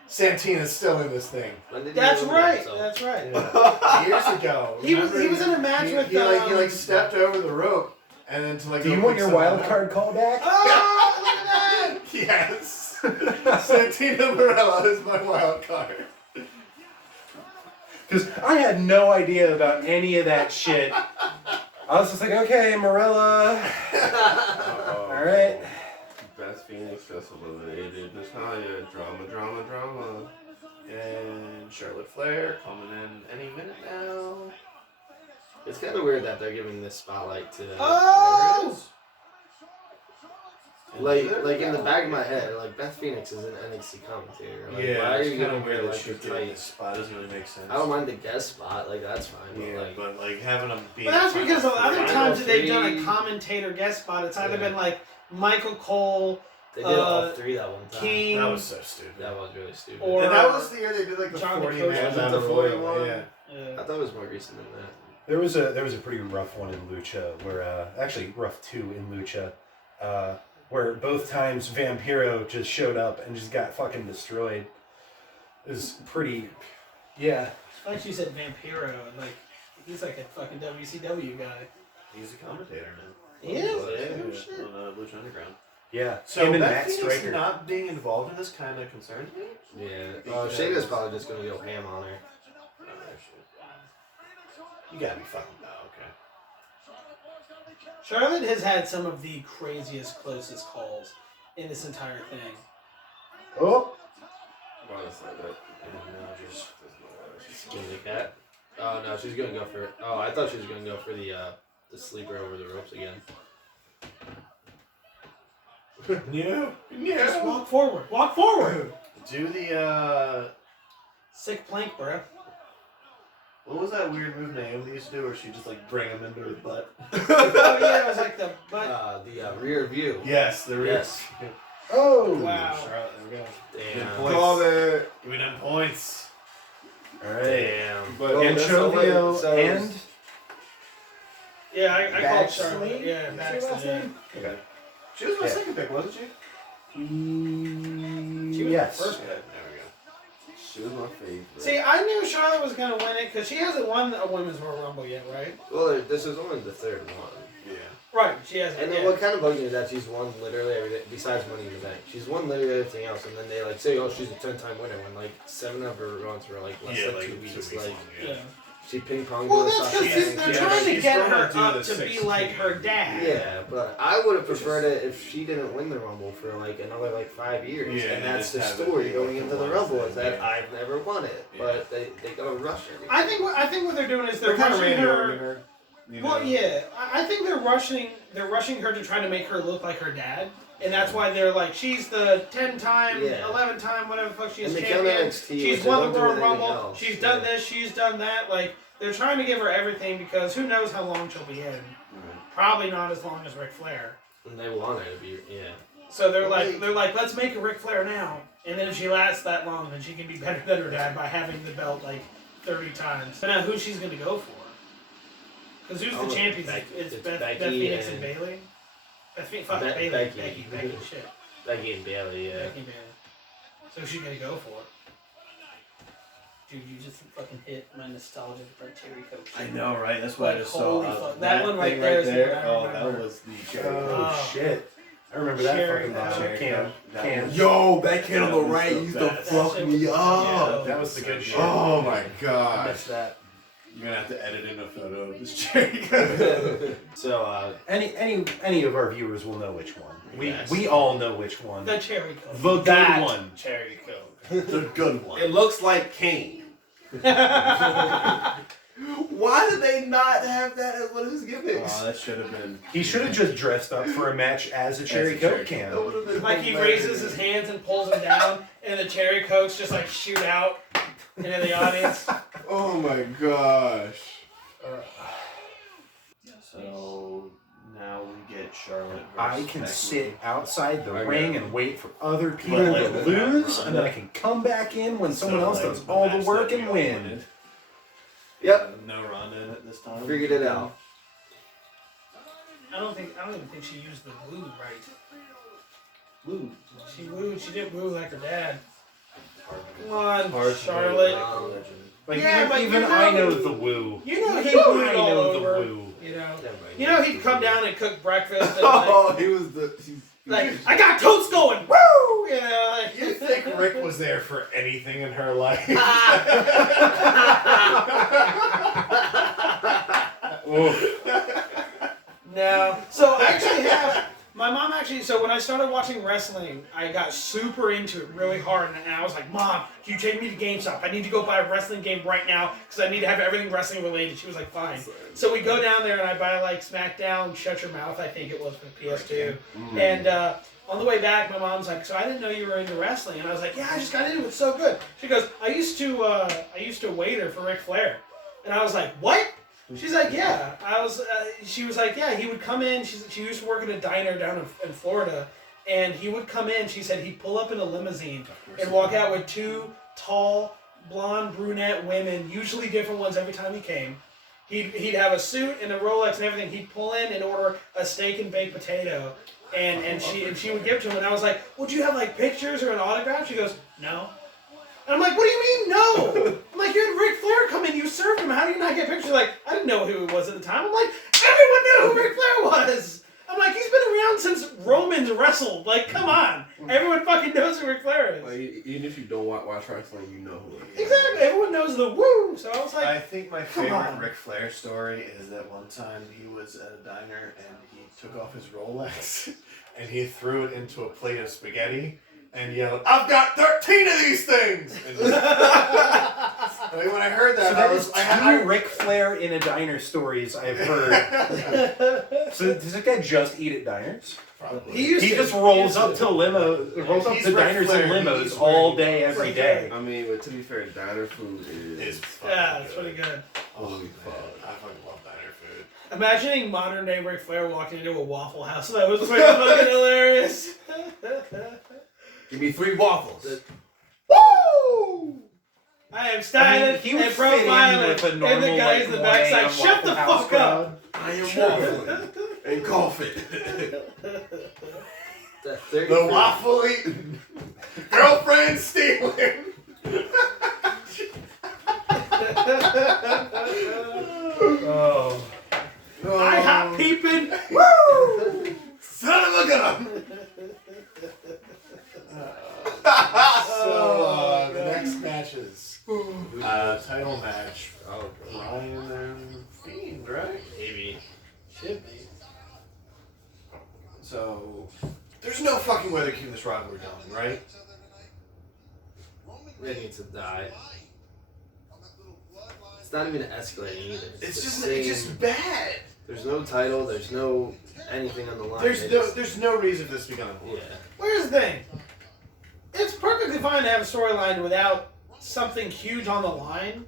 Santina's still in this thing. When did he That's eliminate right. himself? That's right. Yeah. Years ago. He was in a match he, with. he like stepped over the rope and then to like. Do you go want pick your someone wild up. card call back? Oh, look at that! Yes. Santina Morella is my wild card. Because I had no idea about any of that shit. I was just like, okay, Morella. All right. Beth Phoenix just eliminated. Natalia, drama. And Charlotte Flair coming in any minute now. It's kind of weird that they're giving this spotlight to. Oh! Like in the back of my head, like Beth Phoenix is an NXT commentator. Like, Yeah, why are it's you kind giving of her weird that like she's the getting tight? this spot. Doesn't really make sense. I don't mind the guest spot, like that's fine. Yeah, But like, but like having them be. But that's because the other Final times that they've done a three. commentator guest spot, it's either Yeah. been like Michael Cole, they did all uh, three that one time. King, That was so stupid. That was really stupid. Or- and that was the year they did like the John 40 Dakota. man Was it battle the 40 royal. one? Yeah. I thought it was more recent than that. There was a pretty rough one in Lucha where actually rough 2 in Lucha, where both times Vampiro just showed up and just got fucking destroyed. It was pretty, yeah. like you said, Vampiro, like he's like a fucking WCW guy. He's a commentator now. He is? Yeah, Oh, shit. on Lucha Underground. Yeah, So him and Beth Matt Phoenix Striker. not being involved in this kind of concerns me. Yeah. Because- Shayna's probably just gonna go ham on her. You gotta be fucking. Oh, okay. Charlotte has had some of the craziest, closest calls in this entire thing. Oh, Honestly, that. And now just. Skin the cat. Oh no, she's gonna go for. Oh, I thought she was gonna go for the sleeper over the ropes again. No. Just walk forward. Walk forward! Do the Sick plank, bro. what was that weird move Naomi used to do where she just like bring him into her butt? Oh yeah, it was like the butt. The rear view. Yes, there is. Yes. oh. Wow. Charlotte, there we go. Damn. Good Called it. Give me them points. All right. Damn. But Well, that's the way- Anchovio so- and Yeah, I called Baxley? Charlotte. Yeah, Is that Baxley. last Yeah. name? Okay. She was my Yeah. second pick, wasn't she? She was Yes. the first Yeah, pick. there we go. She was my favorite. See, I knew Charlotte was gonna win it because she hasn't won a women's Royal Rumble yet, right? Well, this is only the third one. Yeah. Right, she hasn't. And then Yeah. what kind of bugs me is that she's won literally everything besides Money in the Bank. She's won literally everything else, and then they like say, "Oh, she's a 10-time winner." When like 7 of her runs were like less Yeah, than like 2 2 weeks. weeks Like long, Yeah. she ping ponged. Well, with that's Sasha because Banks. they're Yeah, trying to she's get gonna her do up the to be 16. like her dad. Yeah, but I would have preferred it if she didn't win the Rumble for like another like 5 years. Yeah, and and that's the just have it story be going like into the the one Rumble thing, is that yeah. I've never won it, Yeah. but they gotta rush everything. I think what they're doing is they're They're kind of rushing Randy her. Orton her. You Well, know? yeah, I think they're rushing her to try to make her look like her dad, and that's why they're like, she's the 10-time, Yeah. 11-time, whatever the fuck she is And they count champion. NXT, She's which they won the don't do Royal with Rumble. anything else. She's Yeah. done this. She's done that. Like they're trying to give her everything because who knows how long she'll be in. Probably not as long as Ric Flair. And they want her to be, yeah. So they're like, let's make her Ric Flair now, and then if she lasts that long, then she can be better than her dad by having the belt like 30 times. But now who she's gonna go for? Because who's Oh, the champions? Becky- It's it's Beth Becky Phoenix and and- Bailey. Fuck Be- Bailey. Becky. Becky. Shit. Becky and Bailey, yeah. Becky Bailey. So who's she gonna go for? Dude, you just fucking hit my nostalgia for Terry Coach. I know, right? That's why I Like, just saw holy fuck. That one right thing there is the one I Oh, remember. that was the Oh, Oh. shit. I remember that Cherry fucking Coke. can. That Can. was- Yo, that can on the That was right the used to best. fuck That me shit was- up. That was the good shit. Oh my I god. missed that. You're gonna have to edit in a photo of this Jericho. So, Any of our viewers will know which one. Yes. We all know which one. The cherry coke. The good That one. cherry coke. The good one. It looks like Kane. Why did they not have that as one of his gimmicks? Oh, that should have been. He should have just dressed up for a match as a cherry As a cherry coke can. That would have been Like he hilarious. raises his hands and pulls them down, and the cherry cokes just like shoot out into the audience. Oh my gosh. So now we get Charlotte. I versus can Becky. sit outside the I ring know. and wait for other people But, to like, lose, and then I Ronda- can come back in when someone So, else like, does all the match work that and we all win. wanted. yep, No Ronda in it this time. figured it out. I don't even think she used the woo right. Woo. She wooed. She didn't woo like her dad. Come Hard on, to Charlotte. make a legend. Like Yeah, but even you I know- know the woo. You know he Even wooed I all know the over. woo. You know. You know he'd come down and cook breakfast and Oh, he was the. like I got toast going. Woo! You know. Like, You think Rick was there for anything in her life? No. So I actually have my mom actually. So when I started watching wrestling, I got super into it really hard, and I was like, "Mom, can you take me to GameStop? I need to go buy a wrestling game right now because I need to have everything wrestling related." She was like, "Fine." So we go down there and I buy like SmackDown, Shut Your Mouth, I think it was for PS2, and. On the way back, my mom's like, "So I didn't know you were into wrestling," and I was like, "Yeah, I just got into it. It's so good." She goes, "I used to waiter for Ric Flair," and I was like, "What?" She's like, "Yeah." I was. She was like, "Yeah." He would come in. She used to work at a diner down in Florida, and he would come in. She said he'd pull up in a limousine and walk out with two tall, blonde, brunette women, usually different ones every time he came. He'd have a suit and a Rolex and everything. He'd pull in and order a steak and baked potato. And she would give it to him, and I was like, "Would you have like pictures or an autograph?" She goes, "No." And I'm like, "What do you mean no?" I'm like, "You had Ric Flair come in, you served him. How do you not get pictures?" Like, I didn't know who he was at the time. I'm like, everyone knew who Ric Flair was. I'm like, he's been around since Romans wrestled. Like, come on, everyone fucking knows who Ric Flair is. Like, even if you don't watch wrestling, you know who it is. Exactly, everyone knows the woo. So I was like, I think my Come favorite on. Ric Flair story is that one time he was at a diner and he took off his Rolex and he threw it into a plate of spaghetti and yelled, "I've got 13 of these things!" And just, I mean, when I heard So that, that I is was two Ric Flair in a diner stories I've heard. So does this guy just eat at diners? Probably. he used He to. just rolls up to rolls up He's to Ric diners Flair. and He's limos where all he day, goes. every day. I mean, but to be fair, diner food is. It's Yeah, it's pretty good. Holy Holy fuck. I fucking love diner food. Imagining modern day Ric Flair walking into a Waffle House. That was pretty fucking hilarious. Give me 3 waffles. Woo! I am styling he would and fit in profiling, with a and normal, the guys like, in the 1 backside, a.m. shut the Waffle House fuck up. crowd. I am waffling and coughing. The waffle eating, girlfriend stealing. Oh. I hot peeping. Woo! Son of a gun! So, the next matches. Title match. Oh, Ryan and Fiend, right? maybe. Should be. So, there's no fucking way they're keeping this rivalry going, right? It needs to die. It's not even escalating either. It's the just, same- it's just bad. There's no title. There's no anything on the line. They just- There's no reason for this to be going on. Yeah. Where's the thing? It's perfectly fine to have a storyline without something huge on the line,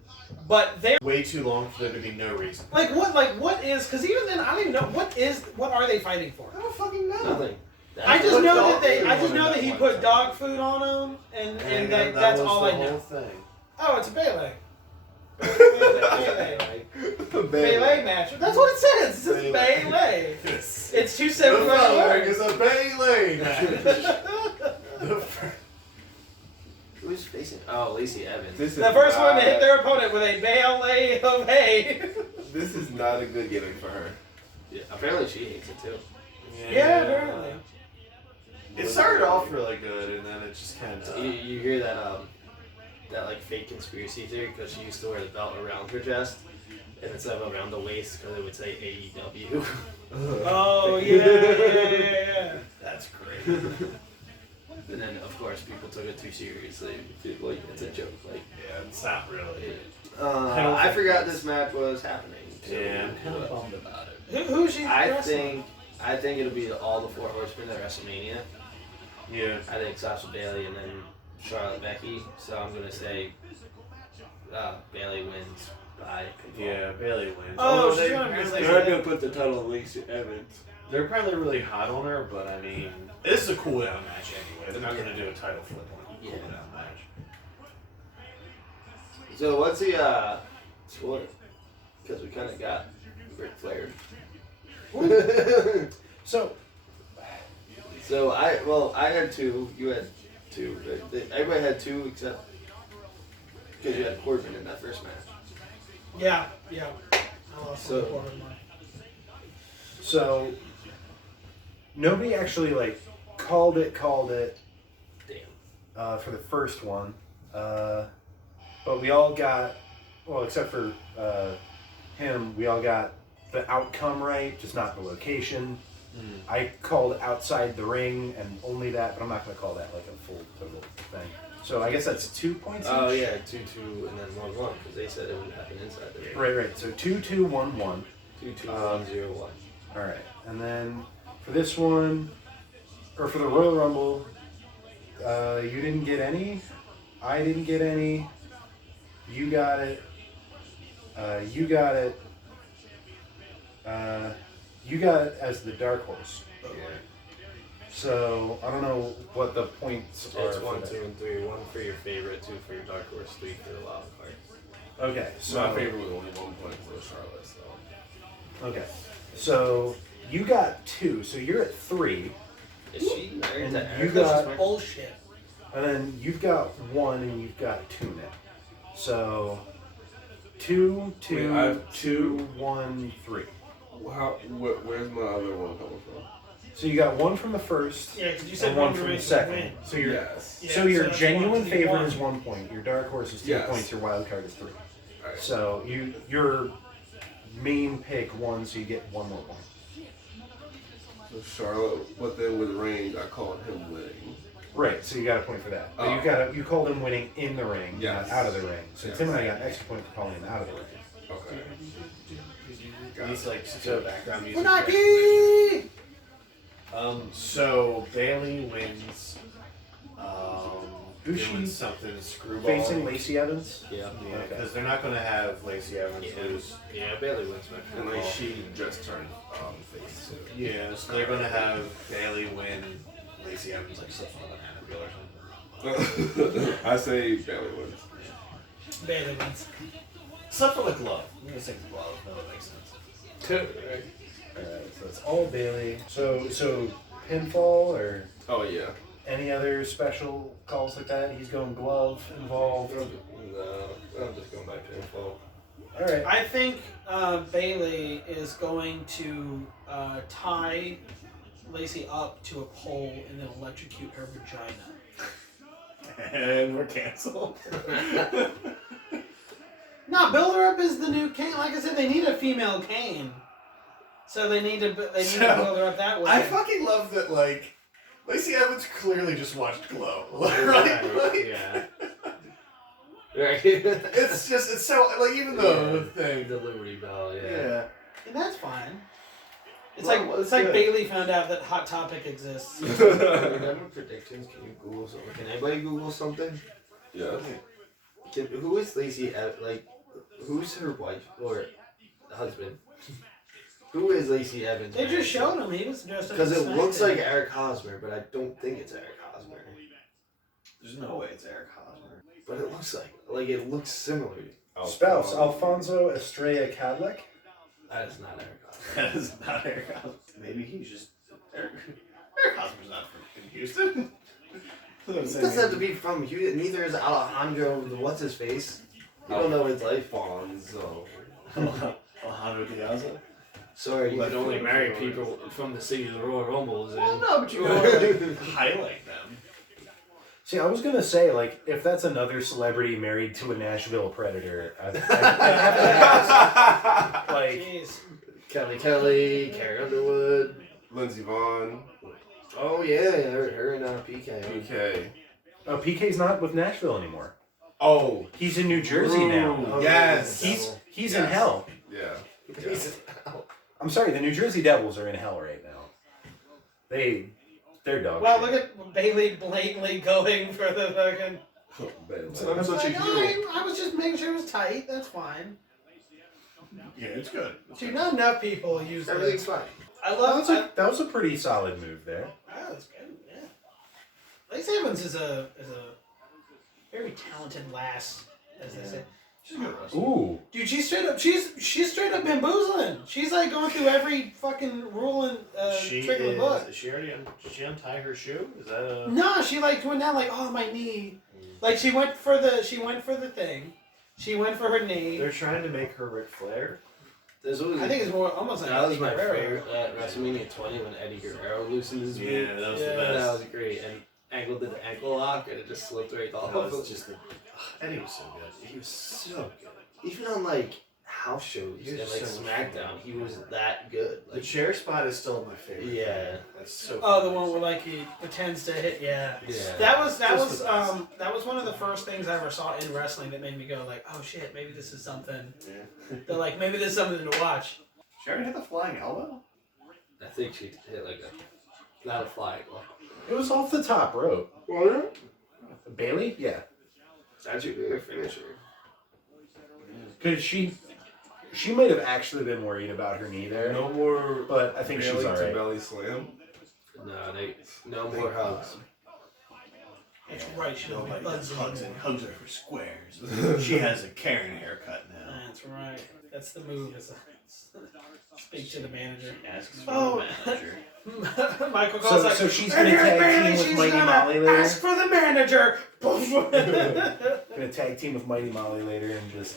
but they're Way too long for there to be no reason. like what is? Because even then, I don't even know what are they fighting for? I don't fucking know. Nothing. I just What know dog that they. food I just on know that that he one put time? dog food on them, and that's was all the I know. whole thing. Oh, it's a Bayley. Bayley match. That's what it says. It says Bayley. Bayley. Yes. It's two The separate following words. is a Bayley match. The fir- Who's facing? Oh, Lacey Evans. This is The first one to not- hit their opponent with a Bayley of hay. This is not a good gimmick for her. Yeah, apparently she hates it too. Yeah, apparently. It started off really good, and then it just kind You of. hear that that like fake conspiracy theory because she used to wear the belt around her chest, and instead of around the waist, because it would say AEW. Oh yeah. That's great. And then, of course, people took it too seriously. Like, it's a joke. Like, Yeah, it's not really. I forgot this match was happening. So Yeah, I'm kind of bummed about it. Who's she? I wrestling? think it'll be all the 4 horsemen at WrestleMania. Yeah. I think Sasha Bailey and then Charlotte Becky. So I'm gonna say Bailey wins by pinfall. Yeah, Bailey wins. Oh, Although she's they, gonna be They're not gonna put the title on Lacey Evans. they're probably really hot on her, but I mean, this is a cool down match anyway. They're not going to do a title flip on a cool down match. So what's the score? Because we kind of got Ric Flair. So, So I had 2. You had 2. Everybody had 2 except because you had Corbin in that first match. Yeah. I lost So- Corbin one. so nobody actually like called it Damn. for the first one, but we all got, well, except for him, we all got the outcome right, just not the location. I called outside the ring and only that, but I'm not going to call that like a full total thing. So I guess that's 2 points each? Oh yeah, 2-2 and then 1-1 because they said it would happen inside the ring. Right. So 2-2, 1-1. 2-2, 1-0, 1. All right. And then for this one, or for the Royal Rumble, you didn't get any. I didn't get any. You got it. You got it. You got it as the dark horse. Yeah. So I don't know what the points are. It's for 1, that. 2, and 3. 1 for your favorite, 2 for your dark horse, 3 for the wild card. Okay. So my favorite was only 1 point for Charlotte. So Okay. So you got 2. So you're at 3, Is she married And to you Eric? got- Bullshit. and then you've got 1, and you've got 2 now. So 2, 2, Wait, I have 2, 1, 3. where's my other one coming from? So you got 1 from the first, Yeah, because you said and 1 one from the race would second. win. So your Yes. Yeah, so your that's genuine 1 to be favorite 1. is 1 point. Your dark horse is 2 Yes. points. Your wild card is 3. Alright. So your main pick 1, so you get 1 more point. So Charlotte, but then with Reigns, I called him winning. Right. So you got a point for that. But Oh. you called him winning in the ring, Yes. not out of the ring. So Yes. Tim and I got an extra point for calling him out of the ring. Okay. He's like so background music. Funaki! So Bailey wins. Who's doing she something screwball? Facing Lacey Evans. Yeah. Yeah, Okay. because they're not going to have Lacey Evans Yeah. lose. Yeah, Bailey wins my And pinfall. like she just turned face too. Yeah, so they're going to have Bailey win Lacey Evans like slips on a banana peel or something. I say Bailey wins. Bailey wins. Except for the glove. I'm going to say the glove. No, that makes sense. Alright, so it's all Bailey. So pinfall or Oh yeah. any other special calls like that? He's going glove involved. No, I'm just going by pinfall. Alright. I think Bailey is going to tie Lacey up to a pole and then electrocute her vagina. And we're canceled. No, build her up as the new Kane. Like I said, they need a female Kane, so they need to build her up that way. I fucking love that, like, Lacey Evans clearly just watched Glow. Right? Like, Yeah. Right. it's so, like, even the thing. The Liberty Bell, yeah. Yeah. and that's fine. It's Well, like well, it's like good. Bailey found out that Hot Topic exists. Remember predictions? Can you Google something? Can anybody Google something? Yeah. Who is Lacey? Like, who's her wife or husband? Who is Lacey Evans? They just showed him. He was dressed up Because as it looks Smackdown. like Eric Hosmer, but I don't think it's Eric Hosmer. There's no way it's Eric Hosmer. But it looks like it looks similar. Spouse Alfonso Estrella Cadleck. That is not Eric Hosmer. That is not Eric Hosmer. Maybe he's just. Eric Hosmer's not from Houston. He doesn't have to be from Houston. Neither is Alejandro. What's his face? You don't know his life. Bonzo. Alejandro Diaz. Sorry, you You can can only marry people from the city of the Royal Rumble is in. Well, no, but you gotta like, highlight them. See, I was gonna say, like, if that's another celebrity married to a Nashville Predator, I have to ask, like, Jeez. Kelly, Carrie Underwood. Lindsey Vaughn, Oh yeah, her and PK. PK. PK's not with Nashville anymore. Oh, He's in New Jersey now. Oh, yes. He's in Yes. hell. Yeah. He's I'm sorry, the New Jersey Devils are in hell right now. They're dog Well, shit. look at Bailey blatantly going for the fucking. I'm such a Like, hero. I was just making sure it was tight. That's fine. Yeah, it's good. Dude, not enough people use Everything's this. fine. I love it. That was a pretty solid move there. Oh, that's good. Yeah. Lacey Evans is a very talented lass, as they say. She's a good wrestler. Ooh. Dude, she's straight up bamboozling. She's like going through every fucking rule and trick in the book. Is she already? Did she untie her shoe? Is that a? No, she like went down like, oh my knee. Like she went for the thing. She went for her knee. They're trying to make her Ric Flair. This was I think it's more almost like that was Eddie my Guerrero. favorite at WrestleMania 20 when Eddie Guerrero loosened his boot. Yeah, that was the Yeah. best. That was great. And Angle did the ankle lock and it just slipped right off. That was just the. Eddie was so good. He was so good. Even on like house shows He and was like so much SmackDown, fun. he was that good. The Like chair spot is still my favorite. Yeah. That's so. Oh, the fun. one where like he pretends to hit. Yeah. yeah. That was one of the first things I ever saw in wrestling that made me go like, oh shit, maybe this is something. Yeah. That like maybe there's something to watch. She already hit the flying elbow. I think she hit like not a flag. It was off the top rope. What? Bailey? Yeah. That's your finisher. Because she might have actually been worried about her knee there. No more. But I think she's Bailey to alright. belly slam. No more hugs. That's right. She don't Nobody be just buzzing hugs and anymore. hugs her for squares. She has a Karen haircut now. That's right. That's the move. Speak to the manager. Asks for Oh. the manager. Michael calls like, So she's "And gonna here's tag Bailey, team with she's Mighty gonna Molly later. Ask for the manager. Gonna tag team with Mighty Molly later and just,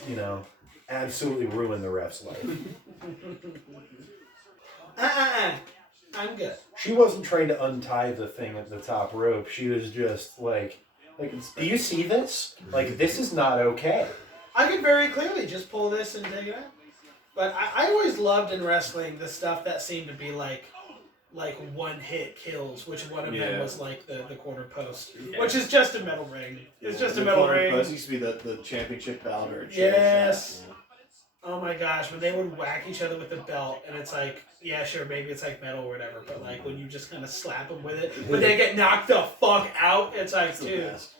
absolutely ruin the ref's life. I'm good. She wasn't trying to untie the thing at the top rope. She was just like, do you see this? Like, this is not okay. I could very clearly just pull this and take it out. But I always loved in wrestling the stuff that seemed to be like one hit kills, which one of them Yeah. was like the corner post, Yeah. which is just a metal ring. It's just a The metal corner ring. post used to be the championship belt or a chair Yes. shot. Oh my gosh, when they would whack each other with the belt, and it's like, yeah, sure, maybe it's like metal or whatever, but like when you just kind of slap them with it, when they get knocked the fuck out, it's like, It's the dude. best.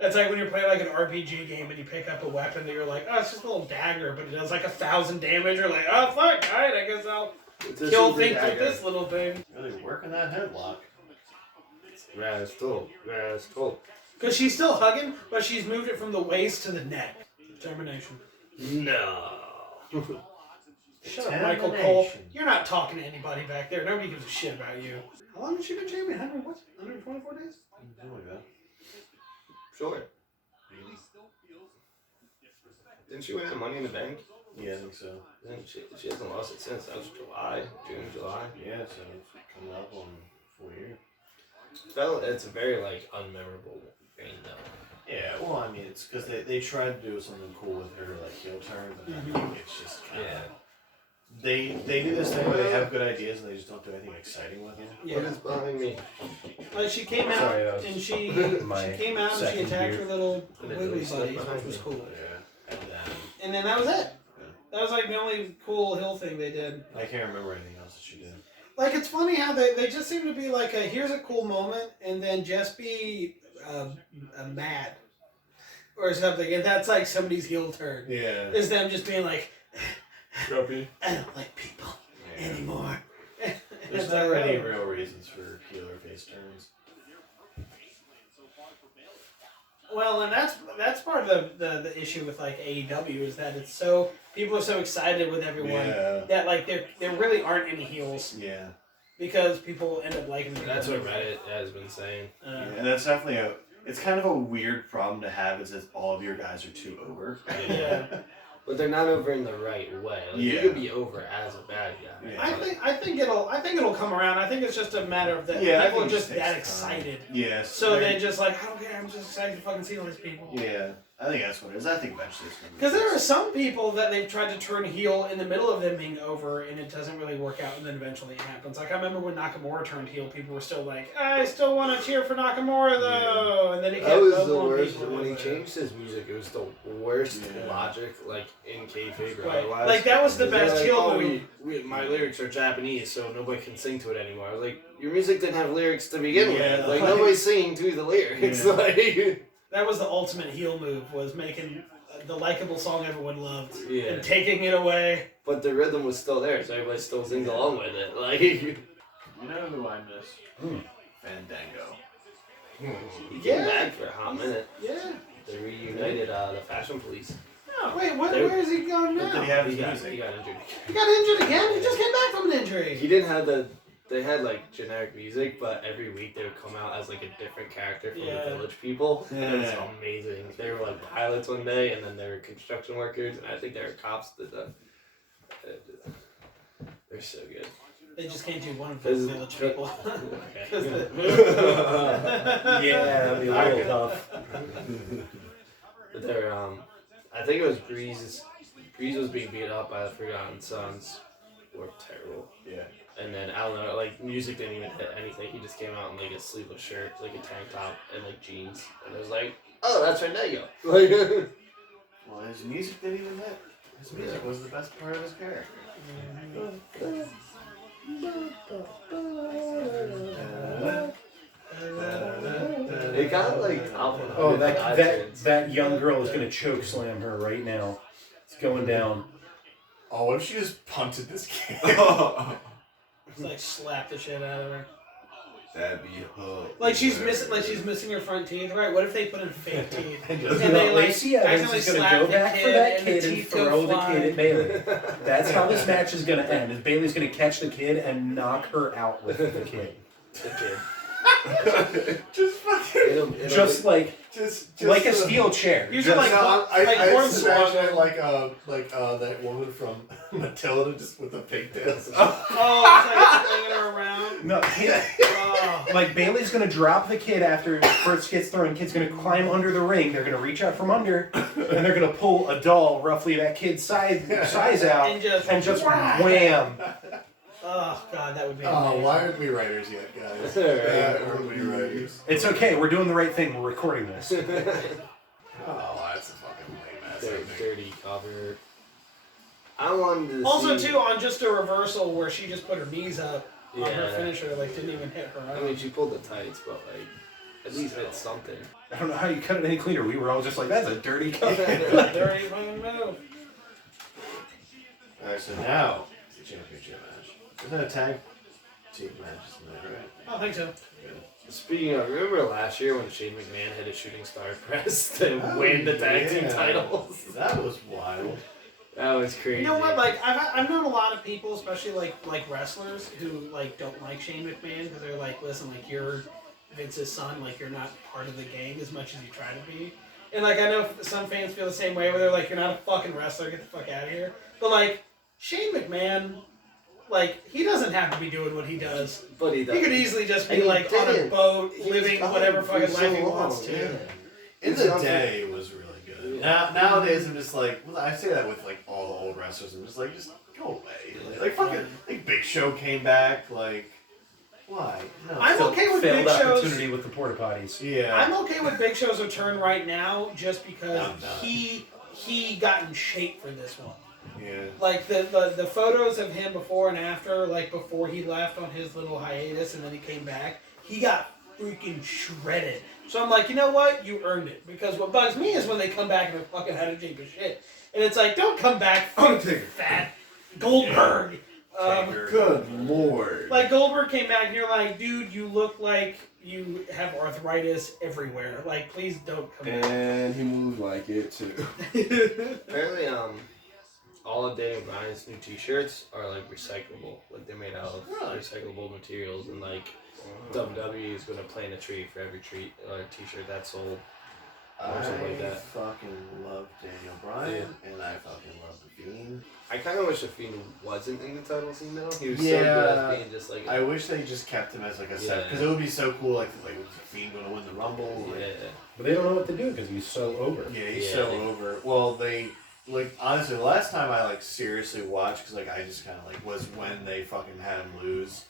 It's like when you're playing like an RPG game and you pick up a weapon that you're like, oh, it's just a little dagger, but it does like 1,000 damage. You're like, oh fuck, alright, I guess I'll kill things with this little thing. Really working that headlock. Rascal. Because she's still hugging, but she's moved it from the waist to the neck. Determination. No. Shut up, Michael Cole. You're not talking to anybody back there. Nobody gives a shit about you. How long has she been champion? 124 days? Something like that. Sure. Didn't she win that Money in the Bank? Yeah, I think so. Then she hasn't lost it since. That was July. Yeah, so it's coming up on 4 years. It's a very like unmemorable reign though. Yeah, well, I mean, it's because they tried to do something cool with her, like, heel turn, but then it's just kind of... Yeah. They do this thing where they have good ideas and they just don't do anything exciting with them. Yeah. What is behind me? Like she came out Sorry, that was and she my came out and she second attacked beer. her little I didn't wiggly really step buddies, behind which was me. cool. Yeah. And then that was it. That was like the only cool hill thing they did. I can't remember anything else that she did. Like it's funny how they just seem to be like a here's a cool moment and then just be mad or something, and that's like somebody's heel turn. Yeah. Is them just being like, Grumpy. I don't like people anymore. There's It's never like, any oh. real reasons for heel or face turns. Well, and that's part of the issue with like AEW is that it's so people are so excited with everyone Yeah. that like there really aren't any heels Yeah. because people end up liking them. That's what Reddit has been saying. And that's definitely it's kind of a weird problem to have is that all of your guys are too over. Yeah. But they're not over in the right way. Like, you Yeah. could be over as a bad guy. Yeah. I think it'll come around. I think it's just a matter of that Yeah, I people think are it just takes that time. excited. Yes. So they're just like, I don't care. I'm just excited to fucking see all these people. Yeah, I think that's what it is. I think eventually it's gonna be. Because there are some people that they've tried to turn heel in the middle of them being over, and it doesn't really work out, and then eventually it happens. Like, I remember when Nakamura turned heel, people were still like, I still want to cheer for Nakamura, though! And then he kept That was the elbowing worst. people. When he changed his music, it was the worst Yeah. logic, like, in kayfabe or Right. otherwise. Like, that was the They're best like, heel oh, move. my lyrics are Japanese, so nobody can sing to it anymore. I was like, your music didn't have lyrics to begin Yeah, with. Like, like- nobody's singing to the lyrics. Yeah. Like, That was the ultimate heel move, was making the likable song everyone loved, yeah. and taking it away. But the rhythm was still there, so everybody still sings along with it. Like, You know who I miss? Fandango. he came Yeah. back for a hot minute. Yeah. They reunited the Fashion Police. Wait, They- where is he going But did he now? have He his got, music? he got injured. He got injured again? He just came back from an injury. He didn't have the. They had like generic music, but every week they would come out as like a different character from Yeah. the Village People. And it was Yeah. amazing. They were like pilots one day, and then they were construction workers, and I think they were cops. They're so good. They just can't do one of This those is- village people. Okay. 'Cause the- Yeah, that'd be a little tough. But they're I think it was Breeze. Breeze was being beat up by the Forgotten Sons. Were terrible. Yeah. And then I don't know, like music didn't even hit anything. He just came out in like a sleeveless shirt, like a tank top, and like jeans. And it was like, oh, that's Fandango. Like, Well, his music didn't even hit. His music was the best part of his character. it got like top 100 Oh, on that iTunes. that young girl is gonna choke slam her right now. It's going down. Oh, what if she just punted this kid? Just like slap the shit out of her. That'd be hook. Like she's missing her front teeth, right? What if they put in fake teeth? And And just- they, like, Lacey Evans accidentally is gonna slap go the back for kid that and the kid and teeth go throw the kid flying. at Bailey. That's how this match is gonna end. Is Bailey's gonna catch the kid and knock her out with the kid. The kid. just fucking. Just like Just like a steel chair. You Just, should like, no, I like just imagine hornswoggle. it like that woman from Matilda just with the pigtails. Oh, it's like swinging her around. No, Oh. like Bailey's gonna drop the kid after first gets thrown. Kid's gonna climb under the ring. They're gonna reach out from under, and they're gonna pull a doll roughly that kid's size out, And just, and just wham. Oh god, that would be. Oh, amazing. why aren't we writers yet, guys? Alright. Why aren't we writers? It's okay. We're doing the right thing. We're recording this. Oh, that's a fucking lame ass. Dirty, ending. dirty cover. I wanted to Also, see, too, on just a reversal where she just put her knees up on her Yeah. finisher, like didn't even hit her. I mean, she pulled the tights, but like, at least hit something. I don't know how you cut it any cleaner. We were all just like, that's a dirty cover. Dirty fucking move. Alright, so now it's the championship match. Isn't that a tag team match, isn't that right? I don't think so. Speaking of, remember last year when Shane McMahon hit a shooting star press to win the tag team yeah. titles? That was wild. That was crazy. You know what? Like I've known a lot of people, especially like wrestlers, who like don't like Shane McMahon because they're like, listen, like you're Vince's son, like you're not part of the gang as much as you try to be. And like I know some fans feel the same way, where they're like, you're not a fucking wrestler, get the fuck out of here. But like Shane McMahon, like he doesn't have to be doing what he does. But he He does. could easily just be And he like on a didn't. boat, He was living gone whatever for fucking so life he long, wants to. yeah. In It's the not day, it was really good. Yeah. Nowadays, I'm just like, well, I say that with like all the old wrestlers. I'm just go away. Like fucking, like Big Show came back. Like, why? No. I'm okay with Failed Big Show's. opportunity with the porta potties. yeah. I'm okay with Big Show's return right now, just because I'm not. he got in shape for this one. Yeah. Like the photos of him before and after, like before he left on his little hiatus and then he came back, he got freaking shredded. So I'm like, you know what? You earned it. Because what bugs me is when they come back and they're fucking out of shape as shit. And it's like, don't come back Undertaker. fat Goldberg. Good lord. Like Goldberg came back and you're like, dude, you look like you have arthritis everywhere. Like, please don't come back. And he moved like it too. Apparently, all of Daniel Bryan's new T-shirts are like recyclable. Like they're made out of Really? recyclable materials, and like WWE is gonna plant a tree for every T-shirt that's sold. I Or something like that. fucking love Daniel Bryan, and I fucking I kind of wish the Fiend wasn't in the title scene though. He was so Yeah. good at being just like. I wish they just kept him as like a set Yeah. because it would be so cool. Like was the Fiend gonna win the Rumble? Like, Yeah. But they don't know what to do because he's so over. yeah, he's Yeah, so they- over. Well, they like honestly, the last time I like seriously watched because like I just kind of like was when they fucking had him lose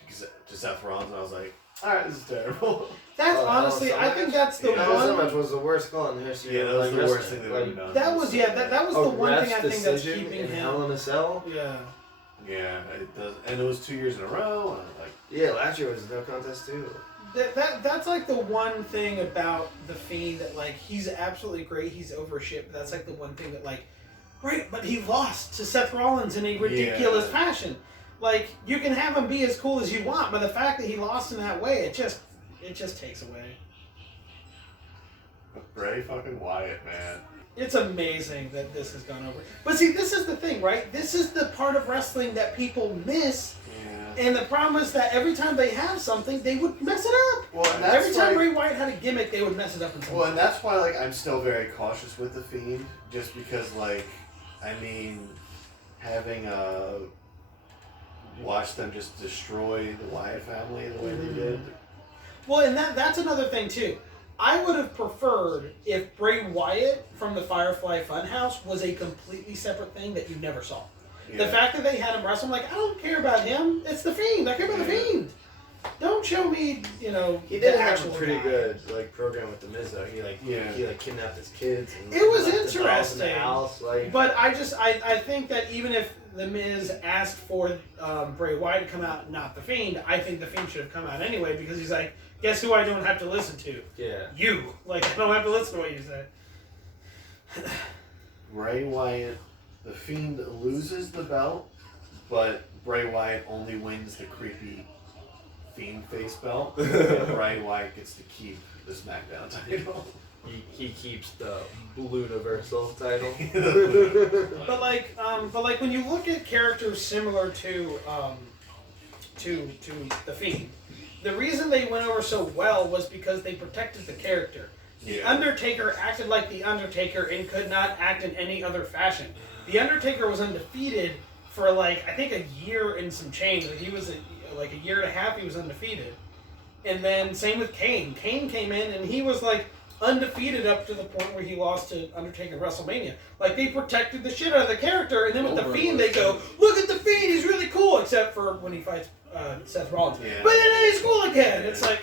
because to Seth Rollins, and I was like, all right, this is terrible. That's Oh, honestly, that was I so think much? that's the Yeah, That was so one. much was the worst call in the history. Yeah, of that was like, the worst wrestling. thing they've Like, ever done. That was that was a the one thing ref's I think that's decision keeping in him. Hell in a Cell. Yeah. Yeah, it does, and it was 2 years in a row. And like, Yeah, last year was no contest too. That's like the one thing about the Fiend that like he's absolutely great. He's over shit, but that's like the one thing that like, right? But he lost to Seth Rollins in a ridiculous Yeah. fashion. Like you can have him be as cool as you want, but the fact that he lost in that way, it just takes away. Bray fucking Wyatt, man. It's amazing that this has gone over. But see, this is the thing, right? This is the part of wrestling that people miss. Yeah. And the problem is that every time they have something, they would mess it up. Well, and that's Every time why- Bray Wyatt had a gimmick, they would mess it up in some Well, way. and that's why like I'm still very cautious with the Fiend, just because like, I mean, having watch them just destroy the Wyatt family the way they did. Well, and that's another thing too. I would have preferred if Bray Wyatt from the Firefly Funhouse was a completely separate thing that you never saw. The Yeah. fact that they had him wrestle, I'm like, I don't care about him. It's the Fiend. I care about the Yeah. Fiend. Don't show me, He the did have actual a pretty guy. good like program with the Miz though. He Yeah. kidnapped his kids. And It was left the dolls in interesting. the house, like. But I think that even if The Miz asked for Bray Wyatt to come out, not the Fiend, I think the Fiend should have come out anyway because he's like, guess who I don't have to listen to? Yeah. You. Like, I don't have to listen to what you say. Bray Wyatt, the Fiend loses the belt, but Bray Wyatt only wins the creepy Fiend face belt. And Bray Wyatt gets to keep the SmackDown title. He keeps the Universal title. But like when you look at characters similar to the Fiend, the reason they went over so well was because they protected the character. The Yeah. Undertaker acted like the Undertaker and could not act in any other fashion. The Undertaker was undefeated for like I think a year and some change. Like he was like a year and a half. He was undefeated, and then same with Kane. Kane came in and he was like undefeated up to the point where he lost to Undertaker at WrestleMania. Like they protected the shit out of the character, and then with the Over Fiend with. they go, look at the Fiend, he's really cool, except for when he fights Seth Rollins. Yeah. But then he's cool again. It's like,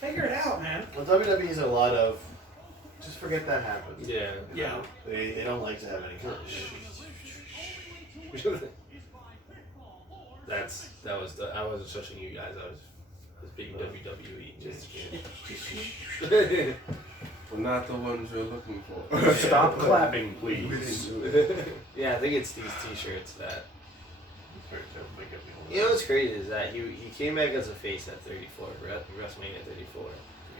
figure it out, man. Well, WWE's a lot of just forget that happened. Yeah. You Yeah. know? They don't like to have any kind of shit. I wasn't shushing you guys. I was being WWE. Just We're not the ones you're looking for. Stop clapping, please. Yeah, I think it's these T-shirts that. Make up the You know what's crazy is that he came back as a face at 34, WrestleMania 34.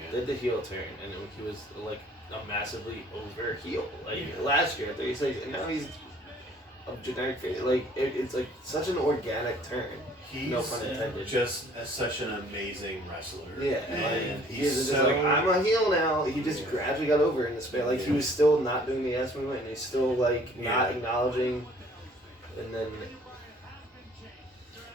Yeah. Did the heel turn, and he was like a massively over heel. Like last year at 36, and now he's a generic face. Like it's like such an organic turn. He's No pun intended. just such an amazing wrestler. Yeah, and he he's is so just like I'm a heel now. He just Yeah. gradually got over in the space. Like he was still not doing the S movement, and he's still like not Yeah. acknowledging. And then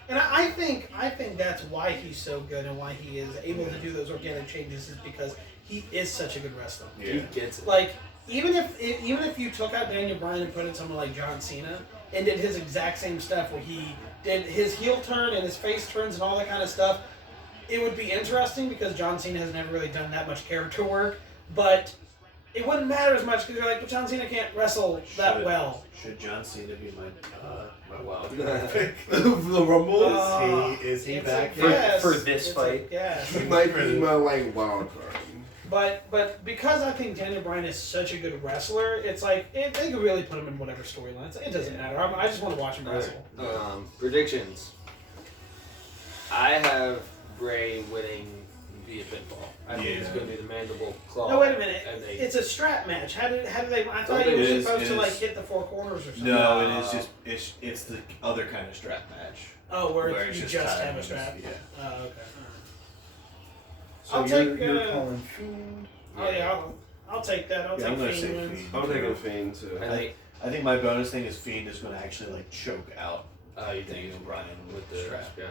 And I think that's why he's so good and why he is able to do those organic changes is because he is such a good wrestler. he yeah. gets it. Like even if you took out Daniel Bryan and put in someone like John Cena and did his exact same stuff where he did his heel turn and his face turns and all that kind of stuff, it would be interesting because John Cena has never really done that much character work, but it wouldn't matter as much because you're like, but John Cena can't wrestle that Should- well. Should John Cena be my wild card pick? The Rumble? Is he It's back a yet? guess. For this It's fight? a guess. He might be my like wild card. But because I think Daniel Bryan is such a good wrestler, it's like they could really put him in whatever storylines. It doesn't matter. I just want to watch him wrestle. Predictions. I have Bray winning via pinfall. I think it's Yeah. going to be the mandible claw. No, wait a minute. And they, It's a strap match. How do they? I Don't thought they- you were It is- supposed it to like is. hit the four corners or something. No, it is just it's the other kind of strap match. Oh, where, Where it's you just just tied have a with- strap. yeah. Oh, okay. So I'll you're, take, you're uh, calling Fiend. Oh yeah, I'll take that. I'll Yeah, I'm take gonna Fiend say wins. Fiend. I'm taking Fiend too. I think I think my bonus thing is Fiend is going to actually like choke out. You think Daniel it's Bryan with the strap. yeah.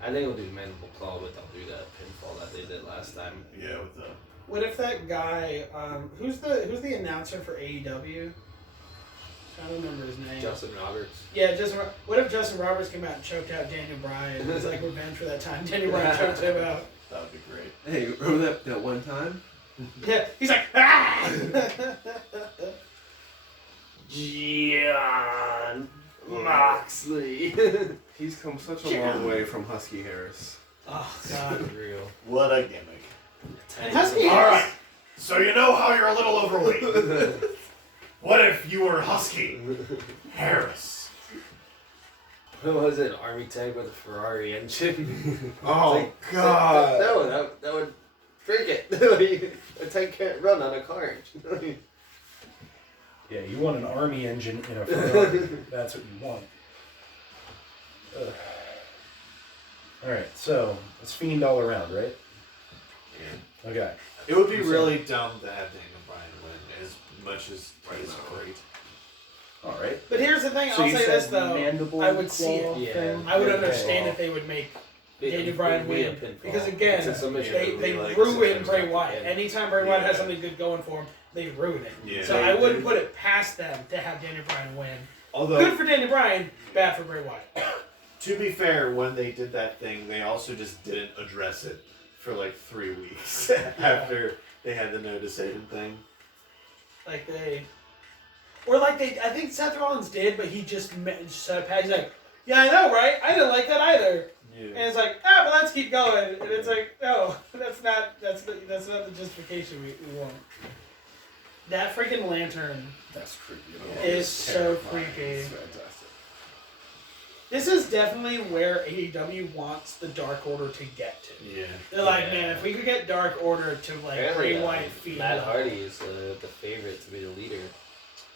I think they'll do mandible claw, but they'll do that pinfall that they did last time. Yeah, with the. What if that guy? Who's the announcer for AEW? I don't remember his name. Justin Roberts. Yeah, what if Justin Roberts came out and choked out Daniel Bryan? It was like revenge for that time Daniel Bryan choked him out. That would be great. Hey, remember that one time? Yeah, he's like, ah! John Moxley. He's come such a long way from Husky Harris. Oh God. Real. What a gimmick. And Husky All Harris- right. So you know how you're a little overweight. What if you were Husky Harris? What was it? Army tank with a Ferrari engine. Oh God! No, that would freak it. A tank can't run on a car engine. Yeah, you want an army engine in a Ferrari. That's what you want. Ugh. Alright, so it's Fiend all around, right? Yeah. Okay. It would be really dumb to have Daniel Bryan win as much as he's great. Alright. But here's the thing. So I'll you say said this though. mandible I would see it. claw Yeah. thing? I would Okay. understand if they would make Daniel Bryan win because again, It's a submission. they It would be like ruin 6 times Bray after Wyatt. 10. Anytime Bray Wyatt has Yeah. something good going for him, they ruin it. Yeah. So I wouldn't put it past them to have Daniel Bryan win. Although, Good for Daniel Bryan, bad for Bray Wyatt. to be fair, when they did that thing, they also just didn't address it for like 3 weeks after they had the no decision thing. Like they, or like they. I think Seth Rollins did, but he just said, "He's like, yeah, I know, right? I didn't like that either." And it's like, but let's keep going. And it's like, no, that's not the justification we want. That freaking lantern That's creepy. is so creepy. It's fantastic. This is definitely where AEW wants the Dark Order to get to. Yeah. They're like, Yeah. man, if we could get Dark Order to like Apparently, Bray Wyatt feed Matt up. Hardy is the favorite to be the leader.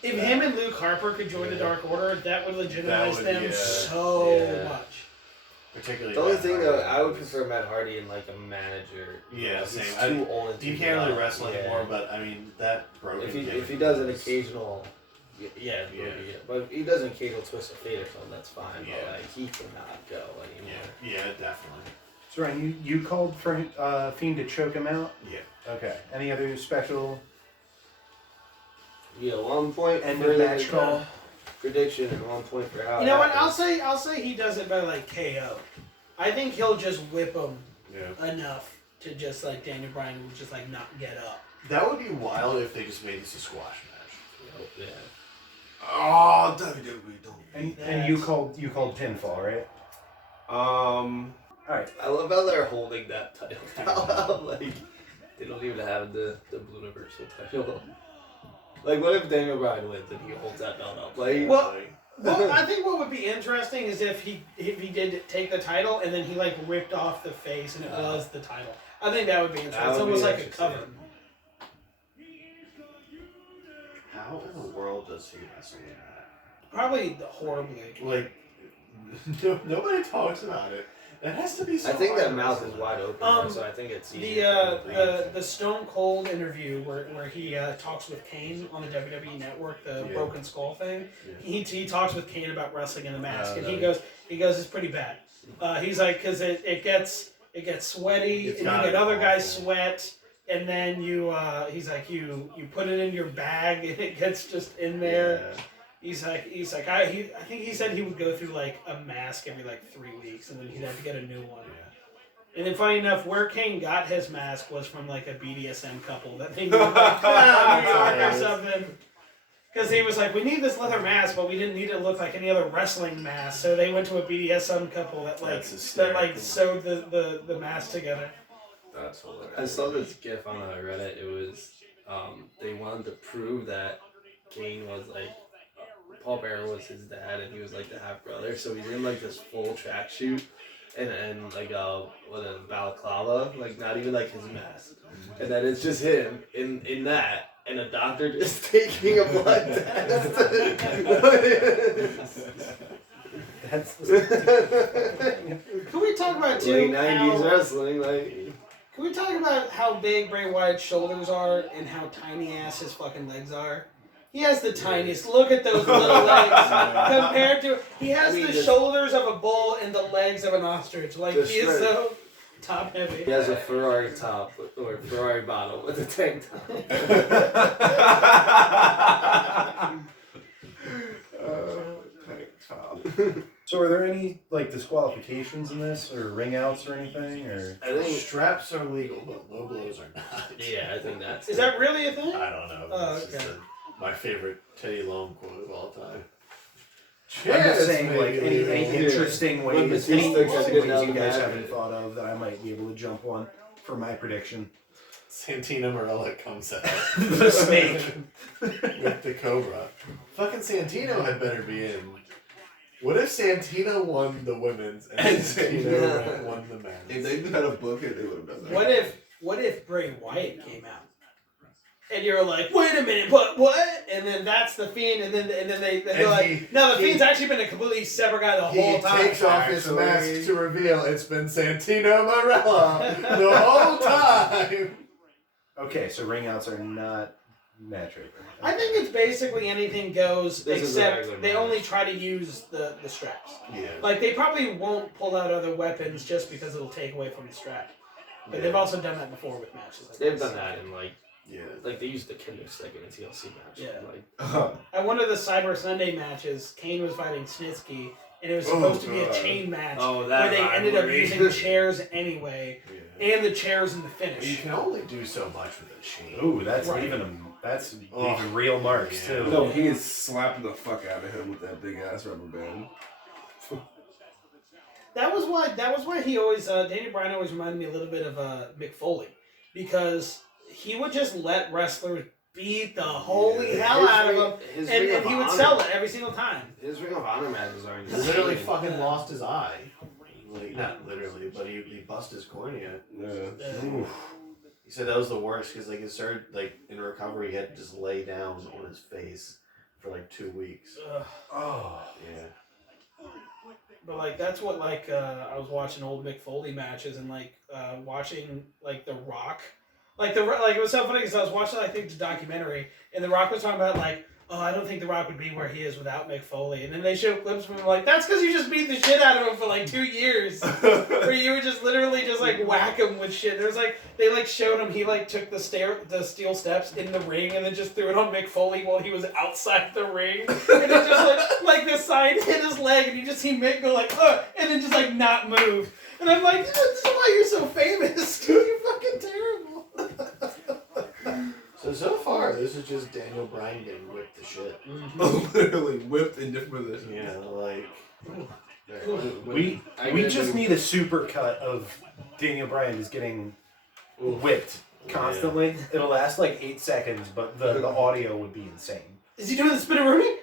If him and Luke Harper could join the Yeah. Dark Order, that would legitimize That would, them yeah. so Yeah. much. Particularly. The only Matt thing Hardy though, I would was- prefer Matt Hardy in like a manager. Yeah, He's same. too old and He too can't really young. wrestle Yeah. anymore, but I mean that broken. If he gimmick does an was- occasional, yeah, but if he does an occasional twist of fate or something, that's fine. Yeah. But like he cannot go anymore. Yeah, definitely. So Ryan, you called for Fiend to choke him out? Yeah. Okay. Any other special Yeah, 1 point end for of match the call? prediction and 1 point for how. You it know what? happens. I'll say he does it by like KO. I think he'll just whip him Yeah. enough to just like Daniel Bryan will just like not get up. That would be wild if they just made this a squash match. Yeah. Oh, WWE don't. And you called pinfall, right? Alright. I love how they're holding that title now. Like they don't even have the Blue Universal title. Like what if Daniel Bryan wins and he holds that belt up? Like Well, well, I think what would be interesting is if he did take the title and then he like ripped off the face and it was the title. I think that would be interesting. That It's would almost be like a interesting. cover. How in the world does he wrestle in that? Probably horribly. Like, nobody talks about it. That has to be. So I think hard that to mouth wrestle is in. wide open, Um, so I think it's The easier for him to breathe. the Stone Cold interview where he talks with Kane on the WWE Network, the Yeah. Broken Skull thing. Yeah. He talks with Kane about wrestling in the mask, and no. he goes it's pretty bad. He's like because it gets sweaty, It's and you gotta get be other guys awful. sweat, and then he's like you put it in your bag and it gets just in there. Yeah. He's like I think he said he would go through like a mask every like 3 weeks, and then he'd have to get a new one. And then funny enough, where Kane got his mask was from like a BDSM couple that they moved like, New York or something. Because he was like, we need this leather mask, but we didn't need it to look like any other wrestling mask. So they went to a BDSM couple that That's hysterical. sewed the mask together. That's hilarious. I saw this GIF on Reddit. It was they wanted to prove that Kane was like Paul Bearer was his dad, and he was like the half brother. So he's in like this full tracksuit and like a balaclava, like not even like his mask, and then it's just him in that, and a doctor just taking a blood test. That's Can we talk about too? Late 90s how- wrestling, like. Can we talk about how big Bray Wyatt's shoulders are and how tiny ass his fucking legs are? He has the tiniest. Look at those little legs compared to. He has the shoulders of a bull and the legs of an ostrich. Like he is so top heavy. He has a Ferrari top or Ferrari bottom with a tank top. Tank top. So are there any like disqualifications in this or ring outs or anything or? I think. Straps are legal, but low blows are not. Yeah, I think that's. Is that really a thing? I don't know. Oh, This is okay. my favorite Teddy Long quote of all time. I'm just saying, like, any maybe interesting When ways, Batista any comes interesting in ways out you of the guys match. haven't thought of that I might be able to jump on for my prediction. Santina Morella comes out The snake. with the Cobra. Fucking Santino had better be in. What if Santino won the women's and Santino won the men's? If they had a book it, they would have done that. What if Bray Wyatt came out? And you're like, wait a minute, but what? And then that's the Fiend, and then they're like, no, the Fiend's actually been a completely separate guy the whole time. He takes off his mask to reveal it's been Santino Morella the whole time. Okay, so ring outs are not match rating. I think it's basically anything goes, This is a except regular they match. only try to use the straps. Yeah. Like, they probably won't pull out other weapons just because it'll take away from the strap. But they've also done that before with matches. Like They've this. done that in like Yeah. they used the Kinder stick in a TLC match. Yeah. Like At one of the Cyber Sunday matches, Kane was fighting Snitsky, and it was Oh, supposed to be a God. chain match oh where that they ended up rivalry. using chairs anyway, Yeah. and the chairs in the You finish. can only do so much with a chain. Ooh, that's Right. that's Oh. leaving real marks Yeah. too. No, he is slapping the fuck out of him with that big ass rubber band. That was why he always Danny Bryan always reminded me a little bit of Mick Foley, because he would just let wrestlers beat the holy hell out of him, His and, Ring and of he would Honor- sell it every single time. His Ring of Honor matches are He literally insane. fucking lost his eye. Like, not literally, but he busted his cornea. Yeah. Oof. He said that was the worst because like it started like in recovery he had to just lay down on his face for like 2 weeks. Ugh. Oh. Yeah. But like that's what like I was watching old Mick Foley matches and like watching like The Rock, like it was so funny because I was watching I think the documentary and The Rock was talking about like, oh, I don't think The Rock would be where he is without Mick Foley, and then they show clips from him like that's because you just beat the shit out of him for like 2 years, where you would just literally just like whack him with shit. There's like they like showed him he like took the steel steps in the ring and then just threw it on Mick Foley while he was outside the ring, and it just like the side hit his leg and you just see Mick go like and then just like not move, and I'm like this is why you're so famous. You're fucking terrible. So far this is just Daniel Bryan getting whipped to shit. Literally whipped in different positions. Yeah, like We just need a super cut of Daniel Bryan just getting whipped constantly. It'll last like 8 seconds, but the audio would be insane. Is he doing the spinneroonie?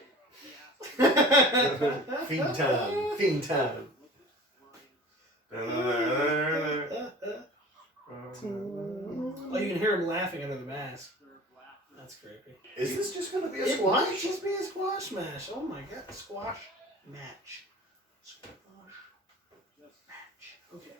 fiend time, fiend time. Oh, you can hear him laughing under the mask. That's creepy. Is this just gonna be a It squash? might just be a squash match. Oh my god, squash match. Squash match. Okay.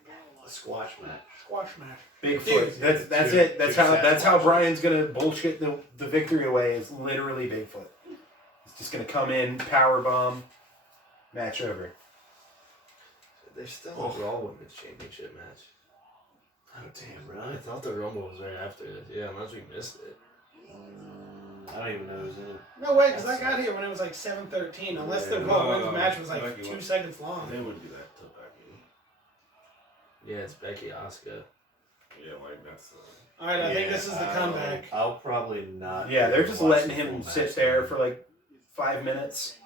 A squash match. Squash match. Bigfoot. Dude. That's Dude, it. dude, That's how Sasquatch. Bryan's gonna bullshit the victory away. Is literally Bigfoot. He's just gonna come in, power bomb, match over. There's still a Raw Women's Championship match. Oh damn, I really? thought the Rumble was right after this. Yeah, unless we missed it. I don't even know who's in it. No way, because I got here when it was like 7:13. Unless the Yeah. Raw Women's match was like Becky 2 won. seconds long. They wouldn't do that to Becky. Yeah, it's Becky Asuka. Yeah, like that's. Alright, I think this is the comeback. I'll probably not. Yeah, they're just watch letting the him full sit match. there for like 5 minutes.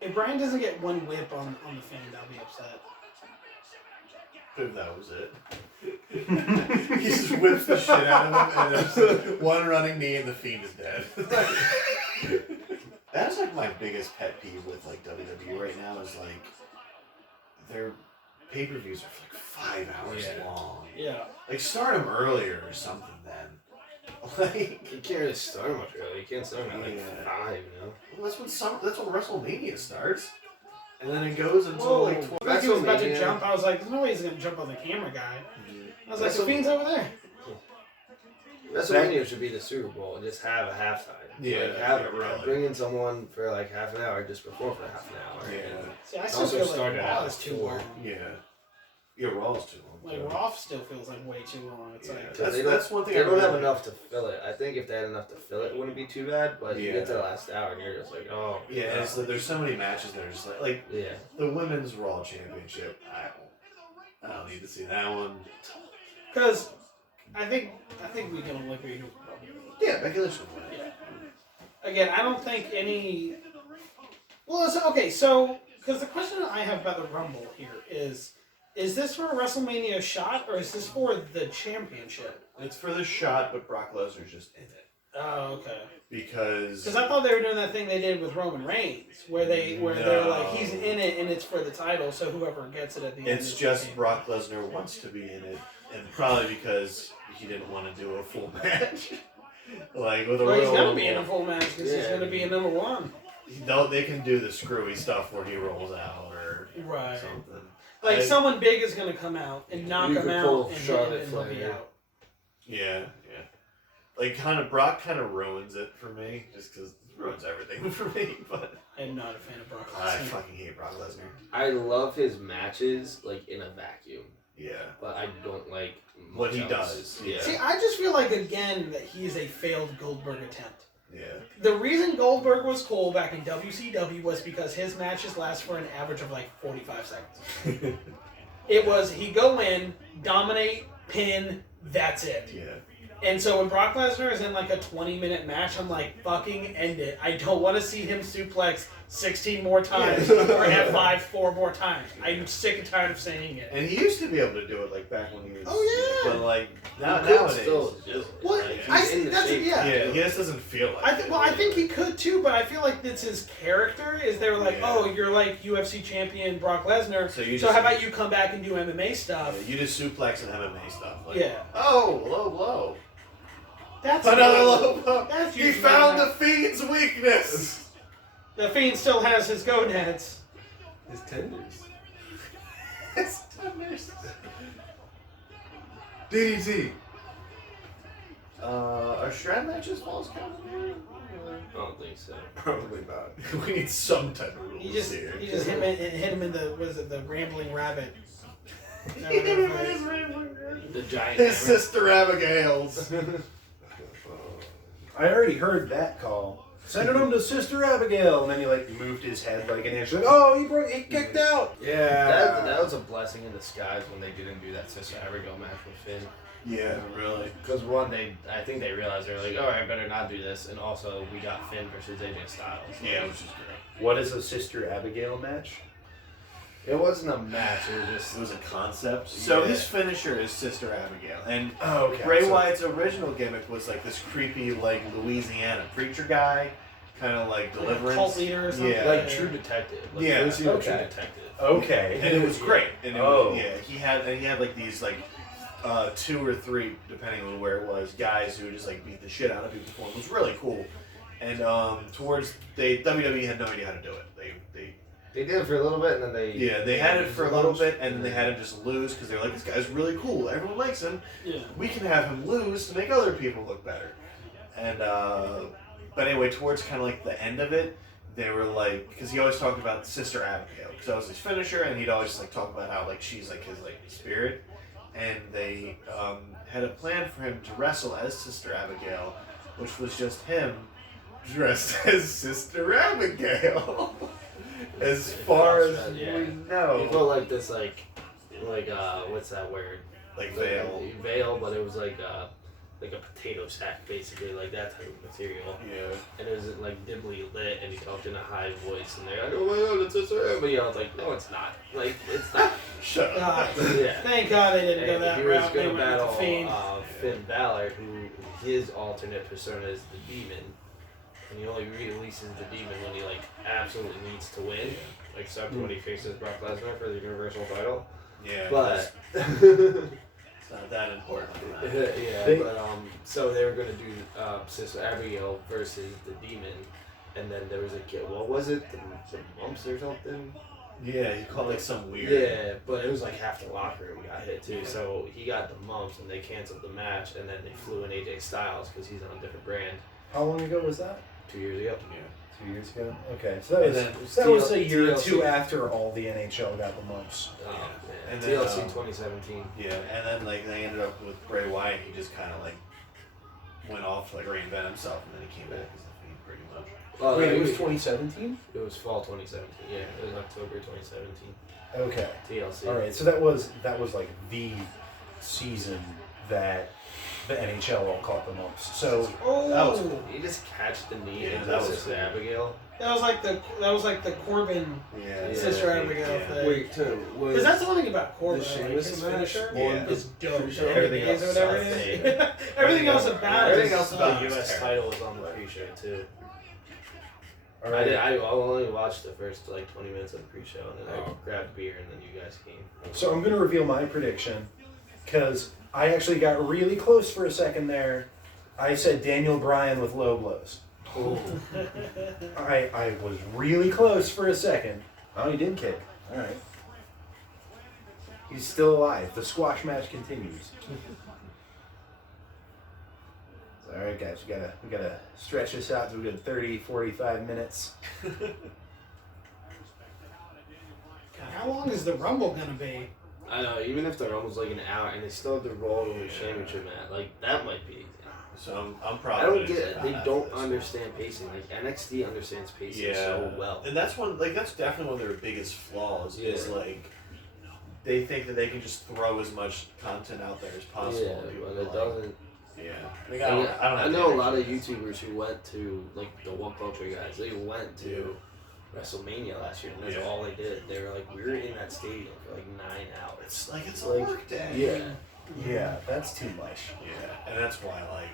If Bryan doesn't get one whip on the Fiend, I'll be upset. If that was it. He just whips the shit out of him, and there's one running knee, and the Fiend is dead. That's like my biggest pet peeve with like WWE right now is like their pay-per-views are like 5 hours long. Yeah. Like start them earlier or something then. Like You can't really start much early. You can't start at like Yeah. 5, you know? well, that's when WrestleMania starts, and then it goes until Whoa, like Becky was about to WrestleMania. jump. I was like, there's no way he's going to jump on the camera guy. I was like, the Fiend's over there. WrestleMania should be the Super Bowl and just have a halftime. Yeah, Like, have, yeah, really. bring in someone for like half an hour just before for half an hour. Yeah. See, I still Also feel like started Raw out is too before. long. Yeah. Yeah, Raw's too long. Like Raw still feels like way too long. It's Yeah. like That's one thing They I don't really have like. enough to fill it. I think if they had enough to fill it, it wouldn't be too bad. But you get to the last hour and you're just like, oh. Yeah, and it's like, there's so many matches that are just like Yeah. the women's Raw Championship. I don't need to see that one. because I think we can only agree. Yeah, Becky Lynch would win. Again, I don't think any. Well, okay. So because the question I have about the Rumble here is this for a WrestleMania shot or is this for the championship? It's for the shot, but Brock Lesnar's just in it Oh, okay. because Because I thought they were doing that thing they did with Roman Reigns, where they're like he's in it and it's for the title, so whoever gets it at the end. it's is just the Brock Lesnar wants to be in it, and probably because he didn't want to do a full match. Like with a Well, he's Royal gonna be in a Rumble. full match because he's Yeah. gonna be a number one. They can do the screwy stuff where he rolls out or Right. something. Like I- someone big is gonna come out and knock You him could out, pull and Charlotte he'll be Flair. out. Yeah. Like Brock kind of ruins it for me, just because it ruins everything for me. But I'm not a fan of Brock I Lesnar. fucking hate Brock Lesnar. I love his matches like in a vacuum, Yeah. but I don't like What he much else. does, Yeah. See, I just feel like again that he's a failed Goldberg attempt. Yeah. The reason Goldberg was cool back in WCW was because his matches last for an average of like 45 seconds. It was he'd go in, dominate, pin, that's it. Yeah. And so when Brock Lesnar is in like a 20-minute match, I'm like, fucking end it. I don't want to see him suplex 16 more times or F5 4 more times. I'm sick and tired of saying it. And he used to be able to do it like back when he was. Oh, yeah. But like He now, could nowadays. still do it. Well, Like, I he's in the that's shape. yeah. He just doesn't feel like. I think he could too, but I feel like that's his character. Is they're like, Yeah. oh, you're like UFC champion Brock Lesnar, So you so just- how about you come back and do MMA stuff? You just suplex and MMA stuff. Like, Yeah. Oh, low blow. That's Another low blow. That's He usually found not- the Fiend's weakness. The Fiend still has his gonads. His tenders. It's tenders. DDT. Are strap matches falls count here? I don't think so. Probably not. We need some type of rules You just here. hit him in the the rambling rabbit. The giant. His sister Abigail's. I already heard that call. Sending him to Sister Abigail, and then he like moved his head like an inch. Like, oh, he kicked out. Yeah. That was a blessing in disguise when they didn't do that Sister Abigail match with Finn. Yeah, really. Because one, I think they realized they were like, all right, better not do this, and also we got Finn versus AJ Styles. Yeah, which is great. What is a Sister Abigail match? It wasn't a match. It was just It was a concept. So Yeah. his finisher is Sister Abigail, and Oh, okay. Bray So- Wyatt's original gimmick was like this creepy, like Louisiana preacher guy, kind of like deliverance. Cult leader or something. Yeah. like True Detective. Like, Yeah, first year of True okay. Detective. Okay. And it was great. And it Oh. was, yeah, he had like these like 2 or 3, depending on where it was, guys who would just like beat the shit out of people for him. It was really cool. And WWE had no idea how to do it. They did it for a little bit, and then They had it for a little bit, and then they had him just lose because they were like, this guy's really cool. Everyone likes him. Yeah. We can have him lose to make other people look better. And but anyway, towards kind of like the end of it, they were like, because he always talked about Sister Abigail, because that was his finisher, and he'd always like talk about how like she's like his like spirit, and they had a plan for him to wrestle as Sister Abigail, which was just him dressed as Sister Abigail. As far as Yeah. we He know, felt like this, like what's that word? like veil. Veil, but it was like a potato sack, basically, like that type of material. Yeah. And it was like dimly lit, and he talked in a high voice, and they're like, "Oh my God, it's Sister Abigail." I was like, "No, it's not. Like, it's not." Shut up. God. Yeah. Thank God they didn't go And that he was route. They going to went with battle the Fiend. Finn Balor, who his alternate persona is the Demon, and he only releases the Demon when he like absolutely needs to win, except when he faces Brock Lesnar for the Universal title. Yeah. But it's not that important. yeah, They- but so they were gonna do Sister Abigail versus the Demon, and then there was a kid. What was it? The mumps or something? Yeah, he called like some weird. Yeah, but it was like half the locker room got hit too. So he got the mumps, and they canceled the match, and then they flew in AJ Styles because he's on a different brand. How long ago was that? 2 years ago. 2 years ago. Okay, so that And was then that was a year or TLC. two after all the NHL got the mumps. Oh, man. And then, TLC 2017. Yeah, and then like they ended up with Bray Wyatt. He just kind of like went off to like reinvent himself, and then he came back as the Fiend pretty much. Well, Wait, it was it 2017. was fall 2017. Yeah, it was October 2017. Okay. TLC. All right, so that was like the season that the NHL all caught the mumps. So Oh, That was cool. You just catch the knee Yeah, and that that was Sister cool. Abigail. that was like the Corbin Yeah, Sister yeah, Abigail yeah. thing. Wait, too. Because that's the one thing about Corbin. The Like, Sheamus his match? finisher Yeah. is dope. Everything Everything else else or whatever it sucks. is. Everything else about it. Everything is else about The it. U.S. title was on the pre-show too. all right. I only watched the first like 20 minutes of the pre-show and then I grabbed beer and then you guys came. So I'm going to reveal my prediction because I actually got really close for a second there. I said Daniel Bryan with low blows. I was really close for a second. Oh, he didn't kick. All right. He's still alive. The squash match continues. All right, guys, we gotta stretch this out to a good 30, 45 minutes. God, how long is the Rumble gonna be? I know, even if the Rumble's like an hour and they still have the Raw Women's Championship match, like that might be. So I'm I probably. don't gonna get sit it. on They that don't for this understand pacing. Like NXT understands pacing Yeah. so well. And that's that's definitely one of their biggest flaws. Is Yeah. like they think that they can just throw as much content out there as possible. Yeah, and people but it like, doesn't. Yeah, like, I don't I have know the a lot of energy. YouTubers who went to like the One Culture guys. They went to WrestleMania last year, and that's Yeah. all they did. They were like, we were in that stadium for like 9 hours. It's a like- work day. Yeah. Yeah, that's too much. Yeah, and that's why like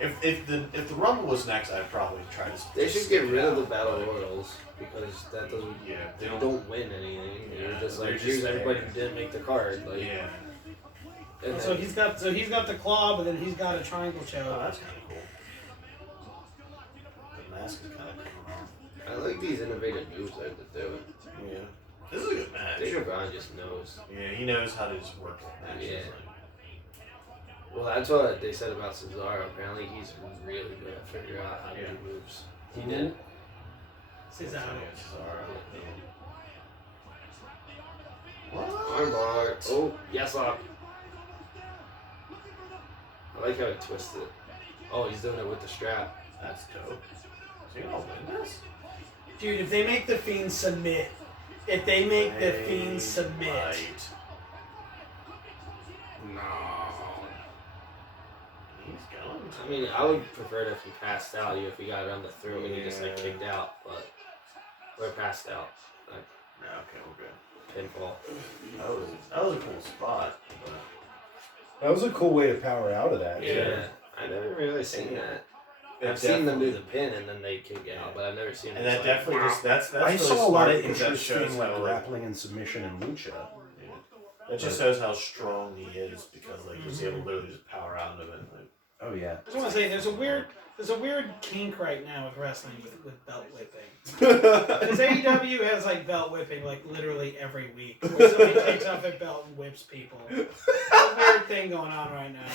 if the Rumble was next, I'd probably try to. They just should get skip rid it of the out, Battle but, Royals because that doesn't. Yeah, They don't win anything. Yeah, You're just they're like, just here's everybody there. who didn't make the card. Like, Yeah. and So then- he's got the claw, but then he's got a triangle Oh, choke. that's kind of cool. The mask is kind of coming on. I like these innovative moves that they're doing. Yeah. This is a good match. Daniel Bryan just knows. Yeah, he knows how to just work matches. Yeah. Like, Well, that's what they said about Cesaro. Apparently, he's really good at figuring out how to do moves. He did. Cesaro. Armbar. Oh, yes, lock. I like how he twisted it. Oh, he's doing it with the strap. That's dope. Is he gonna win this? Dude, if they make the Fiend submit, if they make the Fiend submit, Right. No. He's going to. I mean, I would prefer it if he passed out, even if he got around the throat and he just like kicked out, but or passed out, like No, okay, we're good. pinfall. That was a cool spot. But That was a cool way to power out of that. Yeah, I never really seen that. I've seen them do the pin and then they kick out, but I've never seen. and it that like, definitely just that's I really saw a lot smart of because that shows interesting like how, grappling and submission and lucha. That just shows how strong he is because like he's able to literally just power out of it. Like, Oh yeah. I just want to say there's a weird kink right now with wrestling with belt whipping. Because AEW has like belt whipping like literally every week. Where somebody takes off a belt and whips people. It's a weird thing going on right now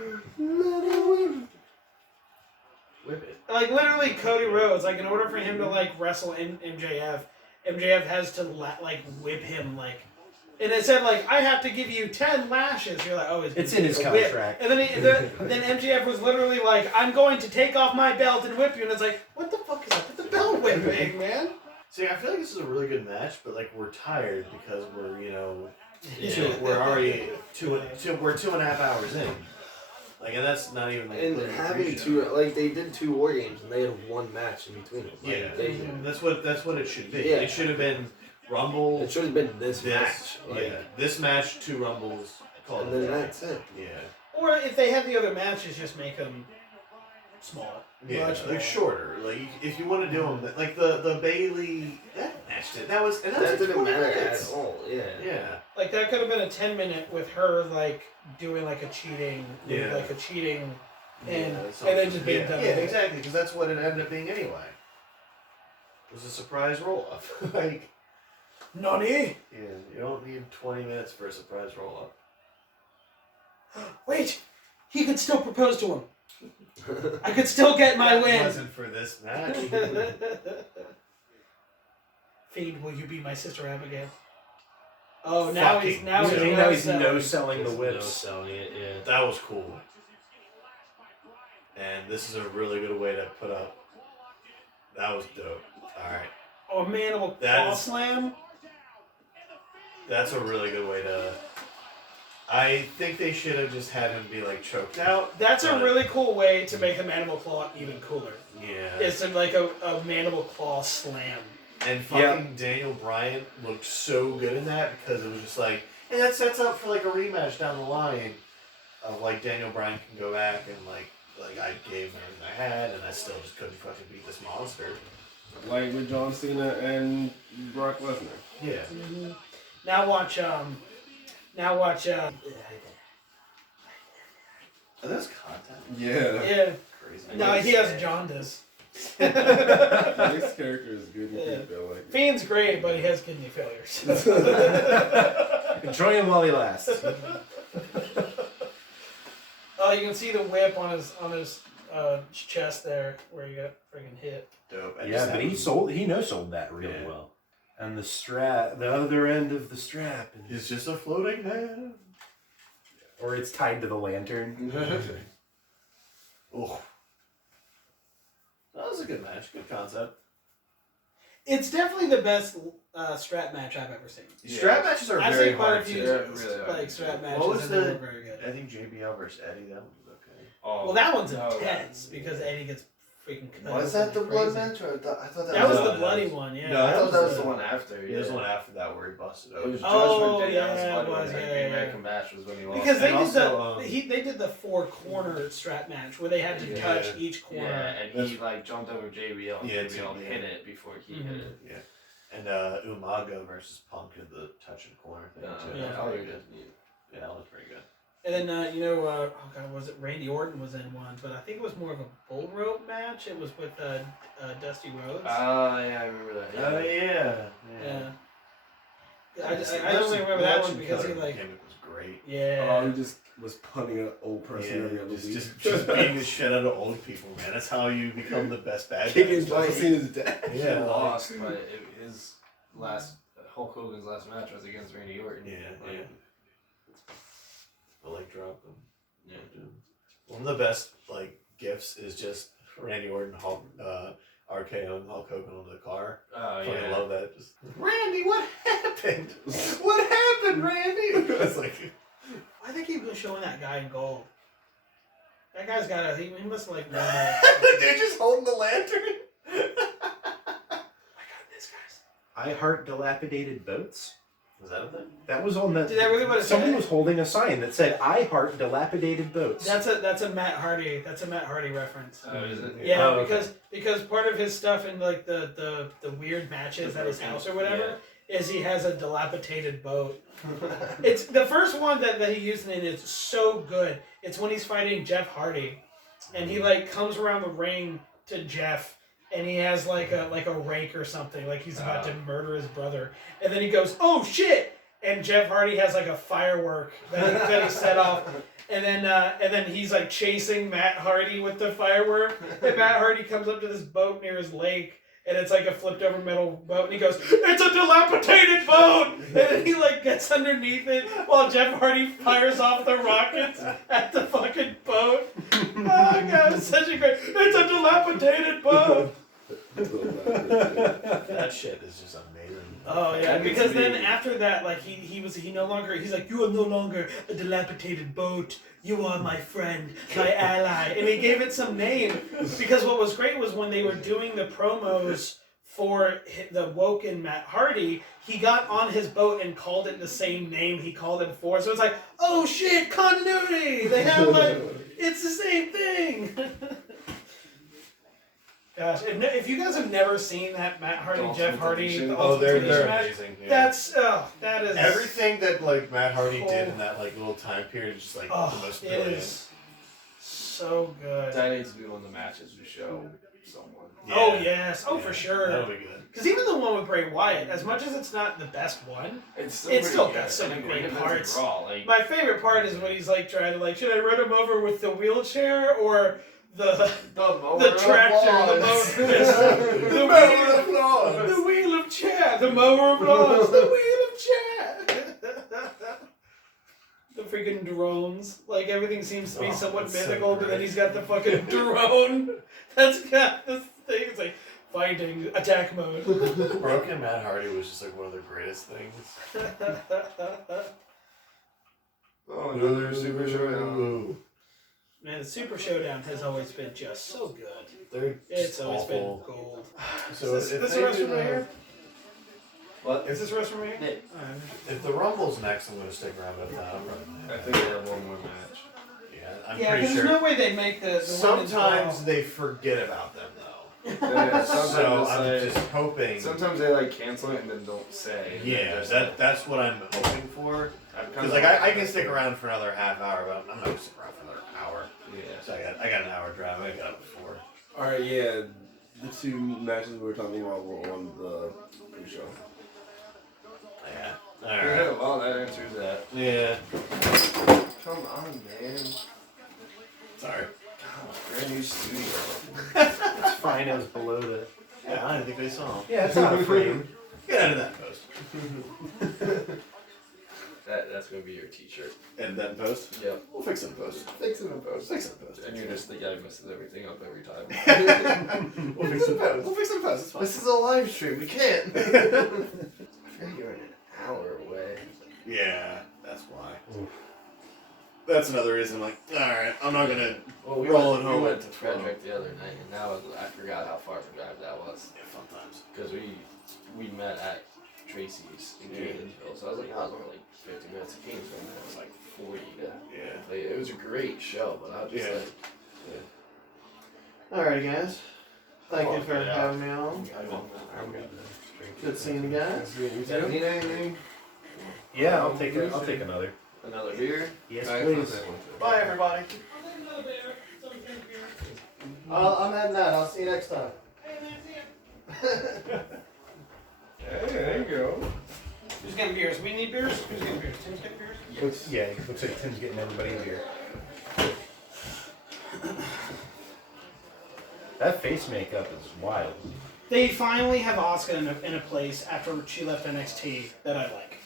in wrestling. whip it. Like literally Cody Rhodes, like in order for him to like wrestle MJF, MJF has to like whip him like. And it said like I have to give you 10 lashes. You're like, oh, It's in his a whip. contract. And then MJF was literally like, I'm going to take off my belt and whip you. And it's like, what the fuck is up with the belt whipping, man? See, I feel like this is a really good match, but like we're tired because we're Yeah. we're already we're 2.5 hours in. Like, and that's not even like And including having pre-show. two, like they did 2 war games and they had 1 match in between them. Like, Yeah, they, that's what it should be. Yeah. It should have been Rumble. it should have been this this match. Like, yeah, this match, 2 Rumbles, called and it then a day. that's it. Yeah, Or if they have the other matches, just make them small. yeah, Much like smaller. shorter. Like if you want to do them, like the Bailey that match that was and that That was didn't 20 matter minutes. at all. Yeah. Yeah, Like that could have been a 10-minute with her like doing like a cheating, Yeah. like a cheating, and something. then just being yeah, done. yeah, with it. exactly, because that's what it ended up being anyway. It was a surprise roll up. Like, Nani? yeah, you don't need 20 minutes for a surprise roll up. Wait, he could still propose to him. I could still get my That win. wasn't for this match. Fiend, will you be my sister Abigail? Oh, now he's Fucking- now So he's now he's no no selling. selling the No whips. selling it, yeah. That was cool. And this is a really good way to put up. That was dope. Alright. Oh, a mandible That claw is- slam. That's a really good way to. I think they should have just had him be like choked out. That's a but- really cool way to make the mandible claw even cooler. Yeah. It's like a mandible claw slam. And fucking Daniel Bryan looked so good in that because it was just like, and that sets up for like a rematch down the line of like Daniel Bryan can go back and like I gave him everything I had and I still just couldn't fucking beat this monster. Like with John Cena and Brock Lesnar. Yeah. Now watch. Are those content? Yeah. Yeah. Crazy. No, he has jaundice. This character is good. Yeah. I feel like. Fiend's great, but he has kidney failures. Enjoy him while he lasts. Oh, you can see the whip on his chest there, where he got freaking hit. Dope. Yeah, but he no-sold that really Yeah. well. And the strap, the other end of the strap, It's just a floating head. or it's tied to the lantern. Oh. That was a good match. Good concept. It's definitely the best strap match I've ever seen. Strap matches are I've very seen quite a hard few to. really are. like strap matches, What was and they the- were very good. I think JBL versus Eddie. That one was okay. Oh, Well, that one's no, intense because Eddie gets freaking cut. Was open that the like blood crazy. match? Or I thought that, That was No, the that bloody was- one, yeah. No, I thought that was the- the one after. Yeah. There's one after that where he busted It was up. Oh, Judgment Day. That was yeah, the it bloody one. was, The yeah, American match was when he lost. Because they And did also, they did the 4-corner strap match where they had to Yeah. touch each corner. Yeah, and he like jumped over JBL and Yeah, JBL yeah. hit it before he Mhm. hit it. And Umaga versus Punk in the touch and corner thing too. Yeah. Oh, good. Yeah, that was pretty good. And then oh god, was it Randy Orton was in one, but I think it was more of a bull rope match. It was with Dusty Rhodes. Ah, yeah, I remember that. Oh yeah. yeah. I only remember that one because he like gimmick was great. yeah. Oh, he just was punting an old person every other week. just beating the shit out of old people, man. That's how you become the best bad Kicking guy. John Cena's dad. He Yeah, lost, but his last Hulk Hogan's last match was against Randy Orton. Yeah, Like, yeah. The leg drop them. Yeah. One of the best like gifts is just Randy Orton, Hulk, RKO, and Hulk Hogan on the car. Oh I yeah. love that. Just Randy, what happened? What happened, Randy? It's like Why they keep showing that guy in gold? That guy's got he must like know the dude just holding the lantern. this guy's. I heart dilapidated boats. Was that a thing? That was on the. Did that really what it Someone said? was holding a sign that said "I heart dilapidated boats." That's a Matt Hardy. That's a Matt Hardy reference. Oh, is it? Yeah, Oh, okay. because part of his stuff in like the weird matches at his house or whatever is he has a dilapidated boat. It's the first one that he used and it's so good. It's when he's fighting Jeff Hardy, and he like comes around the ring to Jeff. And he has like a rake or something, like he's about to murder his brother. And then he goes, "Oh shit!" And Jeff Hardy has like a firework that he set off. And then he's like chasing Matt Hardy with the firework. And Matt Hardy comes up to this boat near his lake, and it's like a flipped over metal boat. And he goes, "It's a dilapidated boat!" And then he like gets underneath it while Jeff Hardy fires off the rockets at the fucking boat. Oh god, it's such a great. It's a dilapidated boat. That shit is just amazing. Oh yeah, That because needs to then be- after that, like he no longer he's like, "You are no longer a dilapidated boat. You are my friend, my ally," and he gave it some name. Because what was great was when they were doing the promos for the Woken Matt Hardy, he got on his boat and called it the same name he called it before. So it's like, oh shit, continuity. They have like it's the same thing. Gosh, if you guys have never seen that Matt Hardy, The Jeff Ultimate Hardy, Edition. the Oh, Ultimate they're Edition match, amazing. Yeah. that is Everything that like Matt Hardy Oh. did in that like little time period is just like the Oh, most it brilliant. is so good. That needs to be one of the matches we show someone. Oh yes, oh Yeah, for sure. That'll be good. Because even the one with Bray Wyatt. As much as it's not the best one, It's It's still pretty got good. some I mean, great it's a parts. Raw, like, my favorite part is when he's like trying to like, should I run him over with the wheelchair or the tractor, the wheel of chair, the mower of lawns, the wheel of chair. The freaking drones. Like everything seems to be somewhat that's so mythical, but then great. he's got the fucking drone. That's got this thing. It's like finding attack mode. Broken Matt Hardy was just like one of the greatest things. Oh, another Super Showdown. Ooh. Man, the Super Showdown has always been just so good. They're It's just always awful. been gold. So is if this they the restroom did, right here? What? Is this restroom right here? If the Rumble's next, I'm gonna stick around with that. I'm running I that. think they have one more match. Yeah, I'm Yeah, pretty because sure. there's no way they make the Sometimes they forget about them though. Yeah, So sometimes I'm it's just hoping. like, sometimes they like cancel it and then don't say. Yeah, that's what I'm hoping for. I've Because like I can stick around for another half hour, but I'm not gonna stick around for another hour. Yeah. So I got an hour drive. I got up before. Alright, yeah. The two matches we were talking about were on the pre-show. Yeah. Yeah, Alright. well, that answers that. Yeah. Come on, man. Sorry. God, brand new studio. It's fine. It was below the. Yeah, I didn't think they saw him. Yeah, it's not a frame. Get out of that post. That's gonna be your t-shirt. Edit that in post. Yep. We'll fix it in post. Fix it in post. Fix it in post. And you're just the guy who messes everything up every time. We'll fix it in post. We'll fix it in post. It's fine. This is a live stream. We can't. I think you're an hour away. Yeah, that's why. That's another reason I'm like, alright, I'm not gonna Well, Rolling home. We went to Frederick the other night, and that was I forgot how far of a drive that was yeah, fun times. because we met at Tracy's in Gainesville. So I was like, oh, it's only like 50 minutes to Gainesville, and it was like 40 to. Yeah. Like, it was a great show, but I was just Yeah. like, Alrighty guys. Thank you for Yeah. having me on. I'm good. Good seeing you guys. Yeah, need anything? Yeah, I'll take it. I'll take another. Another beer? Yes, Alright, please. that's it. Bye everybody. I'm heading out. I'll see you next time. Hey, there you go. Who's getting beers? We need beers? Who's getting beers? Tim's getting beers? Looks, yeah, it looks like Tim's getting everybody a beer. That face makeup is wild. They finally have Asuka in a place after she left NXT that I like.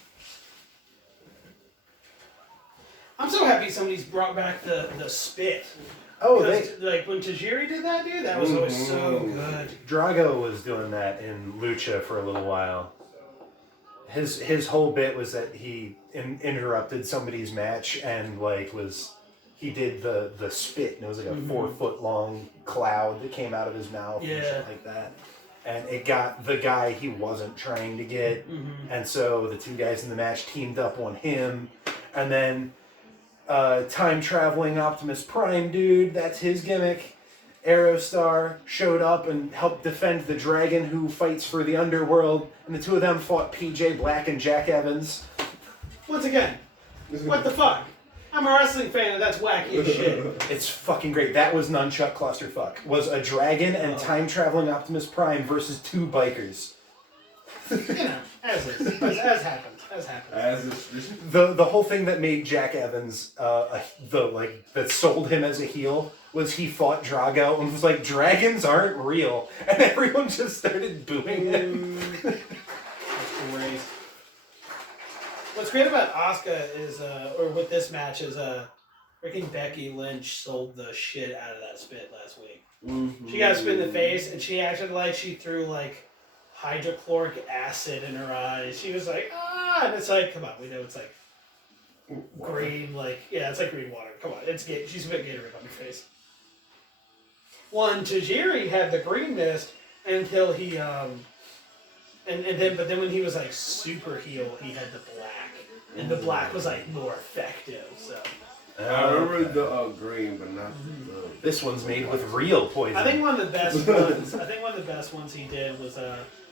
I'm so happy somebody's brought back the spit. Oh, Because, like when Tajiri did that, dude, that was always so good. Drago was doing that in Lucha for a little while. His whole bit was that he interrupted somebody's match and he did the spit and it was like a 4-foot long cloud that came out of his mouth and Yeah. shit like that. And it got the guy he wasn't trying to get. And so the two guys in the match teamed up on him. And then time traveling Optimus Prime dude, that's his gimmick. Aerostar showed up and helped defend the dragon who fights for the underworld, and the two of them fought PJ Black and Jack Evans. Once again, what the fuck? I'm a wrestling fan and that's wacky as shit. It's fucking great. That was Nunchuck Clusterfuck. Was a dragon and time traveling Optimus Prime versus two bikers. You know, as is. As happens. As happens. The whole thing that made Jack Evans that sold him as a heel was he fought Drago and was like, dragons aren't real, and everyone just started booing him. That's great. What's great about Asuka is, or with this match is, freaking Becky Lynch sold the shit out of that spit last week. She got spit in the face, and she acted like she threw hydrochloric acid in her eyes. She was like, ah, and it's like, come on, we know it's like green, it's like green water. Come on, she's a bit Gatorade on your face. One, Tajiri had the green mist until he, but then when he was super heel, he had the black, and the black was more effective. So I remember the green, but not the. This one's made with real poison. I think one of the best ones. I think one of the best ones he did was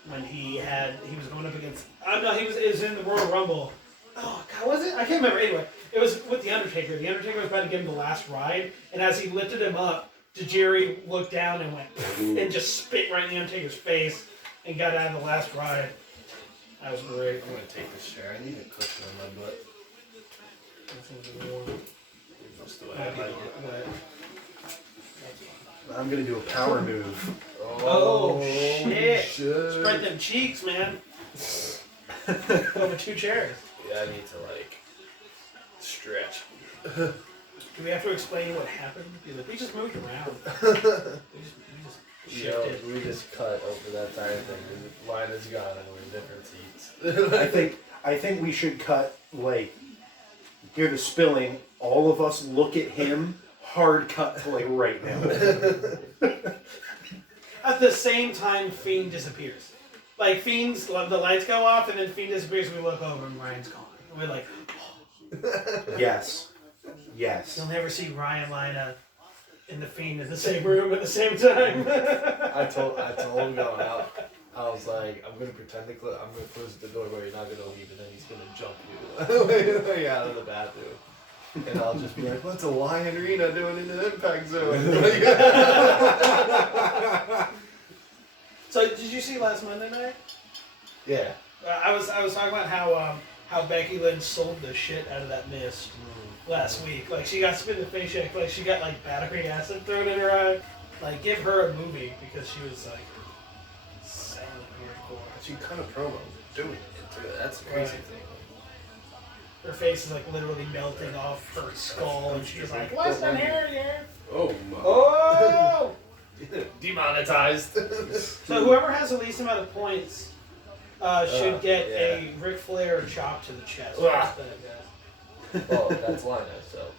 when he was going up against. It was in the Royal Rumble. Oh God, was it? I can't remember. Anyway, it was with the Undertaker. The Undertaker was about to give him the last ride, and as he lifted him up, Tajiri looked down and went and just spit right in the Undertaker's face. and got out of the last ride. That was great. I'm gonna take this chair. I need a cushion on my butt. Just the way I like it. I'm gonna do a power move. Oh, shit. Spread them cheeks, man. Over 2 chairs. Yeah, I need to like stretch. Do we have to explain what happened? Be like, we just moved around. We just shifted. We just cut over that tire thing. The line is gone and we're in different seats. I think we should cut, like, hear the spilling, all of us look at him, hard cut to, like, right now. At the same time, Fiend disappears. Like, Fiend's, the lights go off, and then Fiend disappears, and we look over, and Ryan's gone. And we're like, Yes. Yes. you'll never see Ryan Lina and the Fiend in the same room at the same time. I told him going out. I was like, I'm gonna pretend to I'm gonna close the door where you're not gonna leave, and then he's gonna jump you way out of the bathroom. And I'll just be like, what's a Lion Rena doing in the impact zone? So, did you see last Monday night? Yeah. I was talking about how Becky Lynch sold the shit out of that mist last week. Like, she got spit in the face shake. Like, she got, like, battery acid thrown in her eye. Like, give her a movie because she was, like, selling hardcore. She kind of promo doing it too. That's the crazy thing. Her face is, like, literally melting off her skull, and she's like, less than hair here. Oh my. Oh! Demonetized. So whoever has the least amount of points should get a Ric Flair chop to the chest. Well, that's Lina, so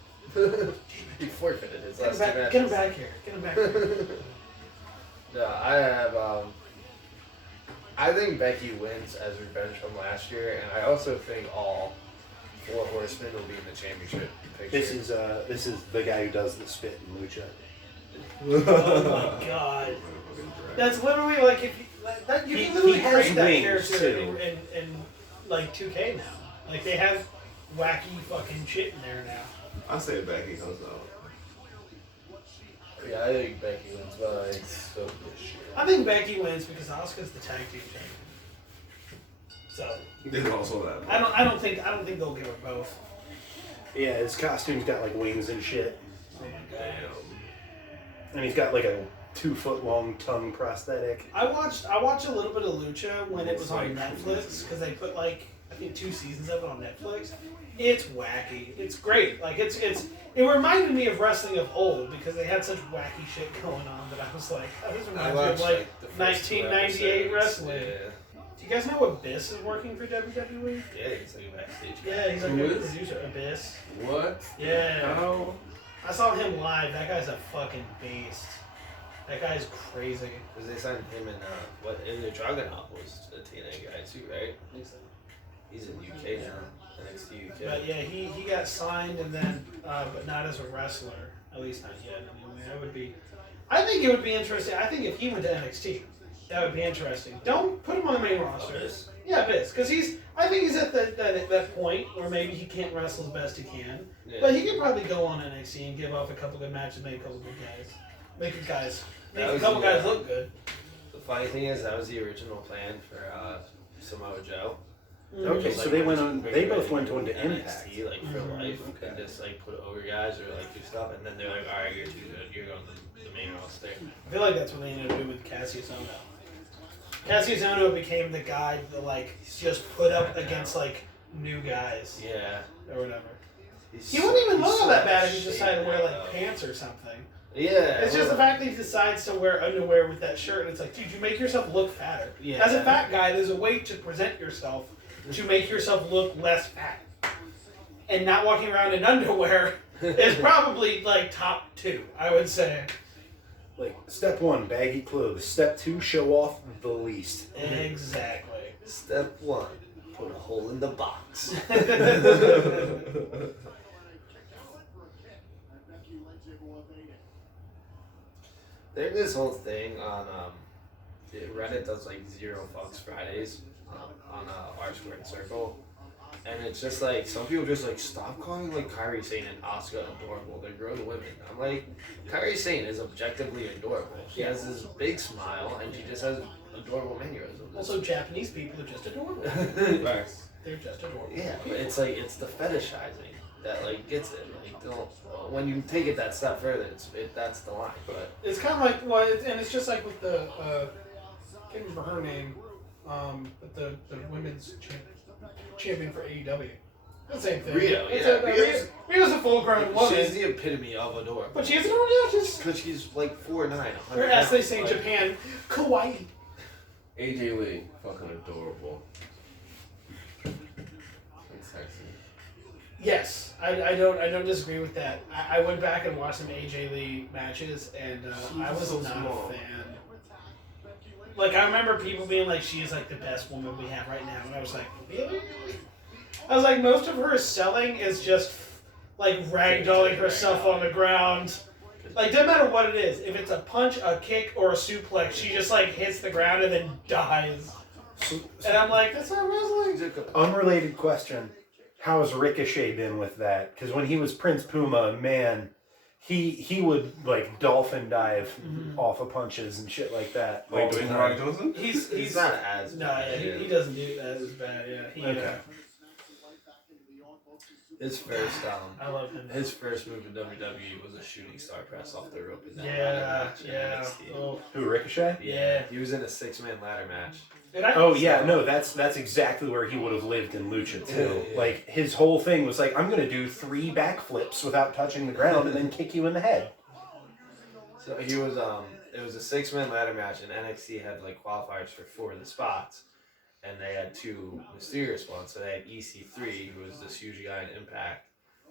he forfeited his last 2 matches. Get him back here. Get him back here. No, I have. I think Becky wins as revenge from last year, and I also think all 4 horsemen will be in the championship picture. This is the guy who does the spit in Lucha. Oh my god. That's literally like if you, that, you can literally has create that wings, character too. in like 2K now. Like they have wacky fucking shit in there now. I say Becky comes out. Yeah, I think Becky wins, but I still this shit. I think Becky wins because Asuka's the tag team champion. So There's also that. I don't think they'll give her both. Yeah, his costume's got like wings and shit. Oh my god. And he's got like a 2-foot long tongue prosthetic. I watched a little bit of Lucha when it was on Netflix because they put like I think 2 seasons of it on Netflix. It's wacky. It's great. Like it reminded me of wrestling of old because they had such wacky shit going on that I was like, oh, this reminds me of like the first 2 1998 episodes. wrestling. Yeah. Do you guys know Abyss is working for WWE? Yeah, he's like a backstage guy. Yeah, he's like Who a is? producer. Abyss. What? Yeah. How? I saw him live. That guy's a fucking beast. That guy's crazy. Because they signed him in the Dragunov was a TNA guy too, right? He's in UK now, NXT UK. But yeah, he got signed and then, but not as a wrestler. At least not yet. Anyway, that would be. I think it would be interesting. I think if he went to NXT, that would be interesting. Don't put him on the main roster. Abyss? Yeah, Abyss, because I think he's at that point where maybe he can't wrestle as best he can, Yeah. but he could probably go on NXT and give off a couple good matches, make a couple good guys, make That a was couple the, guys look good. The funny thing is, that was the original plan for Samoa Joe. Okay, Just, so like, they we're went just on. bring They it both in went on to NXT, Impact. like for life, Okay. and just like put over guys or like do stuff, and then they're like, all right, you're too good, you're going to the main roster. I feel like that's what they need to do with Cassius Ohno. Cassius Ohno became the guy that like just put up against like new guys Yeah. or whatever. He's He wouldn't even he's look all that bad if he shape decided to wear now, like though. pants or something. Yeah. It's just the well, fact that he decides to wear underwear with that shirt, and it's like, dude, you make yourself look fatter. Yeah. As a fat guy, there's a way to present yourself to make yourself look less fat. And not walking around in underwear is probably like top 2, I would say. Like step 1, baggy clothes. Step 2, show off the least. Exactly. Step 1, put a hole in the box. There's this whole thing on Reddit does like 0 fucks Fridays on R Squared Circle, and it's just like some people just like stop calling like Kairi Sane and Asuka adorable. They're grown women. I'm like, Kairi Sane is objectively adorable. She has this big smile and she just has adorable mannerisms. Also, Japanese people are just adorable. Facts. They're just adorable. Yeah, but it's like it's the fetishizing that like gets it. Like don't when you take it that step further, that's the line. But It's kind of like and it's just like with the I can't remember her name, but the women's champion for AEW. The same thing. Rio, It's yeah. Rio's a full-grown woman, she's the epitome of adorable. but she has an orange just. because she's like 4'9", Or as they say in Japan, kawaii. AJ Lee, fucking adorable. And sexy. Yes, I don't disagree with that. I went back and watched some AJ Lee matches, and I was so not small. a fan. Like, I remember people being like, she is like the best woman we have right now, and I was like, really? I was like, most of her selling is just like ragdolling herself on the ground. Like, doesn't matter what it is. If it's a punch, a kick, or a suplex, she just like hits the ground and then dies. And I'm like, that's not wrestling. Unrelated question. How has Ricochet been with that? Because when he was Prince Puma, man, he would like dolphin dive off of punches and shit like that. all Like the Dwayne time. Rock Johnson? He's not as no, bad, yeah, he doesn't do that as bad. Yeah, he, Okay. His first I love him. his first move in WWE was a shooting star press off the rope. In that Yeah, ladder match in yeah. NXT. Oh, Who, Ricochet? Yeah. He was in a 6-man ladder match. and I, Oh yeah, no, that's exactly where he would have lived in Lucha too. Yeah. Like his whole thing was like, I'm gonna do 3 backflips without touching the ground and then kick you in the head. So he was it was a 6-man ladder match, and NXT had like qualifiers for 4 of the spots, and they had 2 mysterious ones. So they had EC3, who was this huge guy in Impact.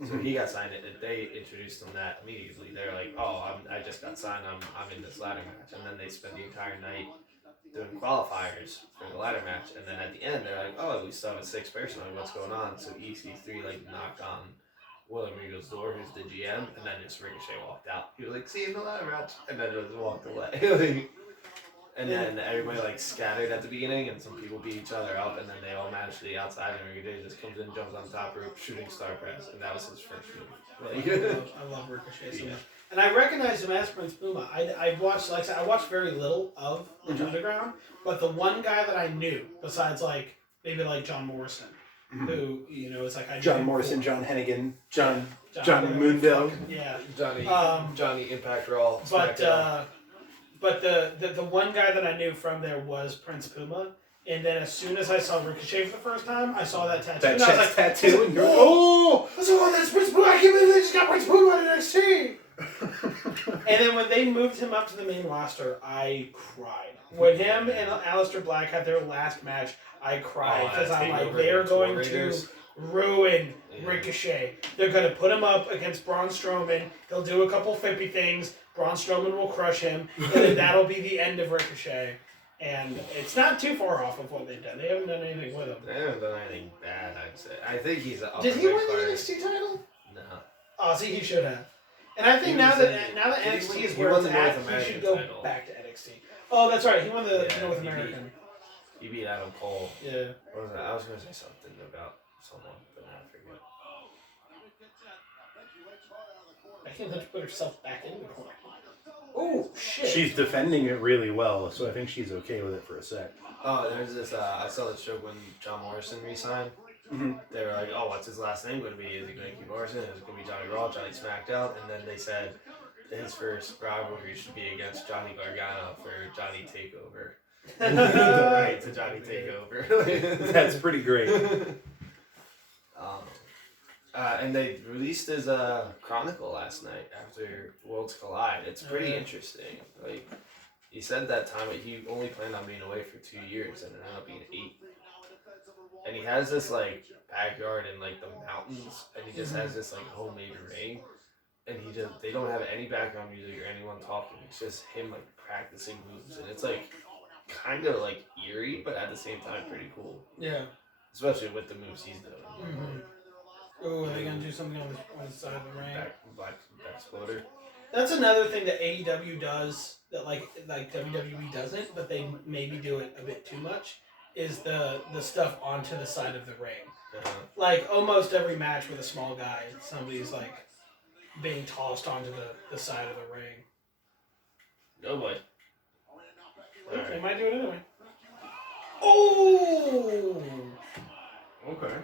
So he got signed, and they introduced him that immediately. They're like, "Oh, I just got signed. I'm in this ladder match," and then they spent the entire night doing qualifiers for the ladder match, and then at the end they're like, "Oh, we still have a 6th person. Like, what's going on?" So EC3 like knocked on William Regal's door, who's the GM, and then just Ricochet walked out. He was like, "See you in the ladder match," and then just walked away. And then everybody like scattered at the beginning, and some people beat each other up, and then they all managed to the outside, and Ricochet just comes in, jumps on top rope, shooting star press, and that was his first move. Like, I love Ricochet so much. And I recognize him as Prince Puma. I watched, like I said, I watched very little of the Underground, but the one guy that I knew, besides like maybe like John Morrison, who is like I knew John him Morrison, before. John Hennigan, John John Mundo. Yeah. Johnny Impact Raw. But SmackDown. but the one guy that I knew from there was Prince Puma, and then as soon as I saw Ricochet for the first time, I saw that tattoo. That and I was chest like, tattoo, and you're like, oh, I was like, oh, that's Prince Puma. I can't believe they just got Prince Puma on NXT. And then when they moved him up to the main roster, I cried. When him and Aleister Black had their last match, I cried Oh, because that I'm like, takeover they're against War going to Raiders. ruin Yeah. Ricochet. They're going to put him up against Braun Strowman. He'll do a couple fippy things. Braun Strowman will crush him, and then that'll be the end of Ricochet. And it's not too far off of what they've done. They haven't done anything with him. They haven't done anything bad, I'd say. I think he's a Did he win the NXT title? No. Oh, see, he should have. And I think He now was that in- now that did he NXT win- is he where won it's the North at, he American should go title. back to NXT. Oh, that's right. He won the Yeah, North he beat- American. He beat Adam Cole. Yeah. What was that? I was going to say something about someone, but now I forget. I can't let you put herself back in the corner. Oh shit! She's defending it really well, so I think she's okay with it for a sec. Oh, there's this. I saw this show when John Morrison re-signed. They were like, "Oh, what's his last name going to be? Is it going to be Morrison? Is it going to be Johnny Raw, Johnny SmackDown?" And then they said his first rivalry should be against Johnny Gargano for Johnny Takeover. The right to Johnny Takeover. That's pretty great. And they released his Chronicle last night after Worlds Collide. It's pretty interesting. Like, he said that time he only planned on being away for 2 years, and it ended up being 8. And he has this like backyard in like the mountains, and he just has this like homemade ring, and they don't have any background music or anyone talking. It's just him like practicing moves, and it's like kind of like eerie, but at the same time pretty cool. Yeah. Especially with the moves he's doing. Oh, are they gonna do something on the side of the ring? Black exploder. That's another thing that AEW does that like WWE doesn't, but they maybe do it a bit too much. Is the stuff onto the side of the ring. Like almost every match with a small guy, somebody's like being tossed onto the side of the ring. Oh boy. They might do it anyway. Oh! Okay.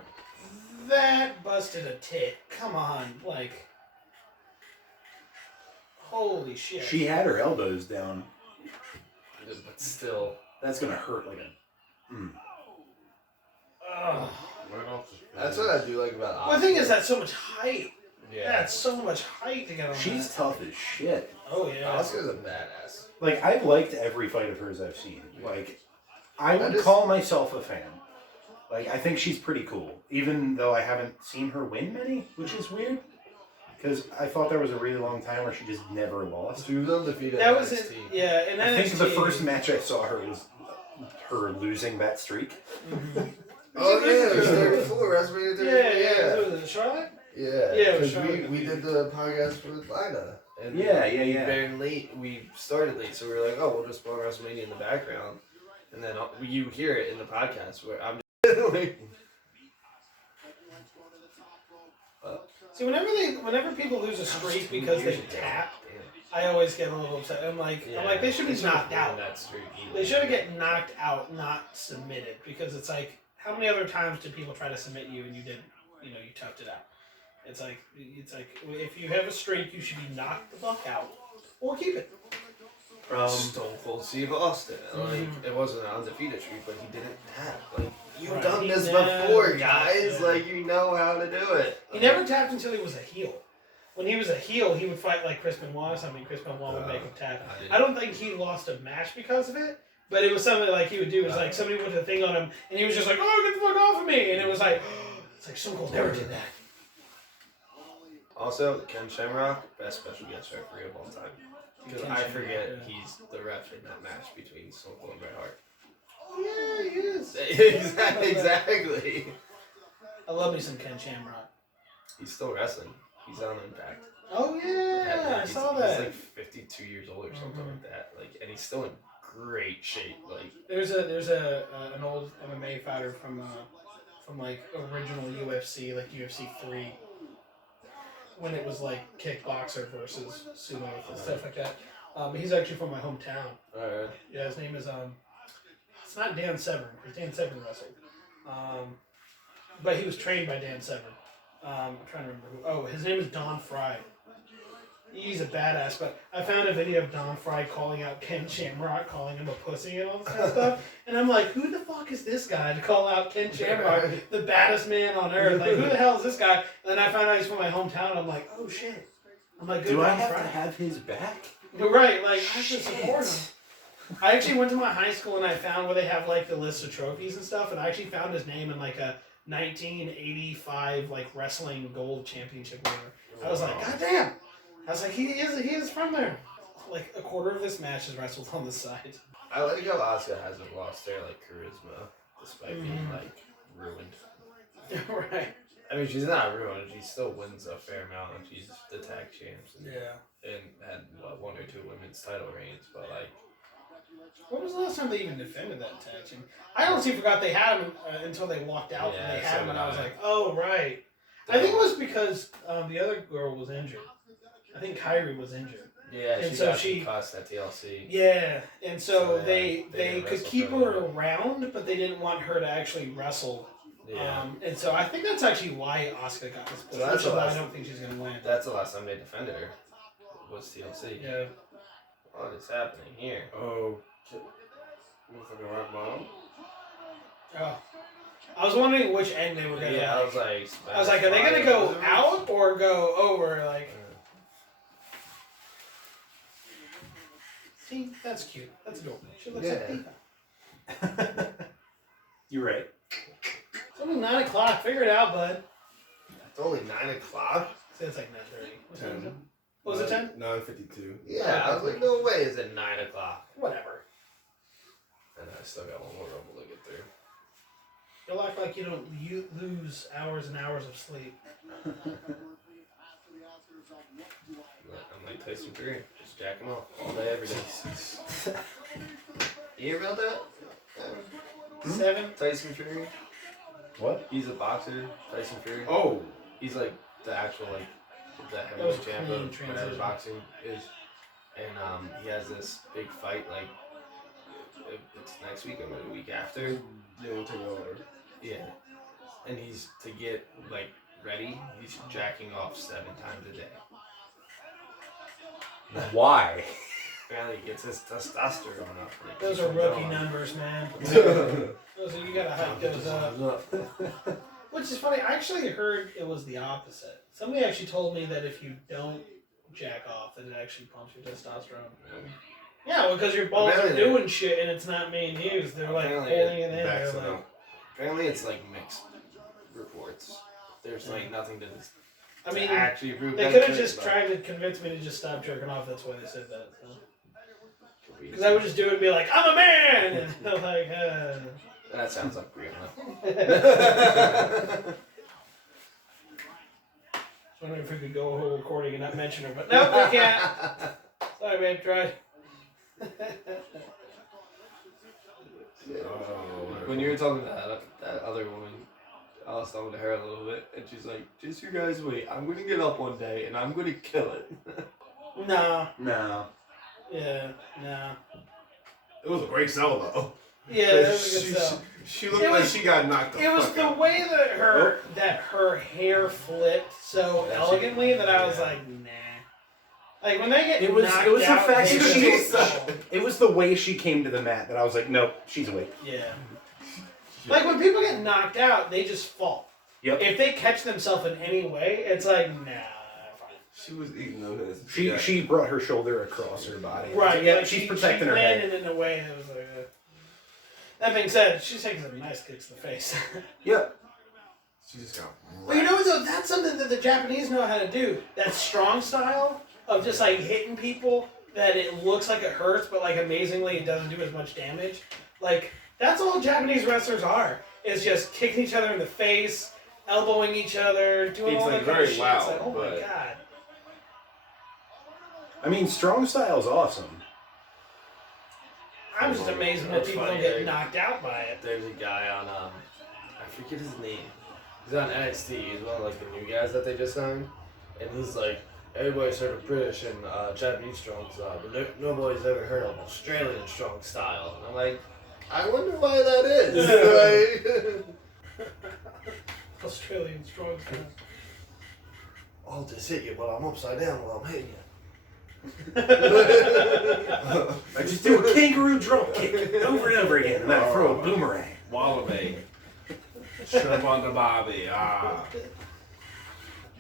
That busted a tit. Come on, like. Holy shit. She had her elbows down. But still. That's gonna hurt like a. Ugh. Right off the That's what I do like about Well, the thing is, that's so much height. Yeah. That's so much height to get on She's that. tough as shit. Oh, yeah. Oscar's a badass. Like, I've liked every fight of hers I've seen. Like, I would just- call myself a fan. Like, I think she's pretty cool, even though I haven't seen her win many, which is weird. Because I thought there was a really long time where she just never lost. She was undefeated. That in was it. NXT. Yeah, and I think the NXT first match I saw her was her losing that streak. Mhm. Oh yeah, it was 34. WrestleMania 34. Yeah. What was it, Charlotte? Yeah, Yeah, it was because Charlotte. we did the podcast with Lina. And Yeah. Very late. We started late, so we were like, oh, we'll just put WrestleMania in the background, and then you hear it in the podcast where I'm just like, See, whenever people lose a streak because they tap, I always get a little upset. I'm like, they should be knocked out. That streak either. They should get knocked out, not submitted, because it's like, how many other times did people try to submit you and you did, you toughed it out? It's like if you have a streak, you should be knocked the fuck out or keep it. Stone Cold Steve Austin. Like it wasn't an undefeated streak, but he didn't tap. Like you've Right. done He this never before, tapped, guys. yeah. Like you know how to do it. He never tapped until he was a heel. When he was a heel, he would fight like Chris Benoit or something. Chris Benoit would make him tap. I don't think he lost a match because of it, but it was something like he would do. It was like somebody put a thing on him, and he was just like, "Oh, get the fuck off of me!" And it was like, it's like Stone Cold never did that. Also, Ken Shamrock, best special guest referee of all time. Because Ken I Shamrock, forget yeah. he's the ref in that match between Stone Cold and Bret Hart. Oh yeah, he is. Exactly. I love me some Ken Shamrock. He's still wrestling. He's on Impact. Oh yeah, I He's- saw that. He's like 52 years old or something Mhm. like that. Like, and he's still in great shape. Like, There's an old MMA fighter from like original UFC, like UFC 3, when it was like kickboxer versus sumo and stuff like that. He's actually from my hometown. alright. Yeah, his name is it's not Dan Severn, because Dan Severn wrestled. But he was trained by Dan Severn. I'm trying to remember who. Oh, his name is Don Fry. He's a badass, but I found a video of Don Fry calling out Ken Shamrock, calling him a pussy and all this kind of stuff. And I'm like, who the fuck is this guy to call out Ken Shamrock, the baddest man on earth? Like, who the hell is this guy? And then I found out he's from my hometown. I'm like, oh shit. I'm like, good Do I Don have Fry. to have his back? You're right, like, I should support him. I actually went to my high school and I found where they have like the list of trophies and stuff, and I actually found his name in like a 1985 like wrestling gold championship winner. I was like, God damn! I was like, he is from there. Like a quarter of this match is wrestled on the side. I like how Asuka hasn't lost their like charisma despite being like ruined. Right. I mean, she's not ruined. She still wins a fair amount, and she's the tag champs and, Yeah. and had one or two women's title reigns. But like, When was the last time they even defended that tag team? I honestly forgot they had him until they walked out Yeah, and they so had him, and I was did I. like, oh right. I think it was because the other girl was injured. I think Kyrie was injured. yeah, And she so got she- concussed at TLC. Yeah, and so So, yeah, they they didn't could wrestle keep for her a little around, but they didn't want her to actually wrestle. Yeah, And so I think that's actually why Asuka got this push. So that's Which is the why I last- don't think she's gonna win. that's the last time they defended her. Was TLC. Yeah. What is happening here? Oh, motherfucking rock bottom. Oh. I was wondering which end they were gonna. Yeah, I like, was like, are they gonna go out or go over? Like, see, that's cute. That's adorable. She looks like Yeah. Tifa. You're right. It's only 9 o'clock. Figure it out, bud. It's only 9 o'clock. Say it's like 9:30. What time is it? 10. What was it 10? 9:52. Yeah, I was like, no way is it 9 o'clock. Whatever. And I still got one more rumble to get through. You'll act like you don't lose hours and hours of sleep. I'm like Tyson Fury, just jack him off all day, every day. You hear about that? 7. Tyson Fury? What? He's a boxer, Tyson Fury. Oh, He's like the actual like the was heavyweight a champ clean of whatever transition. boxing is, and he has this big fight like it's next week or the week after. You don't take over. Yeah. And he's to get like ready. He's jacking off 7 times a day. Why? Apparently, he gets his testosterone up. and it Those keeps are him rookie going. numbers, man. Those are, you gotta hype those up. Which is funny. I actually heard it was the opposite. Somebody actually told me that if you don't jack off, then it actually pumps your testosterone. Yeah, well, because your balls are Apparently doing shit and it's not being used. They're like Apparently holding it in. backs They're it like, up. Apparently, it's like mixed reports. There's like nothing to, I mean, actually prove they that could have shit, just but- tried to convince me to just stop jerking off. That's why they said that. Could be. Because I would just do it and be like, I'm a man! And they're like, That sounds like Brianna. I wondering if we could go a whole recording and not mention her, but no, we can't. Sorry, babe, try. When you were talking to that other woman, I was talking to her a little bit, and she's like, "Just you guys wait. I'm gonna get up one day and I'm gonna kill it." No, No. yeah, no. It was a great sell though. Yeah, that was a good sell. She looked It like was- she got knocked the It was fuck the out. way that her hair flipped so That elegantly that I was yeah. like, nah. Like when they get It was knocked the out, fact they that just she fall. it was the way she came to the mat that I was like, nope, she's awake. Yeah. Like when people get knocked out, they just fall. Yep. If they catch themselves in any way, it's like, nah, fine. She was eating those. She brought her shoulder across her body. Right, Yeah, like she's protecting her she head. landed in a way that was like. That being said, she's taking some nice kicks to the face. Yep. She just got. But you know what though? That's something that the Japanese know how to do. That strong style of just like hitting people that it looks like it hurts, but like amazingly it doesn't do as much damage. Like that's all Japanese wrestlers are. Is just kicking each other in the face, elbowing each other, doing It's, all like, that kind of very shit. loud, It's like, oh my but- god. I mean, strong style's awesome. I'm just amazed when It's people funny, don't get like- knocked out by it. There's a guy on I forget his name. He's on NXT. He's one of like the new guys that they just signed, and he's like, everybody's heard of British and Japanese strong style, but nobody's ever heard of Australian strong style. And I'm like, I wonder why that is. Like, Australian strong style. I'll just hit you while I'm upside down while I'm hitting you. I just do a kangaroo drop kick over and over again, and then I throw a boomerang. Wallaby. Shove on the bobby. Ah.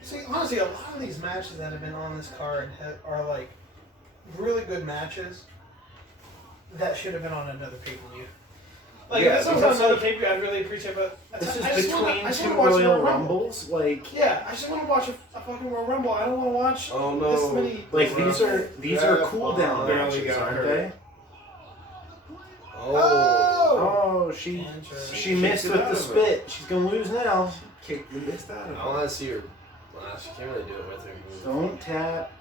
See, honestly, a lot of these matches that have been on this card are like really good matches that should have been on another pay-per-view. Like, Yeah, if this was on because, another like, pay-per-view, I'd really appreciate it, but This I is just wanna- between I just two wanna watch the Royal Royal Rumble. Rumbles. Like, Yeah, I just want to watch a fucking Royal Rumble. I don't want to watch Oh this no. many. like these are cool down barely matches, got aren't hurt. they? Oh. Oh, she Interesting. missed it with out the of her. spit. She's gonna lose now. Kicked the mist out of I her. want to see her. Well, she can't really do it with her move. Don't tap.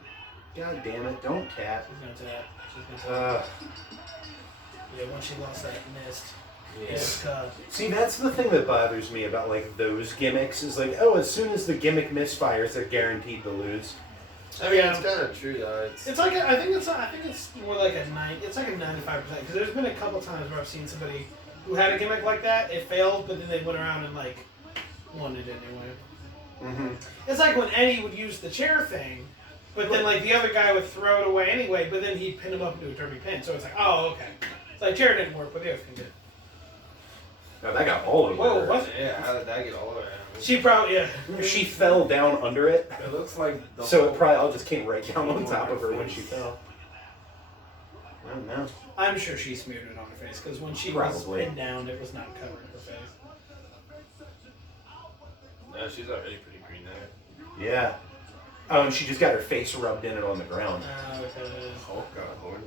God damn it! Don't tap. She's gonna tap. She's gonna tap. Yeah, once she lost that mist, Yeah. it's See, that's the thing that bothers me about like those gimmicks is like, oh, as soon as the gimmick misfires, they're guaranteed to lose. I mean, it's kind of true though. It's like I think it's more like a 9. It's like a 95% because there's been a couple times where I've seen somebody who had a gimmick like that. It failed, but then they went around and like won it anyway. Mm-hmm. It's like when Eddie would use the chair thing, but then like the other guy would throw it away anyway. But then he'd pin him up into a derby pin. So it's like, oh okay. It's like chair didn't work, but the other thing did. No, that got all over Whoa, her. what? Yeah, how did that get all around? She probably yeah. She fell down under it, It looks like the so whole- it probably all just came right down on top of her when she fell. I don't know. I'm sure she smeared it on her face because when she Probably. was pinned down, it was not covering her face. No, she's already pretty green there. Yeah. Oh, and she just got her face rubbed in it on the ground. Okay. Hulk got horny.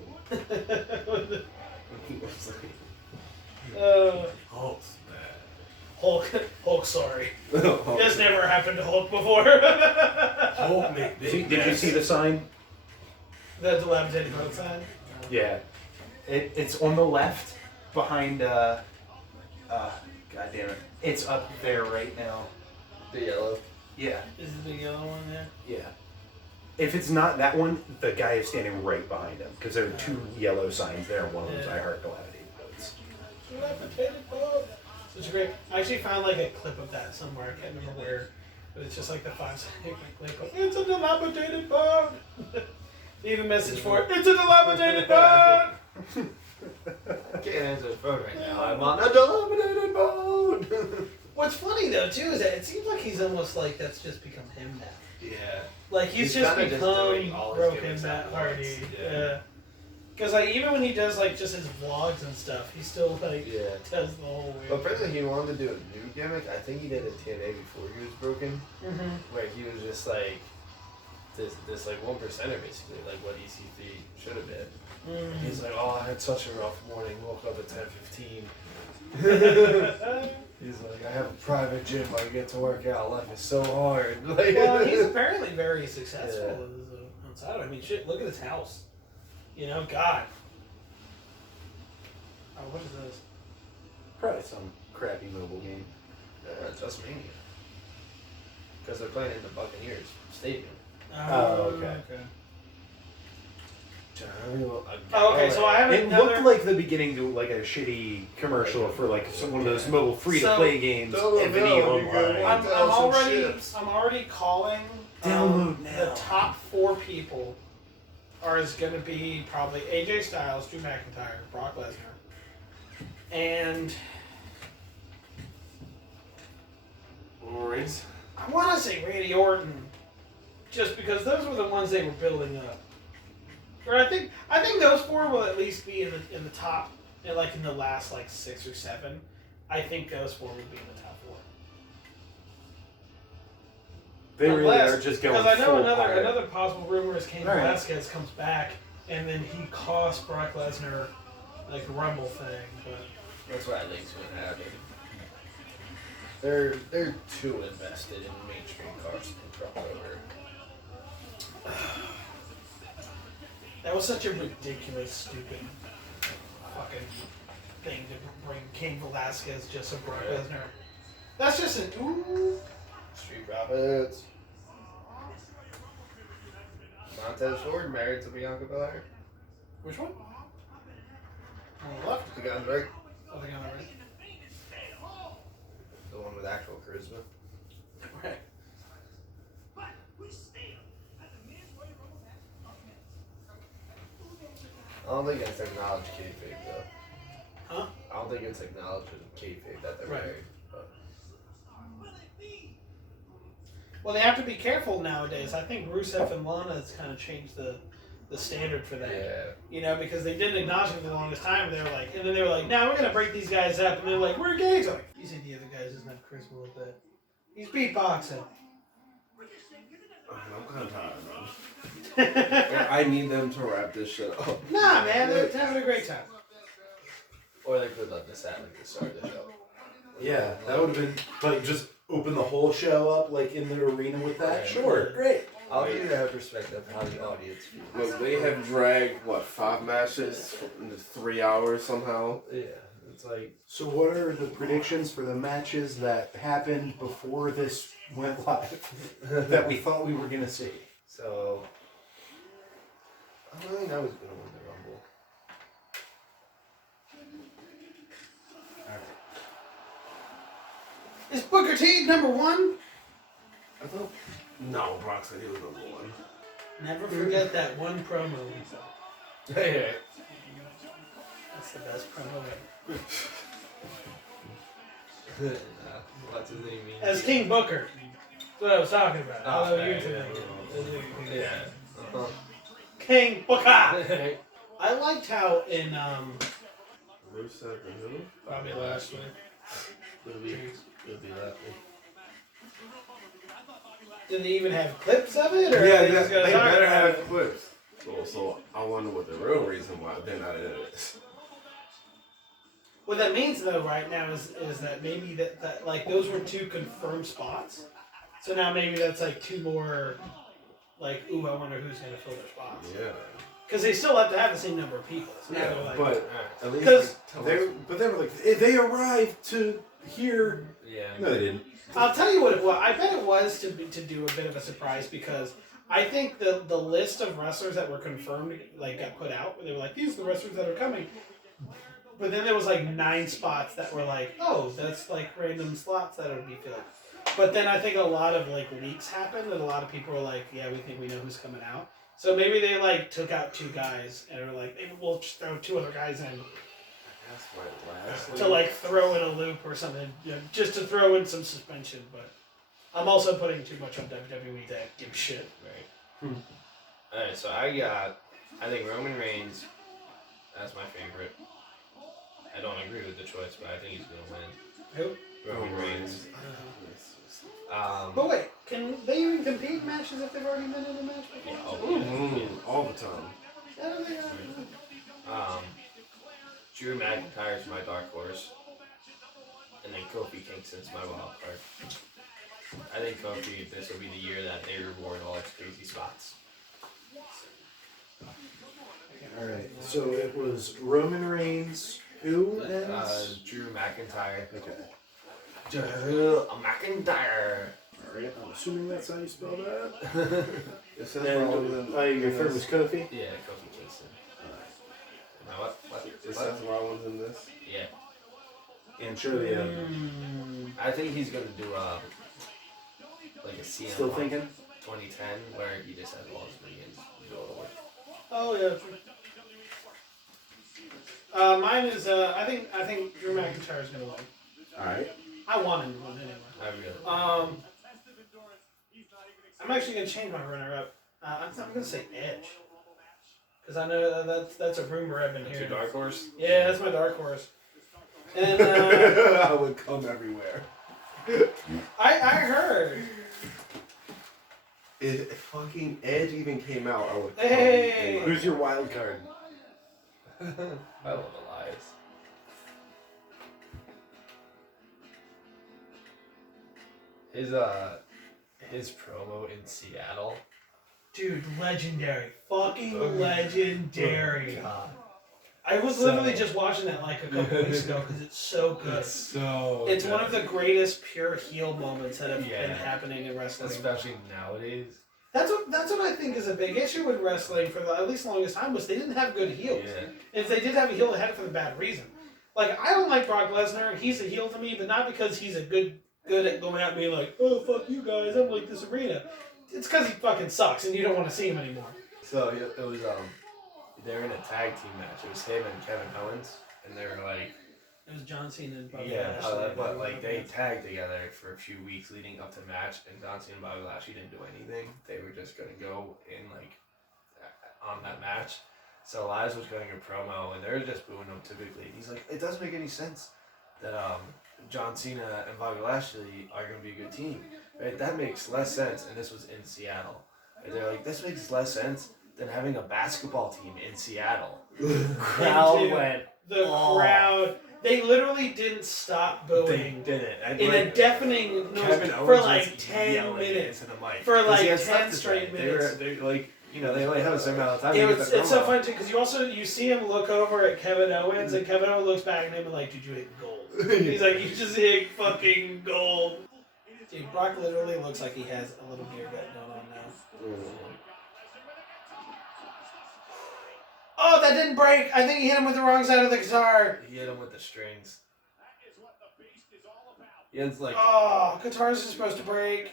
Hulk's bad. Hulk, sorry. Hulk. This never happened to Hulk before. Hulk make big Did you see the sign? The dilapidated Hulk sign. Yeah. It's on the left behind, God damn it. It's up there right now. The yellow. Yeah. Is it the yellow one there? Yeah. If it's not that one, the guy is standing right behind him because there are two yellow signs there, and one of them's Yeah. I Heart Dilapidated. Dilapidated bone. Such a great. I actually found like a clip of that somewhere. I can't remember where, but it's just like the 5-second clip. Of, it's a dilapidated bone. Leave a message for it. It's a dilapidated bone. I can't answer the phone right now. I'm on a dilapidated boat. What's funny though too is that it seems like he's almost like that's just become him now. Yeah. Like he's He's just kinda just doing become all his Broken gimmicks Matt at once. Hardy. Yeah. Yeah. Because like even when he does like just his vlogs and stuff, he still like Yeah. does the whole weird. But apparently he wanted to do a new gimmick. I think he did a TNA before he was broken, where he was just like this like 1%er basically, like what EC3 should have been. Mm-hmm. He's like, oh, I had such a rough morning. Woke up at 10:15. He's like, I have a private gym. I get to work out. Life is so hard. Like, Well, he's apparently very successful Yeah. outside of it. I mean, shit, look at his house. You know, God. Oh, what is this? probably some crappy mobile game. Just Mania. Because they're playing in the Buccaneers Stadium. Oh, okay. Oh, okay, so I have It another. looked like the beginning to like a shitty commercial for like one of those mobile free-to-play games. Infinity Online. I'm already calling. Download now. The top 4 people are going to be probably AJ Styles, Drew McIntyre, Brock Lesnar, and Reigns. I want to say Randy Orton, just because those were the ones they were building up. Or I think those 4 will at least be in the top, and like in the last like 6 or 7. I think those 4 would be in the top 4. They really are just going because I know full pirate. another possible rumor is Cain All right. Velasquez comes back, and then he costs Brock Lesnar like the Rumble thing, but. That's what I think's gonna happen. They're too invested in mainstream cars to drop over. That was such a ridiculous, stupid fucking thing to bring Cain Velasquez just so Brock Lesnar. That's just an ooh. Street Profits. Montez Ford married to Bianca Belair. Which one? On the left? The guy on the right. I think on the right. The one with actual charisma. Right. I don't think it's acknowledged kayfabe though. Huh? I don't think it's acknowledged in kayfabe that they're Right. married. But Well, they have to be careful nowadays. I think Rusev and Lana has kind of changed the standard for that. yeah. You know, because they didn't acknowledge it for the longest time. They were like, and then they were like, "Now we're gonna break these guys up," and they're like, "We're gays." I'm like, "You think the other guy doesn't have charisma with that? He's beatboxing." I'm kind of tired, man. I need them to wrap this shit up. Nah, man, they're having a great time. Or they could let this at like the start of the show. Yeah, that would have been like just open the whole show up like in the arena with that. Sure, great. I'll give you that perspective of how the audience feels. Look, they have dragged, 5 matches into 3 hours somehow? Yeah, it's like So, what are the predictions for the matches that happened before this went live that we thought we were gonna see? so. I don't think I was gonna win the Rumble. Is Booker T number 1? I thought. No, Brock said he was number 1. Never forget that one promo. Hey, That's the best promo ever. what's his name? As King Booker. That's what I was talking about. Oh, Although okay, you two yeah. think Yeah. Uh-huh. King Booker. I liked how in Rusev and who? Bobby Lashley. Could be laughing. Did they even have clips of it, or Yeah, they just gonna they talk better about have it? clips. So I wonder what the real reason why they're not in it. What that means though right now is that maybe that like those were 2 confirmed spots. So now maybe that's like 2 more like, ooh, I wonder who's gonna fill their spots. Yeah. Because they still have to have the same number of people. So now Yeah, they're like, but at least 'Cause tell They were like, they arrived to here. Yeah. No, they didn't. I'll tell you what it was. I bet it was to do a bit of a surprise because I think the list of wrestlers that were confirmed like got put out. They were like, these are the wrestlers that are coming. But then there was like 9 spots that were like, oh, that's like random slots that would be filled. But then I think a lot of like leaks happened, and a lot of people were like, yeah, we think we know who's coming out. So maybe they like took out 2 guys and are like, maybe we'll just throw 2 other guys in That's my last. to like throw in a loop or something, you know, just to throw in some suspension. But I'm also putting too much on WWE to give shit. Right. Alright, so I think Roman Reigns as my favorite. I don't agree with the choice, but I think he's gonna win. Who? Roman Reigns. But wait, can they even compete in matches if they've already been in a match Yeah, before? All the time. I don't think Drew McIntyre's my dark horse. And then Kofi Kingston's my wild card. I think Kofi, this will be the year that they reward all its crazy spots. Alright, so it was Roman Reigns, who and Drew McIntyre. okay. Drew McIntyre. Alright, I'm assuming that's how you spell that. It says And Rollins your third was Kofi? Yeah, Kofi Kingston. Now what? It says Rollins in this. Yeah. And surely, I think he's gonna do like a CM still Punk thinking? 2010 where he just has all his minions go away. Oh yeah. Mine is I think Drew McIntyre is gonna win. Alright. I want him to win anyway. I really. I'm actually gonna change my runner-up. I'm gonna say Edge, because I know that's a rumor I've been That's your hearing. dark horse? Yeah, that's my dark horse. And I would come everywhere. I heard. If fucking Edge even came out, I would come. Hey! Who's your wild card? I love Elias. His promo in Seattle. Dude, legendary. Fucking legendary. God. I was literally just watching that like a couple weeks ago because it's so good. So It's one of the greatest pure heel moments that have Yeah. been happening in wrestling. especially nowadays. That's what I think is a big issue with wrestling for the at least longest time was they didn't have good heels. Yeah. If they did have a heel, they had it for the bad reason. Like I don't like Brock Lesnar. He's a heel to me, but not because he's a good at going out and being like, oh fuck you guys, I'm like this arena. It's because he fucking sucks and you don't want to see him anymore. So it was they were in a tag team match. It was him and Kevin Owens, and they were like, It was John Cena and Bobby yeah, Lashley. but like they tagged together for a few weeks leading up to the match, and John Cena and Bobby Lashley didn't do anything. They were just gonna go in like on that match. So Elias was cutting a promo, and they were just booing him typically. And he's like, it doesn't make any sense that John Cena and Bobby Lashley are gonna be a good team. Right? That makes less sense. And this was in Seattle. And they're like, this makes less sense than having a basketball team in Seattle. Crowd Dude, went. The crowd. They literally didn't stop They booing didn't. in a deafening noise Kevin for Owens like was 10 yelling minutes. into the mic. For 'Cause he like had stuff 10 to straight say. minutes. They like, you know, they only have a certain amount of time to get It's the so promo. funny too because you see him look over at Kevin Owens and Kevin Owens looks back at him and like, dude, you hit gold. He's like, you just hit fucking gold. Dude, Brock literally looks like he has a little beer gut going on now. Oh, that didn't break. I think he hit him with the wrong side of the guitar. He hit him with the strings. He has like, Oh, guitars are supposed to break.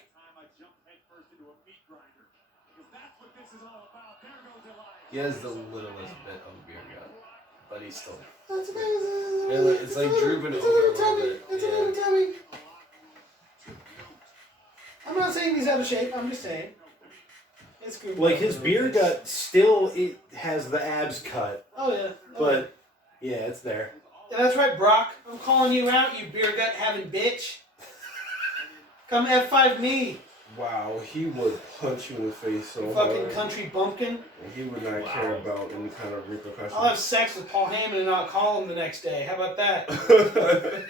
he has the littlest bit of beer gut, but he's still. That's amazing. It's like drooping It's over a a little little tummy. bit. It's a Yeah. little tummy. I'm not saying he's out of shape. I'm just saying. It's good. Like his beer gut still it has the abs cut, Oh yeah. but yeah, it's there. Yeah, that's right, Brock. I'm calling you out, you beer gut having bitch. Come F5 me, Wow, he would punch you in the face so you hard. fucking country bumpkin. And he would not care about any kind of repercussions. I'll have sex with Paul Heyman and not call him the next day. How about that?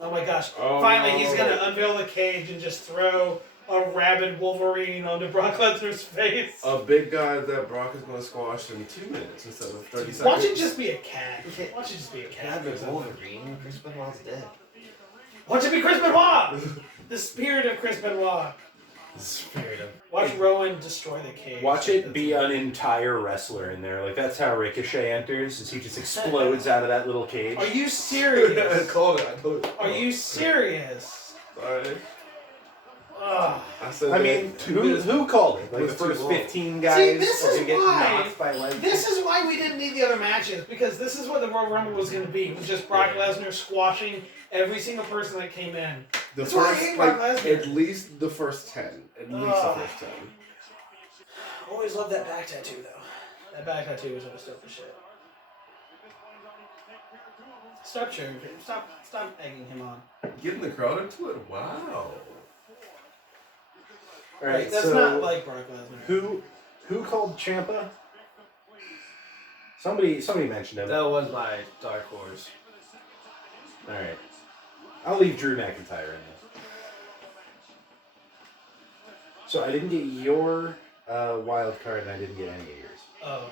Oh my gosh. Oh, Finally, he's no. going to unveil the cage and just throw a rabid Wolverine onto Brock Lesnar's face. A big guy that Brock is going to squash in 2 minutes instead of 30 seconds. Watch it just be a cat. Watch it just be a cat. Wolverine. Chris Benoit's dead. Watch it be Chris Benoit! The spirit of Chris Benoit. Spirit of Watch Rowan destroy the cage. Watch it be an entire wrestler in there. Like that's how Ricochet enters. Is he just explodes out of that little cage? Are you serious? Called it. I told you. Are you serious? Sorry. Ugh. I said I that mean, 2 who minutes. who called it? Like was the too first long. 15 guys See, this are is gonna get why- knocked by like. This is why we didn't need the other matches, because this is what the Royal Rumble was going to be. It was just Brock Lesnar squashing every single person that came in. The That's why I first, hate like, Brock Lesnar. at least the first 10. At least the Ugh. first 10. Always loved that back tattoo, though. That back tattoo was always dope as shit. Stop cheering for him. Stop egging him on. Getting the crowd into it? Wow. All right, That's so not like Brock Lesnar. who called Ciampa? Somebody mentioned him. That was my dark horse. All right, I'll leave Drew McIntyre in this. So I didn't get your wild card, and I didn't get any of yours. Oh,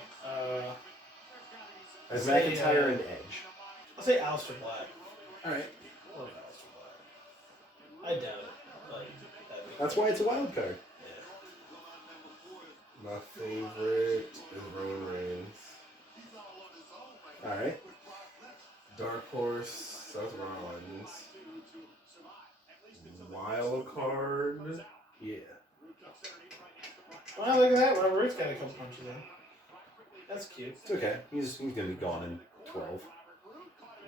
I have Say, McIntyre and Edge. I'll say Aleister Black. All right, I love Aleister Black. I doubt it. Like, that'd be that's why it's a wild card. My favorite is Roman Reigns. All right, Dark Horse, Seth Rollins. Wild card. yeah. Well, look at that. Robert Roots got a couple punches in. That's cute. It's okay. He's gonna be gone in 12.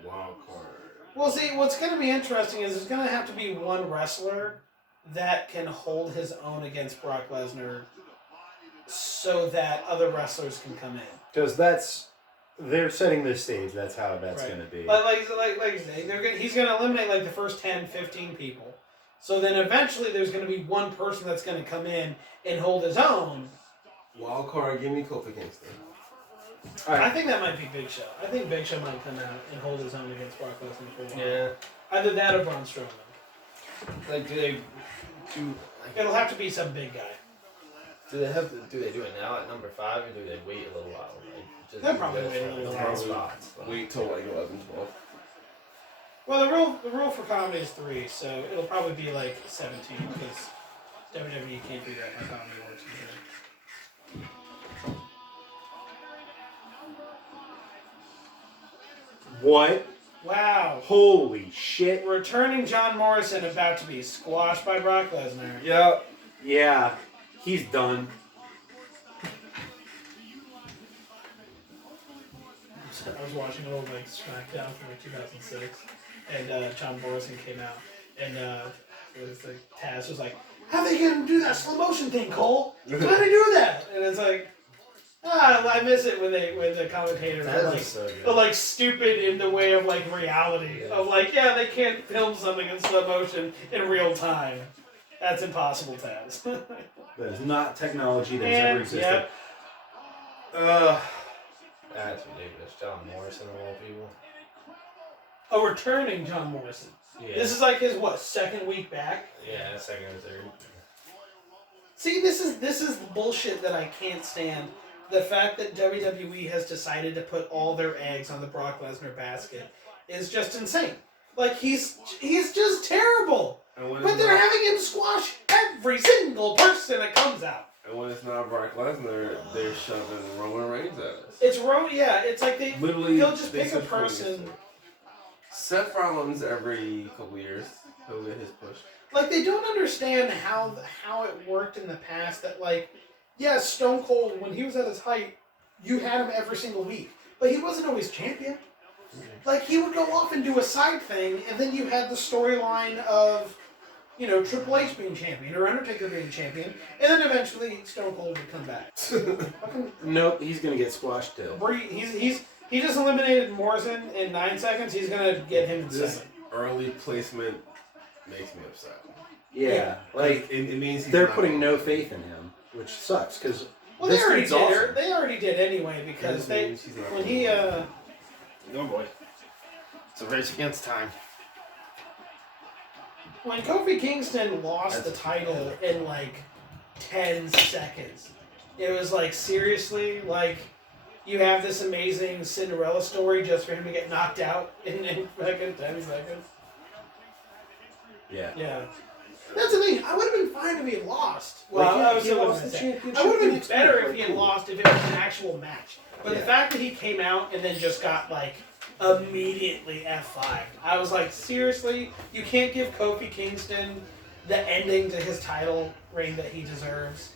Wild card. Well, see, what's going to be interesting is there's going to have to be one wrestler that can hold his own against Brock Lesnar so that other wrestlers can come in. Because they're setting this stage. That's how that's Right. gonna be. Like you say, he's going to eliminate like the first 10, 15 people. So then eventually there's going to be one person that's going to come in and hold his own. Wild card, give me Kofi Kingston. All I right. think that might be Big Show. I think Big Show might come out and hold his own against Brock Lesnar for a while. Yeah. Either that or Braun Strowman. Like, do they do? Like, It'll have to be some big guy. do they do it now at number 5, or do they wait a little while? Like, just They'll do probably this wait a for little 10 while. spots. But- Wait till like 11, 12. Well, the rule for comedy is 3, so it'll probably be like 17 because WWE can't figure out how comedy works. What? Wow. Holy shit! Returning John Morrison about to be squashed by Brock Lesnar. Yep. Yeah, he's done. I was watching old like SmackDown from like 2006, and John Morrison came out, and it was like Taz was like, "How they get him to do that slow motion thing, Cole? How do they do that?" And it's like, I miss it when the commentators are That like, is so good. but like stupid in the way of like reality of like, yeah, they can't film something in slow motion in real time. That's impossible, Taz. That is not technology that has ever And, existed. That's ridiculous. John Morrison of all people. A returning John Morrison. Yeah. This is like his second week back. Yeah, second or third. See, this is the bullshit that I can't stand. The fact that WWE has decided to put all their eggs on the Brock Lesnar basket is just insane. Like he's just terrible. And when But it's they're not, having him squash every single person that comes out. and when it's not Brock Lesnar, they're shoving Roman Reigns at us. It's yeah. It's like Literally, they'll just they pick a said person. Seth Rollins every couple years, he'll get his push. Like they don't understand how it worked in the past. That like, yeah, Stone Cold when he was at his height, you had him every single week, but he wasn't always champion. Like he would go off and do a side thing, and then you had the storyline of, you know, Triple H being champion or Undertaker being champion, and then eventually Stone Cold would come back. Fucking Nope, he's gonna get squashed too. he just eliminated Morrison in 9 seconds. He's gonna get him in This 7. early placement makes me upset. Yeah, like It means he's they're not putting no going. faith in him, which sucks because Well, this they already dude's did. awesome. They already did anyway because That they means he's not when going. he Oh boy. It's a race against time. when Kofi Kingston lost the title in like 10 seconds, it was like seriously like. You have this amazing Cinderella story just for him to get knocked out in fucking 10 seconds. Yeah. Yeah. That's the thing. I would have been fine if he had lost. Well, Like, I was he still lost gonna the say. championship I would have the been next better week, if he had cool. lost if it was an actual match. But the Yeah. fact that he came out and then just got like immediately F5, I was like, seriously, you can't give Kofi Kingston the ending to his title reign that he deserves.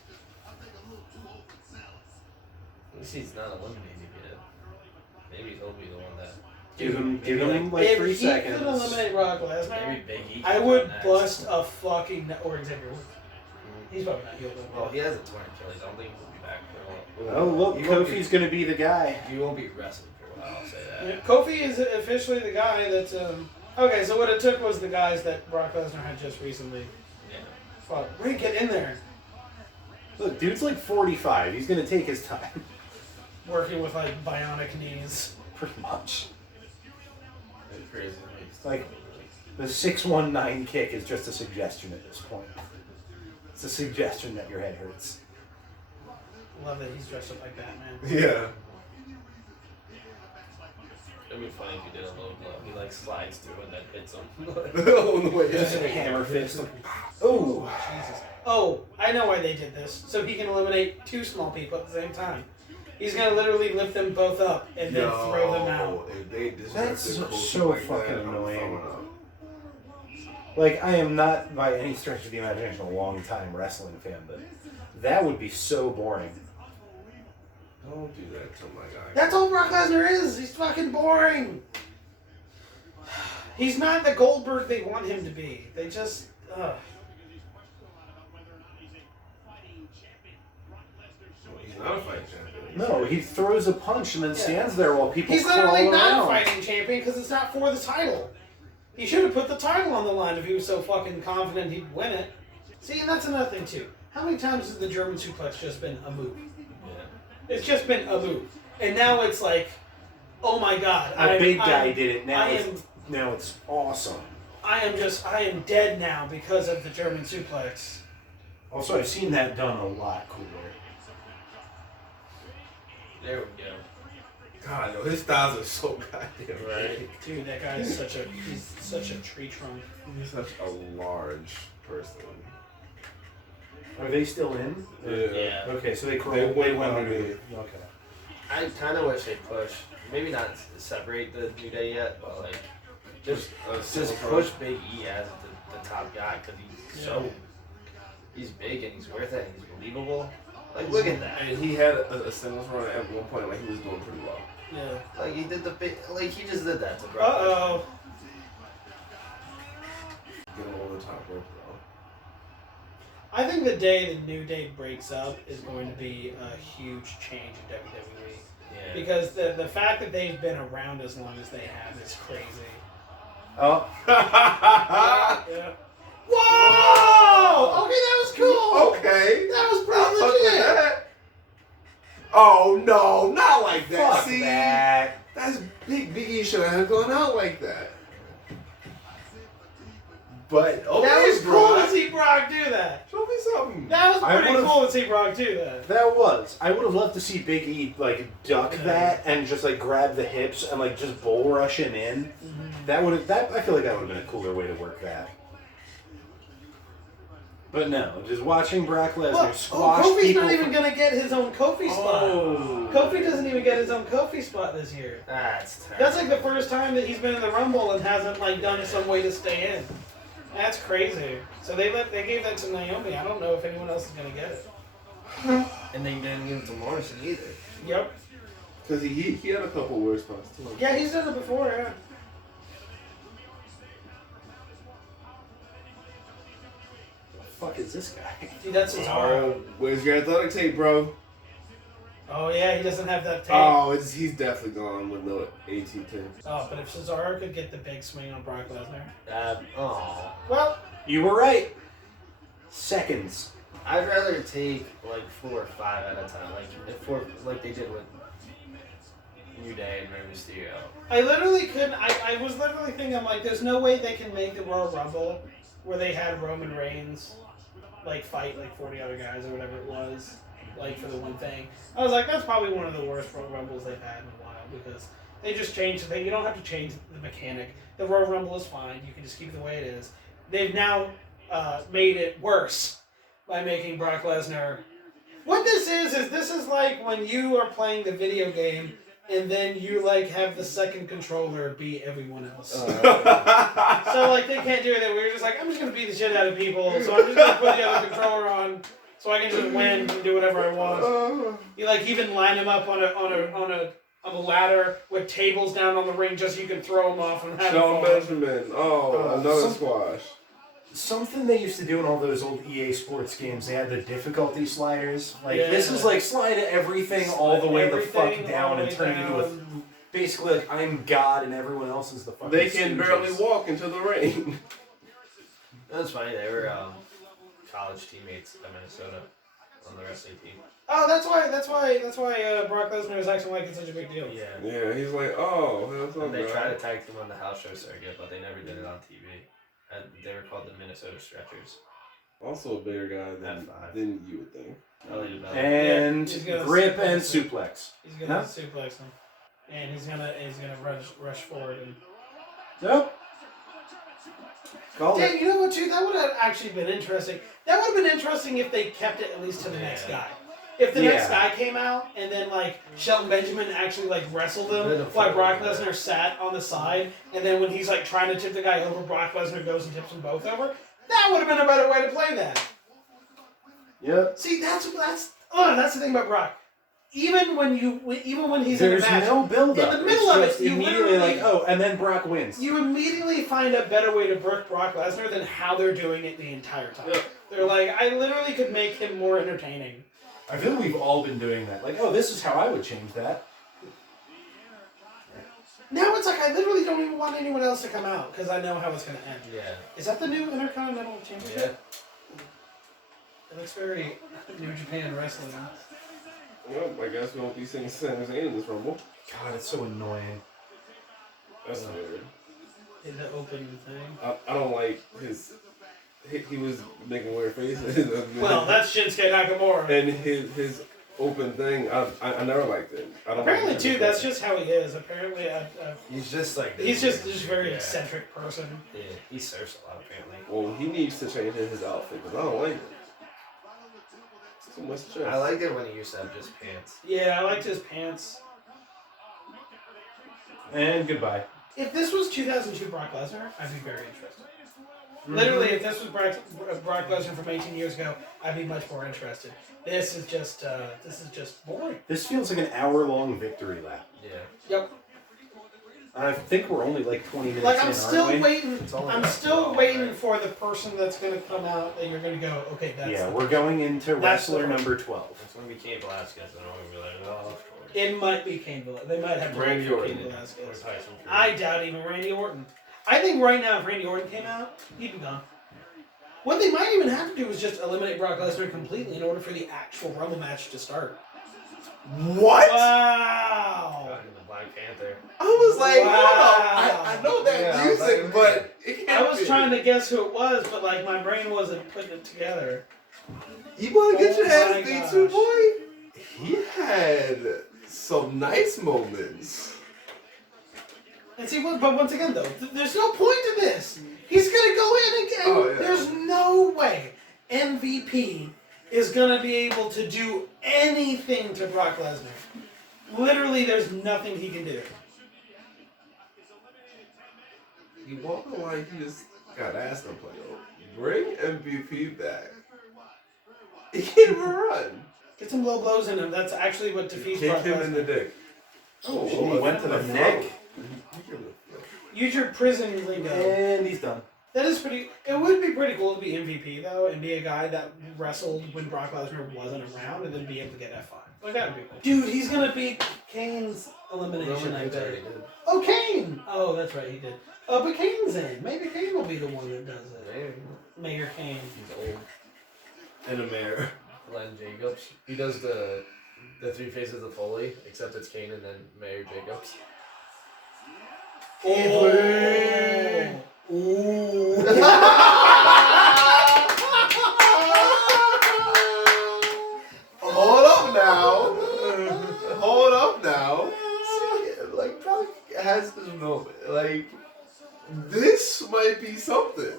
At least he's not eliminated yet. Maybe he'll be the one that. Give him maybe like if 3 he seconds. could eliminate Brock Lesnar, Maybe Big E. I could would go next. bust a fucking or Xavier Woods. He's probably not healed. Well, he has a torn Achilles. I don't think he'll be back for a while. Oh look, He won't Kofi's gonna be the guy. He won't be wrestling for a while. I'll say that. Yeah, Kofi is officially the guy that's okay. So what it took was the guys that Brock Lesnar had just recently Yeah. fought. Ray, get in there. Look, dude's like 45. He's gonna take his time, Working with like bionic knees. pretty much. It's crazy. Like the 619 kick is just a suggestion at this point. It's a suggestion that your head hurts. Love that he's dressed up like Batman. Yeah. It'd be funny if he did a low blow. He like slides through and then hits him. On the way Just down. a hammer fist. Oh, Jesus. Oh, I know why they did this. So he can eliminate 2 small people at the same time. He's gonna literally lift them both up and then throw them out. If they disrespect That's Kofi so like fucking that, I'm annoying. throwing up. like I am not by any stretch of the imagination a long time wrestling fan, but that would be so boring. Don't do that to my guy. That's all Brock Lesnar is. He's fucking boring. He's not the Goldberg they want him to be. They just. He's not a fight champion. No, he throws a punch and then stands there while people He's crawl literally not around. a fighting champion because it's not for the title. He should have put the title on the line if he was so fucking confident he'd win it. See, and that's another thing too. How many times has the German suplex just been a move? Yeah. It's just been a move, and now it's like, oh my god, A big guy did it. Now I it's awesome. I am dead now because of the German suplex. Also, I've seen that done a lot cooler. There we go. God, no, his styles are so goddamn Right. Dude, that guy is he's such a tree trunk. He's such a large person. Are they still in? Yeah. Okay, so they They went under. underneath. Okay. I kind of wish they push. Maybe not separate the New Day yet, but like just push Big E as the top guy because he's big and he's worth it and he's believable. Like look at that. And he had a singles run at one point, like he was doing pretty well. Yeah. Like he did the big. Like he just did that to Uh Brock. oh. Get him over the top rope, though. I think the day the New Day breaks up is going to be a huge change in WWE. Yeah. Because the fact that they've been around as long as they have is crazy. Oh, Yeah. Whoa! Okay, that was cool. Okay. That was I'll pretty fuck with legit. that. Oh no, not like that. fuck See, that. that's Big E should have gone out like that. But okay, That was cool Brock. to see Brock do that. Show me something. That was I pretty would've- cool to see Brock do that. That was. I would have loved to see Big E like duck that and just like grab the hips and like just bull rush him in. That would have. That I feel like that would have been a cooler way to work that. But no, just watching Brock Lesnar Look, squash Kofi's people. not even gonna get his own Kofi spot. Oh. Kofi doesn't even get his own Kofi spot this year. That's terrible. That's like the first time that he's been in the Rumble and hasn't like done some way to stay in. That's crazy. So they gave that to Naomi. I don't know if anyone else is gonna get it. And they didn't give it to Morrison either. Yep. Because he had a couple worse spots too. Yeah, he's done it before. Yeah. The fuck is this guy? See, that's Cesaro. Oh, where's your athletic tape, bro? Oh yeah, he doesn't have that tape. Oh, he's definitely gone with no AT tape. Oh, but if Cesaro could get the big swing on Brock Lesnar, Oh. well, You were right. Seconds. I'd rather take like 4 or 5 at a time, like they did with New Day and Rey Mysterio. I literally couldn't. I was literally thinking, I'm like, there's no way they can make the Royal Rumble where they had Roman Reigns like fight like 40 other guys or whatever it was, like for the one thing. I was like, that's probably one of the worst Royal Rumbles they've had in a while because they just changed the thing. You don't have to change the mechanic. The Royal Rumble is fine. You can just keep it the way it is. They've now made it worse by making Brock Lesnar. What this is like when you are playing the video game and then you like have the second controller beat everyone else. So like they can't do it. We're just like, I'm just gonna beat the shit out of people. So I'm just gonna put the other controller on so I can just win and do whatever I want. You like even line them up on a ladder with tables down on the ring just so you can throw them off and have them Sean fall. Benjamin. Oh, another squash. Something they used to do in all those old EA Sports games, they had the difficulty sliders. Like, Yeah. this is like slide everything all the way the fuck Everything down all the and way turn it into a... down. Basically, like, I'm God and everyone else is the fucking They can stooges. barely walk into the ring. That's funny. They were college teammates at Minnesota on the wrestling team. Oh, that's why Brock Lesnar is acting like it's such a big deal. Yeah. Yeah, he's like, oh, that's And they okay. tried to tag them on the house show circuit, but they never did it on TV. And they were called the Minnesota Stretchers. Also a bigger guy than you would think. And He's gonna grip and suplex him. suplex. He's gonna No? suplex him, and he's gonna rush forward and. Nope. Call Dang, it. you know what, too? That would have actually been interesting. That would have been interesting if they kept it at least to the next guy. If the next guy came out and then like Shelton Benjamin actually like wrestled him while Brock Lesnar sat on the side, and then when he's like trying to tip the guy over, Brock Lesnar goes and tips them both over. That would have been a better way to play that. Yep. See, that's the thing about Brock. Even when he's There's in a match, no build up. in the middle of it, you immediately literally- like, oh, and then Brock wins. you immediately find a better way to book Brock Lesnar than how they're doing it the entire time. Yeah. They're like, I literally could make him more entertaining. I feel we've all been doing that. Like, oh, this is how I would change that. Now it's like I literally don't even want anyone else to come out because I know how it's going to end. Yeah. Is that the new Intercontinental Championship? It looks very New Japan wrestling. Well, I guess we won't be seeing Sami Zayn in this Rumble. God, it's so annoying. That's weird. In the open thing. I don't like his. He was making weird faces. Well, that's Shinsuke Nakamura. And his open thing, I never liked it. I don't Apparently, like too, that's just how he is. Apparently, He's just like. he's just a very eccentric person. Yeah. He surfs a lot, apparently. Well, he needs to change his outfit because I don't like it. Too much chest. I liked it when he used to have just pants. Yeah, I liked his pants. And goodbye. If this was 2002 Brock Lesnar, I'd be very interested. Literally, if this was Brock Lesnar from 18 years ago, I'd be much more interested. This is just boring. This feels like an hour-long victory lap. Yeah. Yep. I think we're only like 20 minutes Like in, I'm aren't still we? waiting. That's all I'm about. still waiting for the person that's gonna come out that you're gonna go. Okay, that's. Yeah, we're going into That's wrestler the- number 12. It's when we Cain Velasquez, and I'm gonna be like, oh, of course. It might be Cain Velasquez. They might have to Randy wait for Orton. Cain Or Velasquez. Tyson Fury. I doubt even Randy Orton. I think right now, if Randy Orton came out, he'd be gone. What they might even have to do is just eliminate Brock Lesnar completely in order for the actual Rumble match to start. What? Wow! Got him the Black Panther. I was like, Wow. hold on. I know that Yeah, I was music, like, but it can't I was be. trying to guess who it was, but like my brain wasn't putting it together. You want to get Oh your ass my beat too, gosh. boy? He had some nice moments. And see, but once again though, there's no point to this. He's gonna go in again. Oh, yeah. There's no way MVP is gonna be able to do anything to Brock Lesnar. Literally, there's nothing he can do. He walking like he just got asked to play. Bring MVP back. He can't even run. Get some low blows in him. That's actually what defeats Kick Brock him in the Lesnar. dick. Oh, he went to the neck. Use your prison lingo. And he's done. That is pretty. It would be pretty cool to be MVP though, and be a guy that wrestled when Brock Lesnar wasn't around, and then be able to get F5. Like that would be cool. Dude, he's gonna beat Kane's elimination. I bet. Oh, Kane! Oh, that's right, he did. But Kane's in. Maybe Kane will be the one that does it. Mayor Kane. He's old. And a mayor. Glenn Jacobs. He does the three phases of Foley, except it's Kane and then Mayor Jacobs. Oh. Hold up now. Hold up now. See, like, Brock has this moment. Like, this might be something.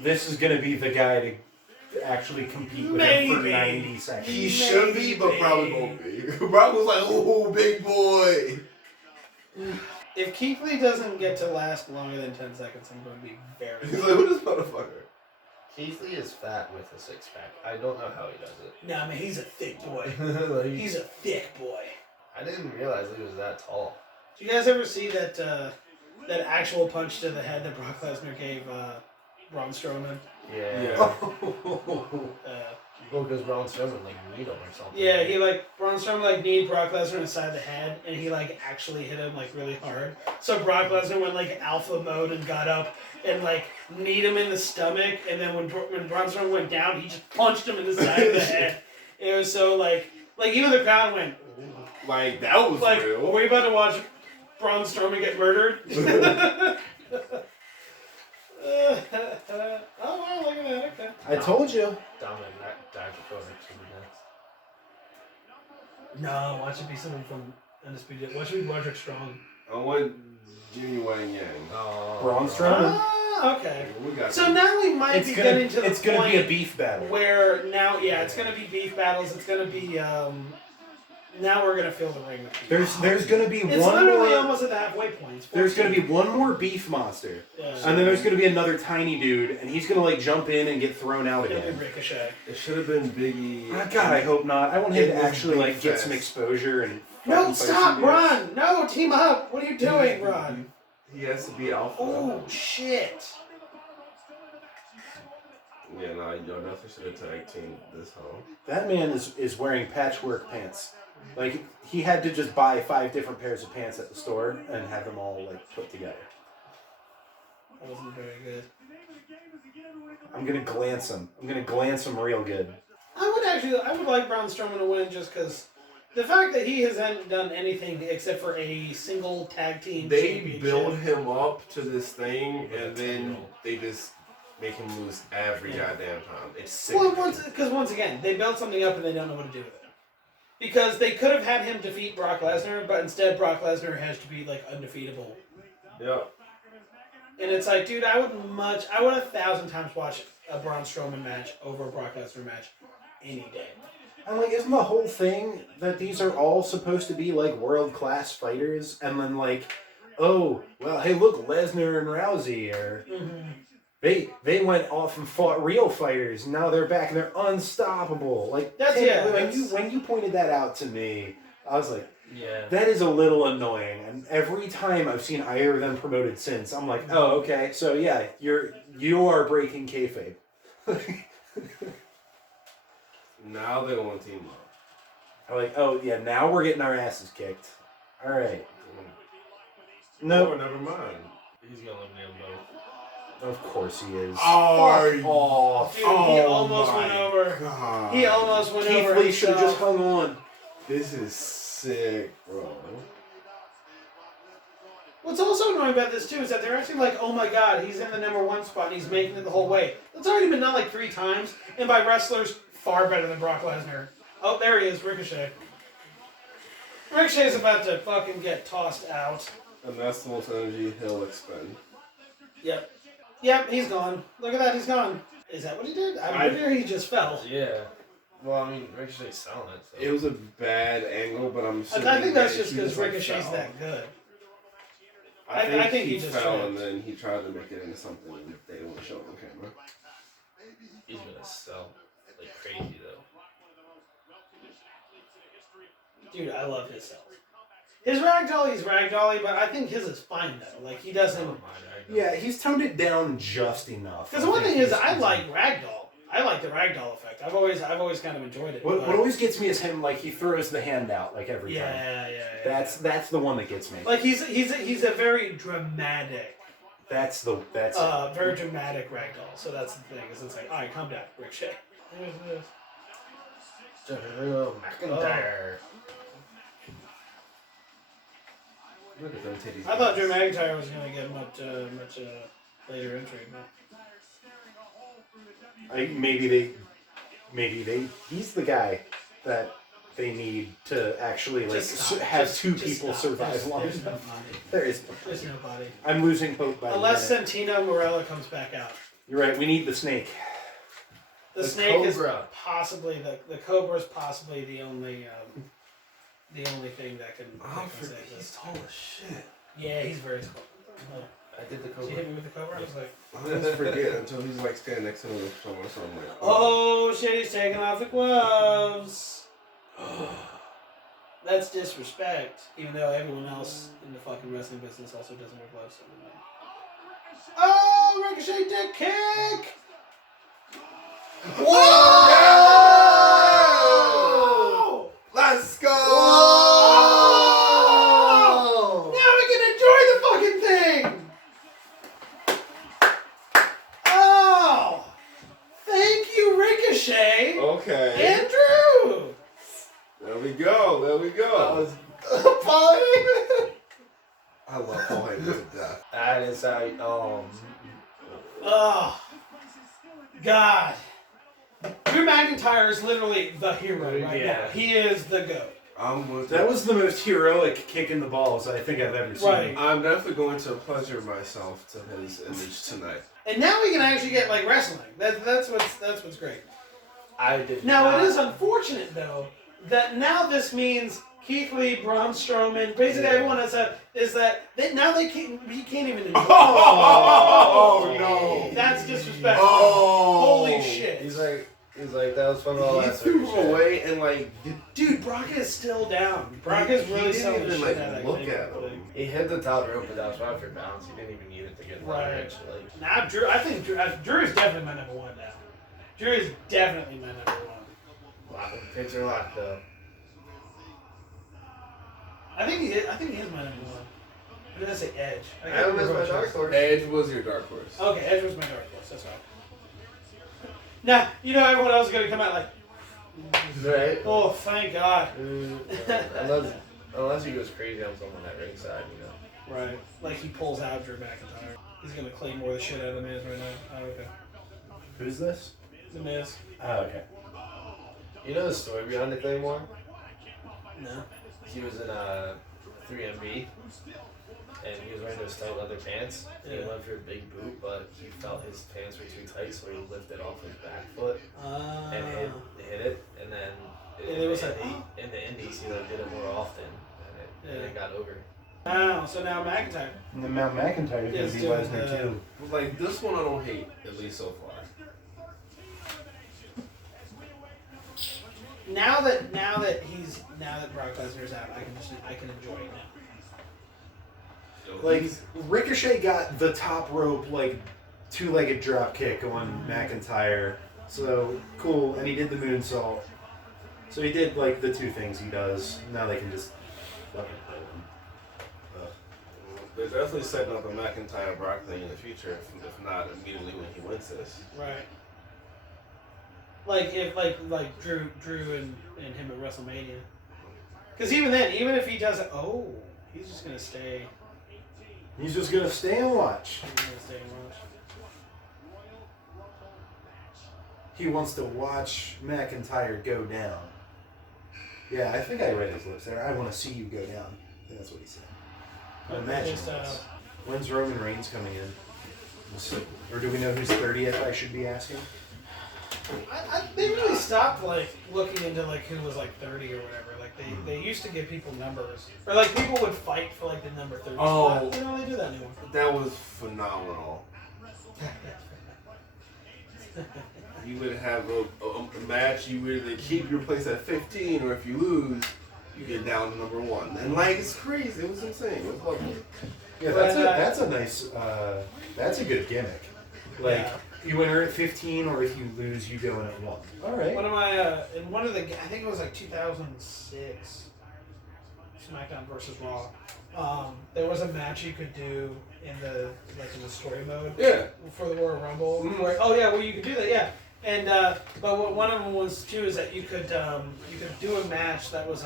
this is gonna be the guy to actually compete with him for Maybe. 90 seconds. He should be, but probably won't be. Brock was like, "Oh, big boy." If Keith Lee doesn't get to last longer than 10 seconds, I'm going to be very. He's like, "Who this motherfucker?" Keith Lee is fat with a six pack. I don't know how he does it. Nah, man, he's a thick boy. Like, He's a thick boy. I didn't realize he was that tall. Did you guys ever see that that actual punch to the head that Brock Lesnar gave Braun Strowman? Yeah. Uh, Well, because Braun Strowman like kneed him or something. yeah, Braun Strowman like kneed Brock Lesnar inside the head, and he like actually hit him like really hard. So Brock Lesnar went like alpha mode and got up and like kneed him in the stomach, and then when Braun Strowman went down, he just punched him in the side of the head. It was so like even the crowd went Like that was like, real. are we about to watch Braun Strowman get murdered? Oh wow, look at that. Okay. I told you. Dominic Dijakovic should be next. No, watch it be someone from Undisputed. Watch it be Roderick Strong. I want Jimmy Wang Yang. Oh, Braun Strowman? Ah, okay. We got So now we might be getting to the it's point gonna be a beef battle. where now, yeah, it's gonna be beef battles. It's gonna be now we're gonna fill the ring with beef. There's gonna be It's one literally more. almost at the halfway point. It's There's gonna be 14. one more beef monster, Yeah. and then there's gonna be another tiny dude, and he's gonna like jump in and get thrown out It'll be again. Ricochet. It should have been Biggie. God, I hope not. I want him It to was actually big like get fest. some exposure and. No, fucking fight stop, some dudes. Ron! No, team up! What are you doing, Ron? He has to be alpha. Oh shit! Yeah, no, y'all definitely should have tag teamed this whole. That man is wearing patchwork pants. Like he had to just buy 5 different pairs of pants at the store and have them all like put together. That wasn't very good. I'm gonna glance him real good. I would like Braun Strowman to win just because the fact that he hasn't done anything except for a single tag team They championship. build him up to this thing, and then they just make him lose every goddamn time. It's sick. Well, once again, they built something up and they don't know what to do with it. Because they could have had him defeat Brock Lesnar, but instead Brock Lesnar has to be like undefeatable. Yeah. And it's like, dude, I would 1,000 times watch a Braun Strowman match over a Brock Lesnar match any day. And like, isn't the whole thing that these are all supposed to be like world-class fighters, and then like, oh, well, hey, look, Lesnar and Rousey are they went off and fought real fighters, and now they're back and they're unstoppable. Like when you pointed that out to me, I was like, Yeah. that is a little annoying. And every time I've seen either of them promoted since, I'm like, oh, okay, so yeah, you are breaking kayfabe. Now they want to team up. I'm like, oh yeah, now we're getting our asses kicked. All right. Oh, No, never mind. He's gonna eliminate them both. of course he is. Oh, Fuck off. Dude, he almost went over. God. He almost went Keith over Lee should have just himself. hung on. This is sick, bro. What's also annoying about this too is that they're acting like, oh my god, he's in the #1 spot and he's making it the whole way. That's already been done like 3 times, and by wrestlers far better than Brock Lesnar. Oh, there he is, Ricochet. Ricochet's about to fucking get tossed out. And that's the most energy he'll expend. Yep. Yep, he's gone. Look at that, he's gone. Is that what he did? I'm pretty sure he just fell. Yeah. Well, I mean, Ricochet's selling it. So. It was a bad angle, but I'm assuming I think that's that just he because like, Ricochet's fell. that good. I think he he just fell tripped. and then he tried to make it into something that they didn't want to show on camera. He's gonna sell like crazy though. Dude, I love his self. His ragdolly's ragdolly, but I think his is fine though. Like he I doesn't. don't mind. Yeah, he's toned it down just enough. Because the one I think thing is, he's- I he's- like ragdoll. I like the ragdoll effect. I've always kind of enjoyed it. What but- always gets me is him like he throws the hand out like every time. yeah. That's the one that gets me. like he's a very dramatic, That's it. very dramatic ragdoll. So that's the thing. Is it's like, all right, calm down, Ricochet. Here's this. Drew McIntyre. Look at them titties. I thought Drew McIntyre was gonna get much later entry. But Maybe they. He's the guy that they need to actually like Just stop. have Just- two just people stop. survive long There's enough. nobody. There is. There's nobody. I'm losing hope by Unless the minute. Santino Morella comes back out. You're right. We need the snake. The The snake is Cobra. possibly the cobra is possibly the only thing that can. I that can forget. save He's this. tall as shit. Yeah, he's very tall. Oh, I did the did Cobra. you hit me with the cobra? I was like, I just forget until he's like standing next to him or someone. So I'm like, oh shit, he's taking off the gloves. That's disrespect. Even though everyone else in the fucking wrestling business also doesn't wear gloves. Oh, Ricochet dick kick! Whoa! let's go! Oh! Now we can enjoy the fucking thing! Oh! Thank you, Ricochet! Okay. And Drew! There we go. There we go. That was I love Paul Heyman to death. that is how. Oh, God. Drew McIntyre is literally the hero right Yeah. now. He is the GOAT. I'm with That was the most heroic kick in the balls I think I've ever seen. Right. I'm definitely going to pleasure myself to his image tonight. And now we can actually get like wrestling. That's what's great. I did. Now not, it is unfortunate though that now this means Keith Lee, Braun Strowman, basically everyone is that now he can't even enjoy. Oh, no. That's disrespectful. Oh. Holy shit. He's like that was fun. All He that threw sort of him shit. away and like Dude, Brock is still down. Brock is He really didn't selling the even, shit like, out of that look thing. at him. He hit the top rope, but that was fine for bounce. He didn't even need it to get Right. leverage. Like, Now Drew, I think Drew is definitely my number one now. Drew is definitely my number one. picks are locked up. I think he is my number one. I'm gonna say Edge. I I can't was remember my which dark one. horse. Edge was your dark horse. Okay, Edge was my dark horse. That's right. Now you know everyone else is gonna come out like, Right. oh, thank God. Unless he goes crazy on someone at ringside, you know. Right. Like he pulls out Drew McIntyre. He's gonna claymore the shit out of the Miz right now. Oh, okay. Who's this? The Miz. Oh, okay. You know the story behind the Claymore? No. He was in 3MB, and he was wearing those tight leather pants. And Yeah. he went for a big boot, but he felt his pants were too tight, so he lifted off his back foot and hit it. And then And it was like, in the Indies, he like, did it more often, and it got over. Wow. So now McIntyre. And then Mount McIntyre Is is going to be doing Lesnar the- too. Like this one I don't hate, at least so far. Now that Brock Lesnar's out, I can enjoy it now. Like Ricochet got the top rope like two-legged drop kick on McIntyre, so cool, and he did the moonsault. So he did like the two things he does. Now they can just fucking play them. They're definitely setting up a McIntyre Brock thing in the future, if not immediately when he wins this. Right. Like if like Drew and him at WrestleMania. Because even then, even if he doesn't, he's just gonna stay. He's just gonna stay and watch. He's gonna stay and watch. He wants to watch McIntyre go down. Yeah, I think I read his lips there. I want to see you go down. I think that's what he said. I imagine Just, this. When's Roman Reigns coming in? Or do we know who's 30th? I should be asking. They really stopped like looking into like who was like 30 or whatever. Like they used to give people numbers, or like people would fight for like the number 30 spot. Oh. They don't really do that anymore. That was phenomenal. You would have a match, you would either keep your place at 15, or if you lose, you get down to number 1. And like, it's crazy. It was insane. It was lovely. Yeah, But, that's a nice, that's a good gimmick. Like, Yeah. you enter at 15, or if you lose, you go in at 1. All right. One of my in one of the I think it was like 2006 SmackDown versus Raw. There was a match you could do in the story mode Yeah. for the Royal Rumble. Mhm. Where you could do that, yeah. And but what one of them was too is that you could do a match that was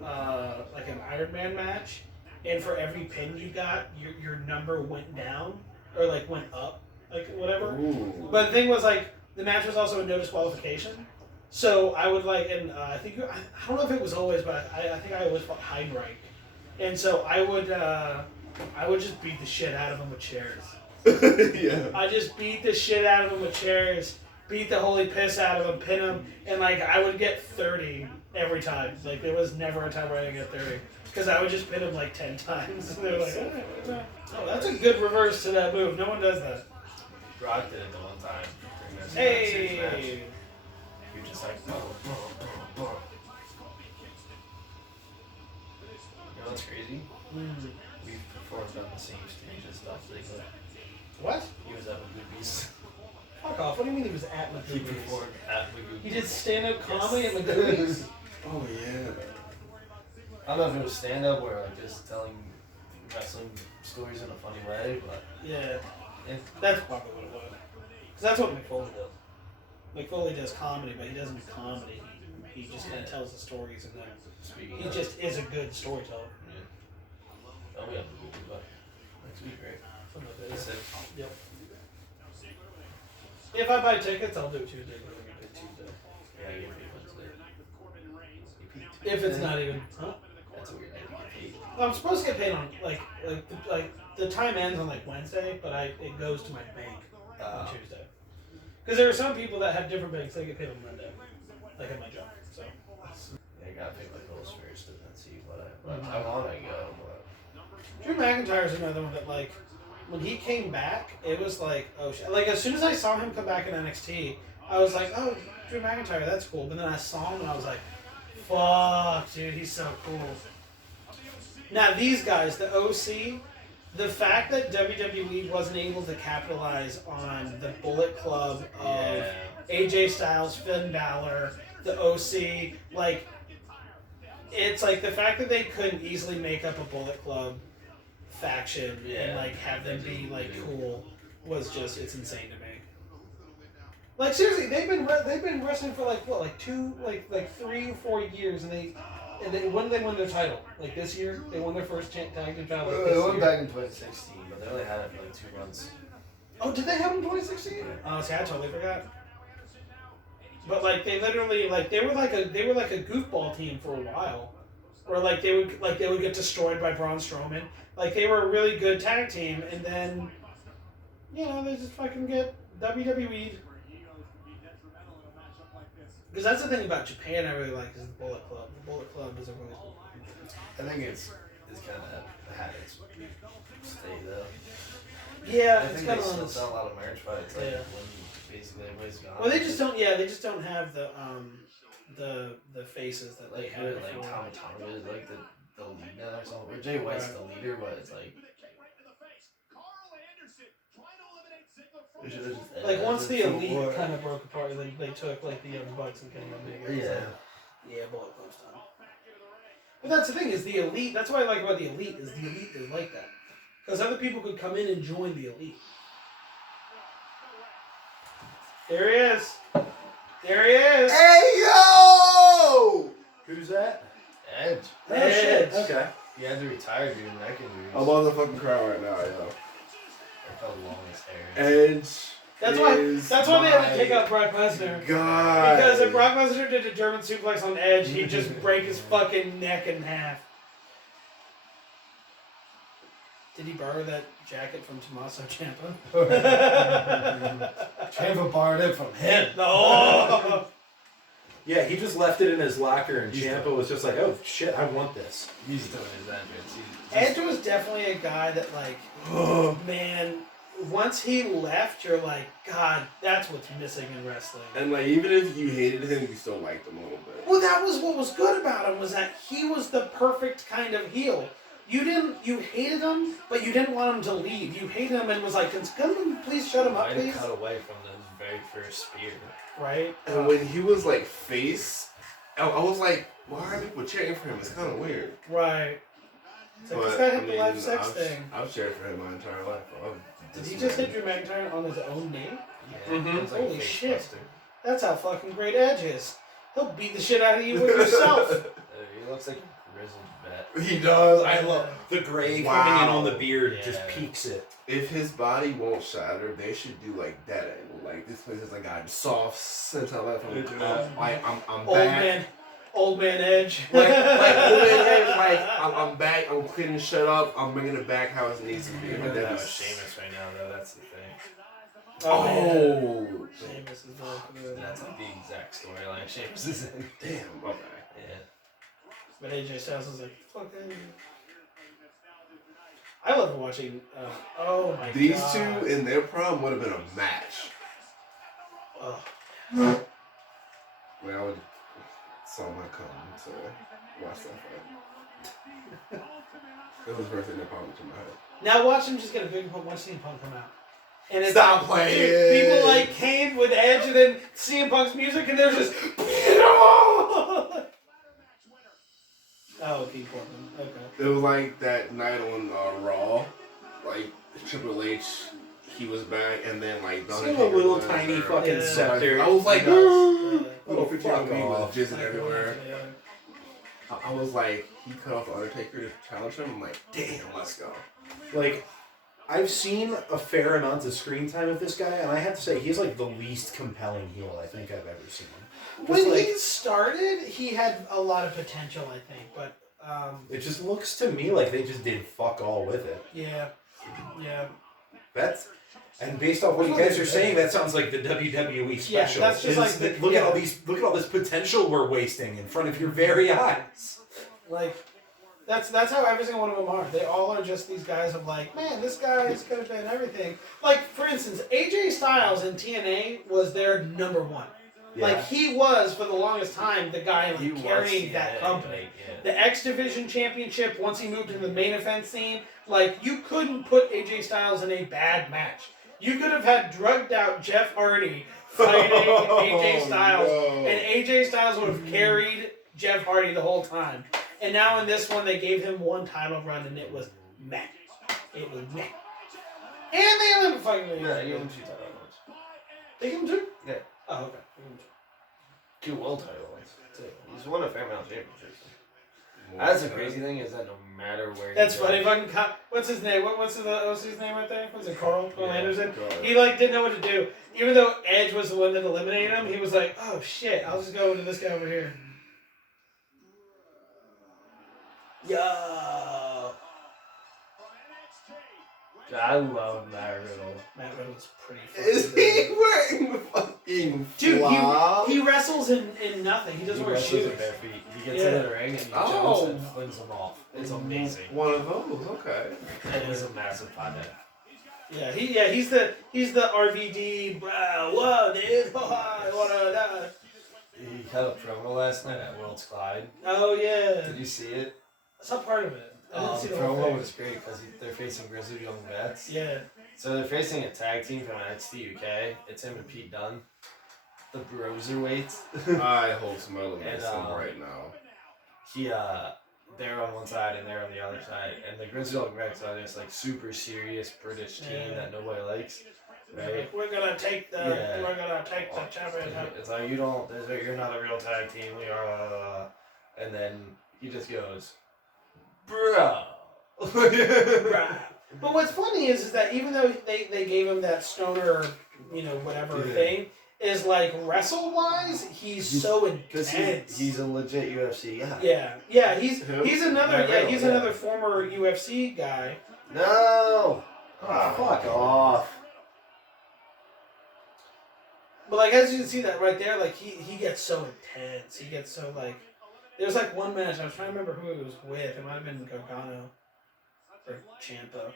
like an Iron Man match, and for every pin you got, your number went down or like went up, like whatever. Ooh. But the thing was like the match was also a no disqualification. So I would like, and I think I don't know if it was always, but I think I always fought Heinrich, and so I would just beat the shit out of him with chairs. Yeah. I just beat the shit out of him with chairs, beat the holy piss out of him, pin him, and like I would get 30 every time. Like there was never a time where I didn't get 30. Because I would just pin him like 10 times. And they're like, oh, that's a good reverse to that move. No one does that. Brock did it the one time. during this United States match. Hey! He was just like, You know what's crazy? We've performed on the same stage as stuff. Like, What? he was at Magoobies. Fuck off. What do you mean he was at He Magoobies? performed at Magoobies. He did stand-up comedy at Magoobies? Oh yeah. I don't know if it was stand up or like just telling wrestling stories in a funny way, but Yeah. Yeah. That's probably what it was. Because that's what McFoley does. McFoley does comedy, but he doesn't do comedy. He just kind of tells the stories and then speaking he of, just is a good storyteller. oh, we have Magoobies, but next week, right? Something like He that. said, Yep. If I buy tickets, I'll do Tuesday. But I'm gonna do Tuesday. yeah, you get paid Wednesday. If it's not even, huh? That's a weird night to get paid. Well, I'm supposed to get paid on like the time ends on like Wednesday, but it goes to my bank on Tuesday. Because there are some people that have different banks. They get paid on Monday, like at my job. So Yeah, I gotta pick my goals first and then see what I want to go. But Drew McIntyre's another one that like when he came back, it was like oh shit. Like as soon as I saw him come back in NXT, I was like oh Drew McIntyre, that's cool. But then I saw him and I was like, fuck, dude, he's so cool. Now these guys, the OC, the fact that WWE wasn't able to capitalize on the Bullet Club of AJ Styles, Finn Balor, the OC, like it's like the fact that they couldn't easily make up a Bullet Club faction and like have them be like cool was just it's insane to me. Like seriously, they've been wrestling for like what like 3 or 4 years and they when did they win their title? Like this year? They won their first tag team title like they this went year. back in 2016, but they only had it for like 2 months. Oh, did they have them in 2016? Oh, see, I totally forgot. But like they literally like they were like a goofball team for a while, where like they would get destroyed by Braun Strowman. Like they were a really good tag team, and then you know they just fucking get WWE'd. Because that's the thing about Japan I really like is the Bullet Club. The Bullet Club is a really cool. I think it's kind of had its stay though. Yeah, I it's think kind they of still sell a lot of merch, but it's like Yeah. when basically everybody's gone. Well, they just don't. Yeah, they just don't have the faces that they like had like before. Tommy Tonga is like the lead now or something. Or Jay White's the leader, but it's like they should have just Like once the Full elite War. kind of broke apart, they took like the Young Bucks and Kenny Omega. Yeah, Bullet Club's done. But that's the thing is the elite. That's what I like about the elite is like that because other people could come in and join the elite. There he is. There he is. Hey yo! Who's that? Edge. Oh, shit. Okay. He had to retire due to neck injuries. I'm on the fucking crowd right now, yo. Like the longest hair. Edge. That's why they had to kick out Brock Lesnar. God. Because if Brock Lesnar did a German suplex on Edge, he'd just break his fucking neck in half. Did he borrow that jacket from Tommaso Ciampa? Ciampa borrowed it from him. No. Yeah, he just left it in his locker, and Ciampa was just like, "Oh shit, I want this." He's doing his entrance. Edge was definitely a guy that, like, man, once he left, you're like, God, that's what's missing in wrestling. And like, even if you hated him, you still liked him a little bit. Well, that was what was good about him was that he was the perfect kind of heel. You hated him, but you didn't want him to leave. You hated him and was like, can someone please shut him up, Might please? have cut away from the very first spear. Right? And when he was like face, I was like, why are people cheering for him? It's kind of weird. Right. It's like, this But, guy I hit the mean, live sex I've- thing. I've cheered for him my entire life. Did he just hit Drew McIntyre on his own name? Yeah. Mhm. It's like Holy face shit. buster. That's how fucking great Edge is. He'll beat the shit out of you with yourself. He looks like a grizzled vet. He does. I love the gray coming in on the Wow. beard. Just Yeah. peaks it. If his body won't shatter, they should do like that angle. Like this place is like got soft sense of life. I'm Old back. man. Old man Edge. Like old man Edge, like I'm back, I'm cleaning shit up, I'm bringing it back how it needs to be. You're Like, doing that that'd with be Sheamus right now, though. That's the thing. Oh, Oh, Sheamus is the That's like the exact storyline Sheamus is in. damn. Okay. Yeah. But AJ Styles is like, fuck that. I love watching. Oh my These god. two in their prime would have been a match. Oh. Well, I would saw my come to watch that fight. It was the first thing that popped into my head. Now watch him just get a big pump once CM Punk come out. And it's Stop like, playing. dude, people like Kane with Edge and then CM Punk's music and they're just. Oh, King Corbin. Okay. It was like that night on Raw, like Triple H, he was back, and then like See a little tiny fucking Yeah. scepter. I was like, Yeah. little Oh, 15 fuck of me was off. jizzing everywhere. Yeah. I was like, he cut off the Undertaker to challenge him. I'm like, damn, let's go. Like, I've seen a fair amount of screen time of this guy, and I have to say, he's like the least compelling heel I think I've ever seen. When Just, he started, he had a lot of potential, I think, but it just looks to me like they just did fuck all with it. yeah. That's and based off what you guys are saying, that sounds like the WWE special. that's just It's like the- look yeah. at all this potential we're wasting in front of your very eyes. Like, that's how every single one of them are. They all are just these guys of like, man, this guy is gonna be in everything. Like, for instance, AJ Styles in TNA was their number one. Like, he was for the longest time the guy like, He was carrying that TNA, company. like, yeah. The X Division Championship, once he moved into the main event scene, like, you couldn't put AJ Styles in a bad match. You could have had drugged out Jeff Hardy fighting AJ Styles, and AJ Styles would have carried Jeff Hardy the whole time. And now in this one, they gave him one title run, and it was meh. It was meh. And they only fucking Yeah, you have 2 title runs. They give him 2? Yeah. Oh, okay. 2 world title runs, too. He's won a fair amount of championships. That's the crazy thing is that no matter where That's he funny. goes, Fucking what's his name? What's his name right there? What's it? Carl Yeah, Anderson. Carl. He like didn't know what to do. Even though Edge was the one that eliminated him, he was like, "Oh shit, I'll just go to this guy over here." Yo, I love Matt Riddle. Matt Riddle's pretty. Is fucking he good. wearing fucking Dude, flop? he wrestles in nothing. He doesn't wear wrestles shoes. with bare feet. He gets Yeah. into the ring and he Oh. jumps and flings them off. It's amazing. One of those, okay. And he's a massive pothead. Yeah, he's the RVD. Whoa, dude, what a. He had a promo last night at World's Clyde. Oh yeah, Did you see it? that's not part of it. I didn't see The the whole promo thing. was great because they're facing Grizzly Young Vets. Yeah. So they're facing a tag team from NXT UK. It's him and Pete Dunne. The Broserweights. I hold some elements And, right now. They're on one side and they're on the other side. And the Grizzly Young Vets are this like super serious British team Yeah. that nobody likes. Right? We're gonna take the championship. It's like you're not a real tag team. We are, and then he just goes, bro. Right. But what's funny is that even though they gave him that stoner, whatever Yeah. thing, is like wrestle wise, he's so Because intense. he's a legit UFC guy. yeah. He's Who? another Matt Riddle, he's yeah. another former UFC guy. No. Oh, Fuck off. But like as you can see that right there, like he gets so intense. He gets so like. There's like one match I was trying to remember who it was with. It might have been Gargano or Ciampa.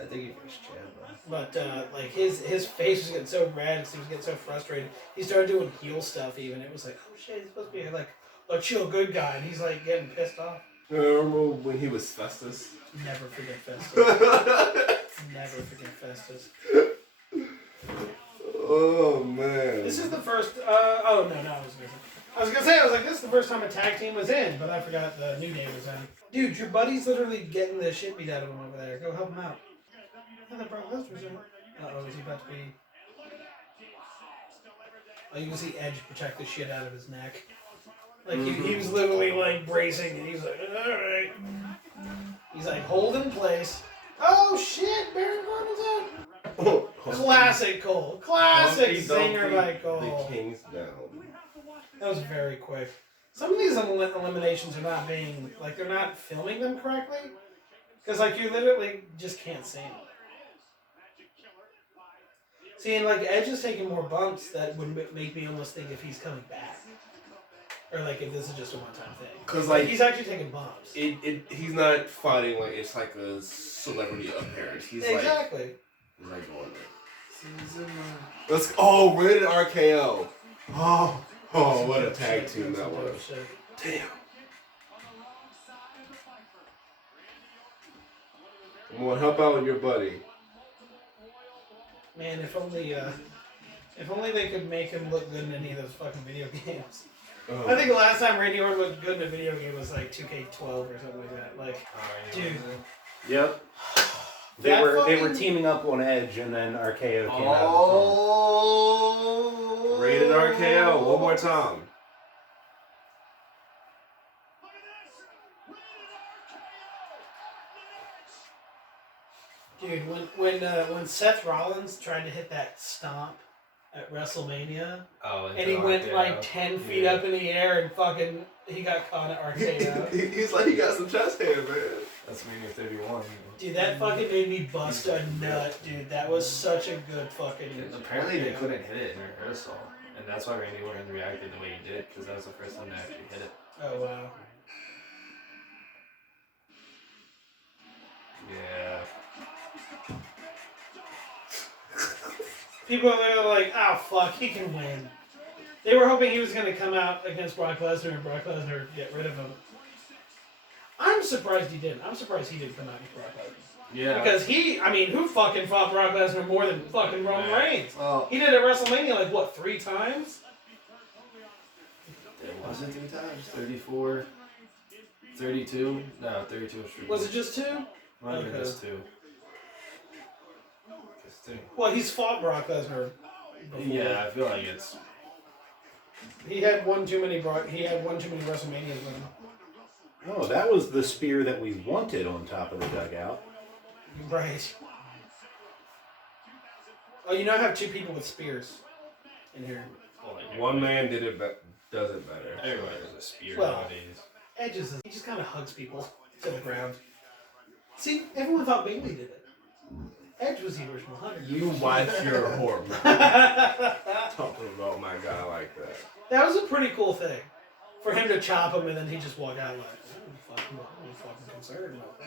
I think he faced Ciampa. But like his face was getting so red because he was getting so frustrated. He started doing heel stuff even. It was like, oh shit, he's supposed to be like a chill good guy, and he's like getting pissed off. I remember when he was Festus. Never forget Festus. Never forget Festus. Oh man. This is the first. Oh no, I was gonna say this is the first time a tag team was in, but I forgot the New Day was in. Dude, your buddy's literally getting the shit beat out of him over there. Go help him out. Yeah, that Brock Lesnar's in. Uh-oh, is he about to be... Oh, you can see Edge protect the shit out of his neck. Like, he was literally, like, bracing, and he's like, alright. He's like, hold in place. Oh, shit, Baron Corbin's out. Classic Cole. Classic Humpty zinger Dumpty, by Cole. The King's down. That was very quick. some of these eliminations are not being, like, they're not filming them correctly. Because, like, you literally just can't see them. See, and, like, Edge is taking more bumps that would make me almost think if he's coming back. Or, like, if this is just a one-time thing. 'Cause, like, he's actually taking bumps. He's not fighting like it's like a celebrity appearance. He's Exactly. like going there. Let's rated RKO. Oh, what a tag team that was. Damn. Come on, help out with your buddy. Man, if only they could make him look good in any of those fucking video games. Oh. I think the last time Randy Orton looked good in a video game was like 2K12 or something like that. Like, dude. Yep. They That were fucking- teaming up on Edge, and then RKO came out. Oh. Rated RKO one more time. Dude, when Seth Rollins tried to hit that stomp at WrestleMania, and he went like 10 feet up in the air and fucking he got caught at RKO. He's like he got some chest hair, man. That's Mania 31. Dude, that fucking made me bust a nut, dude. That was such a good fucking. Apparently they RKO. couldn't hit it in rehearsal, and that's why Randy Orton reacted the way he did, because that was the first time they actually hit it. Oh wow. Yeah. People are like, oh fuck, he can win. They were hoping he was gonna come out against Brock Lesnar and Brock Lesnar get rid of him. I'm surprised he didn't. I'm surprised he didn't come out against Brock Lesnar. Yeah. Because who fucking fought Brock Lesnar more than fucking Roman Reigns? Oh. He did it at WrestleMania like what, 3 times? It wasn't 3 times. 34. 32. No, 32 was true. Was it just 2? Might have been Okay. just 2. Just 2. Well, he's fought Brock Lesnar before. Yeah, I feel like it's. He had one too many WrestleManias with him. Oh, that was the spear that we wanted on top of the dugout. Right. Oh, you now have 2 people with spears in here. Well, like, One man does it better. Everybody has a spear Well, nowadays. Edge he just kind of hugs people to the ground. See, everyone thought Bailey did it. Edge was the original hugger. You watch your whore mouth talking about my guy like that. That was a pretty cool thing. For him to chop him and then he just walk out like, I'm fucking concerned about that.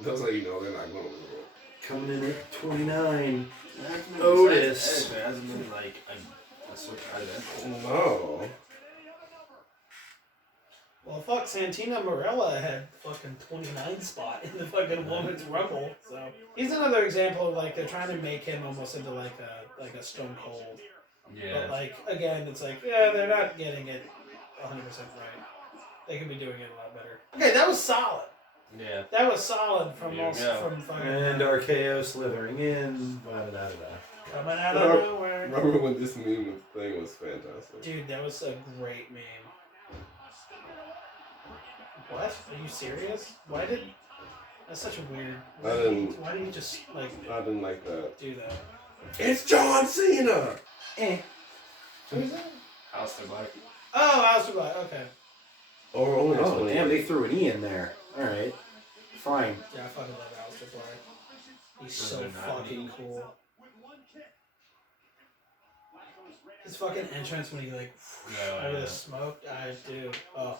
That's how you know they're not going to win. Coming in at 29. Otis. There hasn't been like a surprise entrance. No. Well, fuck, Santina Morella had fucking 29 spot in the fucking Women's Rumble. So he's another example of like they're trying to make him almost into like a Stone Cold. But Yeah. like again, it's like they're not getting it 100% right. They could be doing it a lot better. Okay, that was solid. Yeah. That was solid from There you go. from fucking And RKO slithering in. Da-da-da-da. coming out of nowhere. Remember when this meme thing was fantastic? Dude, that was a great meme. What? Are you serious? That's such a weird. I didn't- Why did you just like I didn't like that. do that? It's John Cena! Who's that? Aleister Black. Oh, Aleister Black. Okay. Or only Oh, 20. damn, they threw an E in there. Alright. Fine. Yeah, I fucking love Aleister Black. He's Those so are not fucking me. cool. His fucking entrance when he like No, over the smoke, I do. Oh,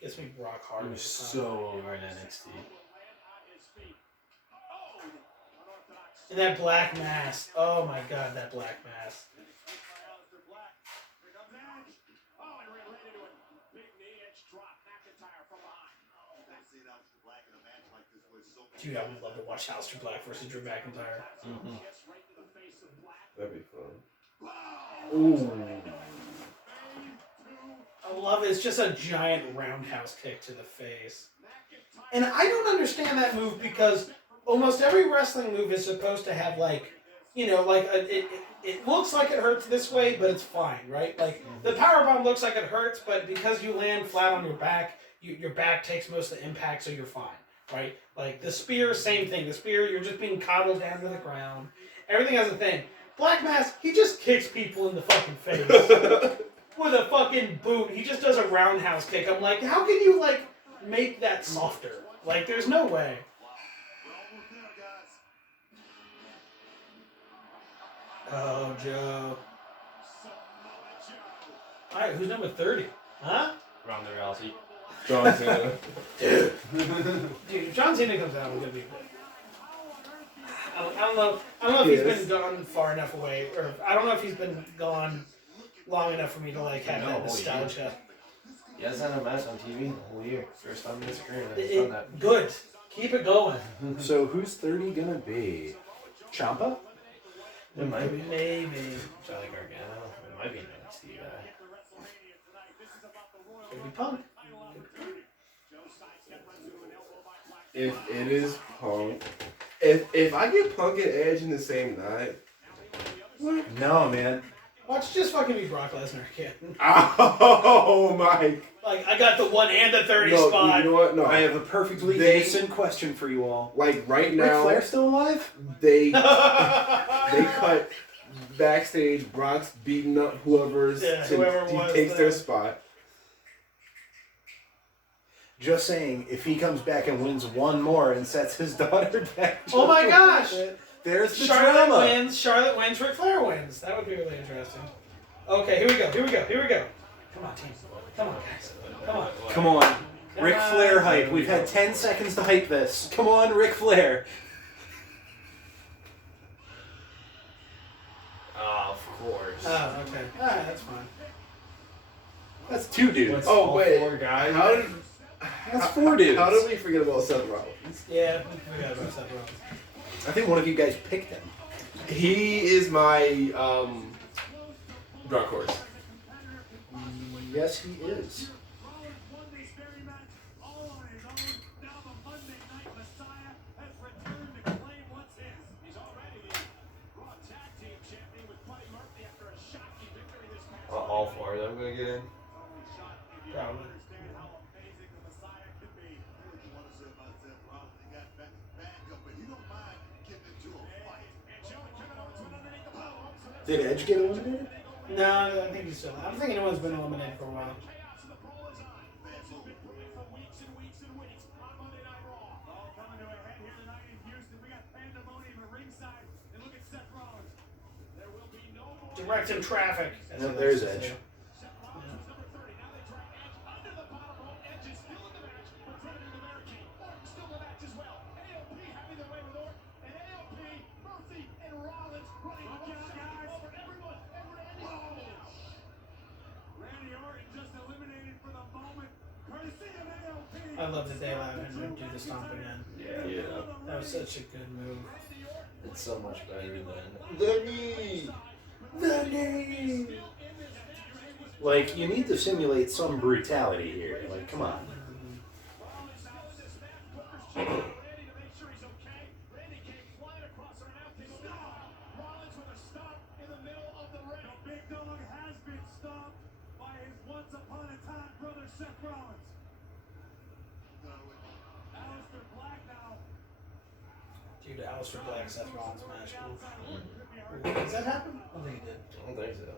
gets me rock hard. He every was time. so over in NXT. And that black mask. Oh my god, that black mask. Dude, I would love to watch Aleister Black versus Drew McIntyre. Mm-hmm. That'd be fun. Ooh. I love it. It's just a giant roundhouse kick to the face. And I don't understand that move because almost every wrestling move is supposed to have like, it looks like it hurts this way, but it's fine, right? Like the powerbomb looks like it hurts, but because you land flat on your back, your back takes most of the impact, so you're fine, right? Like the spear, same thing. The spear, you're just being coddled down to the ground. Everything has a thing. Black Mask, he just kicks people in the fucking face. with a fucking boot. He just does a roundhouse kick. I'm like, how can you like make that softer? Like, there's no way. Oh, Joe. All right, who's number 30? Huh? Ronda Rousey. John Cena. Dude, if John Cena comes out, I'm gonna be good. I don't know if he's been gone far enough away, or I don't know if he's been gone long enough for me to like have that nostalgia. He hasn't had a match on TV the whole year. First time in his career that he's done that. Good. Keep it going. So who's 30 gonna be? Ciampa? It might be. Maybe. Johnny Gargano. It might be an NXT guy. Maybe Punk. If it is Punk, if I get Punk and Edge in the same night, No, man. Watch just fucking be Brock Lesnar again. oh my! Like, I got the 1 and the 30 No, spot. you know what? No, I have a perfectly They- innocent question for you all. like right Ric now, Flair still alive? they cut backstage. Brock's beating up whoever's whoever he was takes there. their spot. Just saying, if he comes back and wins one more and sets his daughter back. Oh my gosh! There's the Charlotte drama. Charlotte wins, Ric Flair wins. That would be really interesting. Okay, here we go. Come on, team. Come on, guys. Come on. Come on. Ric on. Flair hype. We've had 10 seconds to hype this. Come on, Ric Flair. Of course. Oh, okay. Alright, that's fine. That's 2 dudes. What's Oh, all wait. 4 guys? How did That's 4 dudes. how did we forget about Seth Rollins? Yeah, we got about Seth Rollins. I think one of you guys picked him. He is my dark horse. Yes, he is. All 4 of them gonna get in. Probably. Did Edge get eliminated? No, I think he's still. I don't think anyone's been eliminated for a while. Directing traffic. as No, he there's likes to Edge. say. I love that they allowed him to do the stomp again. Yeah. That was such a good move. It's so much better than the knee. The knee. Like, you need to simulate some brutality here. Like, come on. Dude, Aleister Black, Seth Rollins match. Oof. Does that happen? I don't think it did. I don't think so.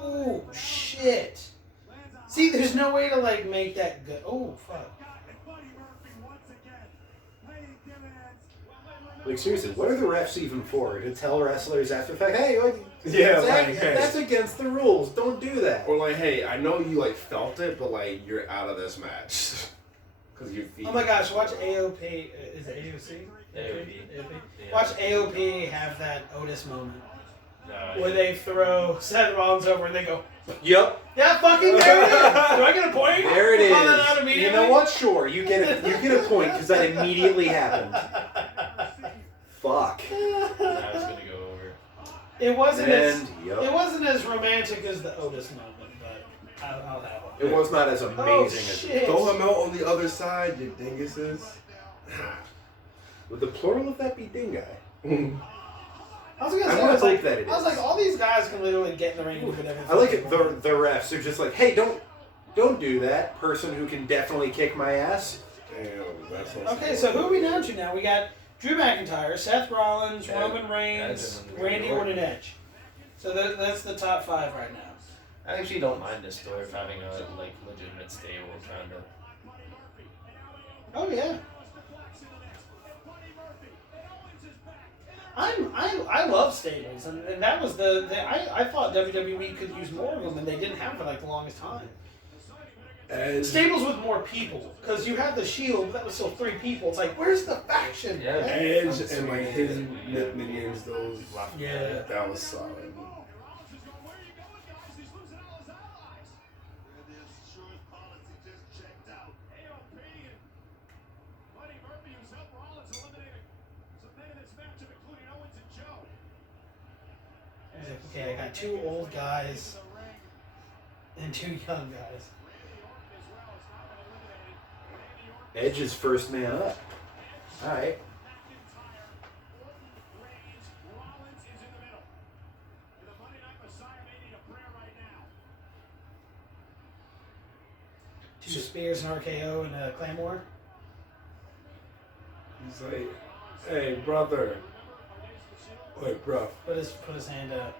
Oh shit! See, there's no way to like make that good. Oh fuck! Like, seriously, what are the refs even for? To tell wrestlers after the fact, hey, like, Yeah, that- like, hey. that's against the rules. Don't do that. Or like, hey, I know you like felt it, but like you're out of this match because your feet. Oh my gosh! Watch AOP. Is it AOC? AOP. AOP. Watch AOP have that Otis moment No, where they throw Seth Rollins over and they go, Yep, "Yeah, fucking there it is." Do I get a point? there it Call that out is. You immediately? know what? Sure, you get a point because that immediately happened. Fuck. That was gonna go over. It wasn't as And it yep, wasn't as romantic as the Otis moment, but I'll have it. it was not as Oh amazing as shit! Throw him out on the other side, you dinguses. Would the plural of that be dingai? I was gonna I say, wanna I was like, hope that it I was is. like, all these guys can literally get in the ring and do whatever. I like it. The refs are just like, hey, don't do that. Person who can definitely kick my ass. Damn, that's so Okay, so who are we down to now? We got Drew McIntyre, Seth Rollins, Edge. Roman Reigns, Edge and Randy Orton. Orton, Edge. So that's the top 5 right now. I actually don't mind the story of having a like legitimate stable trying to. Oh yeah. I love stables, and that was I thought WWE could use more of them, and they didn't have for like the longest time. And Stables with more people, because you had the Shield, but that was still 3 people. It's like, where's the faction? Yeah. Edge and like his minions, those Yeah. that was solid. He's like, okay, I got 2 old guys and 2 young guys. Edge is first man up. All right. Two Spears, an RKO, and a Claymore. He's like, hey brother. Wait, bro. Put his hand up.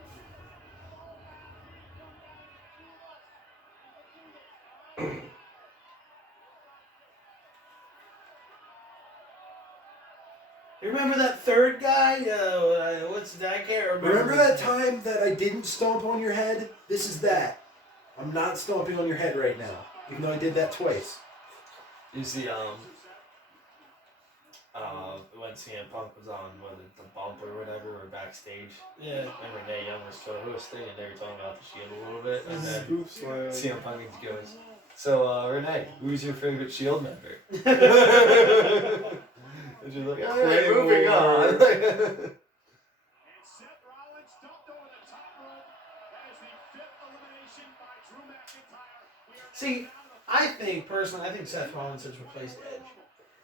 You remember that third guy? What's that? I can't remember. Remember that time that I didn't stomp on your head? This is that. I'm not stomping on your head right now, even though I did that twice. You see, when CM Punk was on, whether the bump or whatever, or backstage, Yeah. and Renee Young was co-hosting, and they were talking about the Shield a little bit, and then Scoop slam. CM Punk goes, "So, Renee, who's your favorite Shield member?" And she's like, "All right, moving on." See, I think Seth Rollins has replaced Edge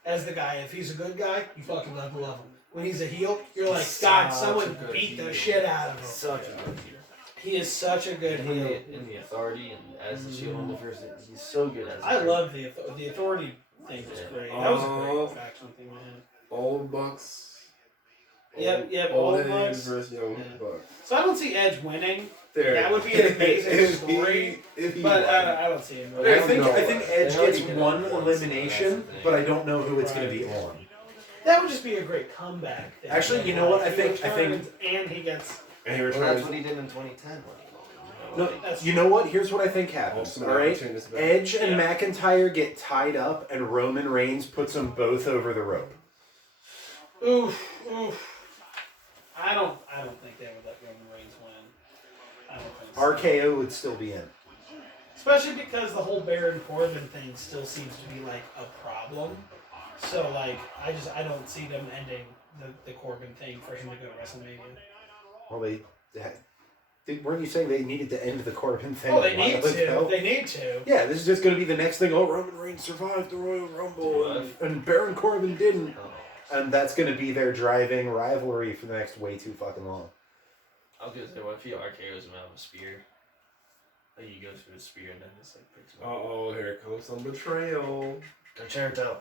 as the guy. If he's a good guy, you fucking love him. When he's a heel, you're like, God, Such someone a good beat the heel. shit out of him. Such a good heel. He is such a good heel. In the Authority and as the Shield in the first, he's so good as. I love the Authority thing. Was great. That was a Oh. great faction thing, man. Old Bucks. Yep, Old Old Bucks. Edge versus Young Yeah. Bucks. So I don't see Edge winning, There. That would be an amazing If story, if he but won. I don't see him I winning. think know. Edge They already gets did it one once, elimination, that's the thing. but I don't know who it's going to be on. That would just be a great comeback. Thing. Actually, you know what? I He think- returns and he gets. And he Well, that's returns. what he did in 2010. No, you know what? Here's what I think happens. All right, Edge and McIntyre get tied up, and Roman Reigns puts them both over the rope. Oof. I don't think they would let Roman Reigns win. I don't think so. RKO would still be in. Especially because the whole Baron Corbin thing still seems to be like a problem. So like I don't see them ending the Corbin thing for him to go to WrestleMania. Well, weren't you saying they needed to end the Corbin thing? Oh, they a while need to. ago? They need to. Yeah, this is just going to be the next thing. Oh, Roman Reigns survived the Royal Rumble, and Baron Corbin didn't. And that's going to be their driving rivalry for the next way too fucking long. I was gonna say, what if he RKO's him out with a spear? Like he goes for a spear and then just like picks him up. Oh, here comes some betrayal. Concerto.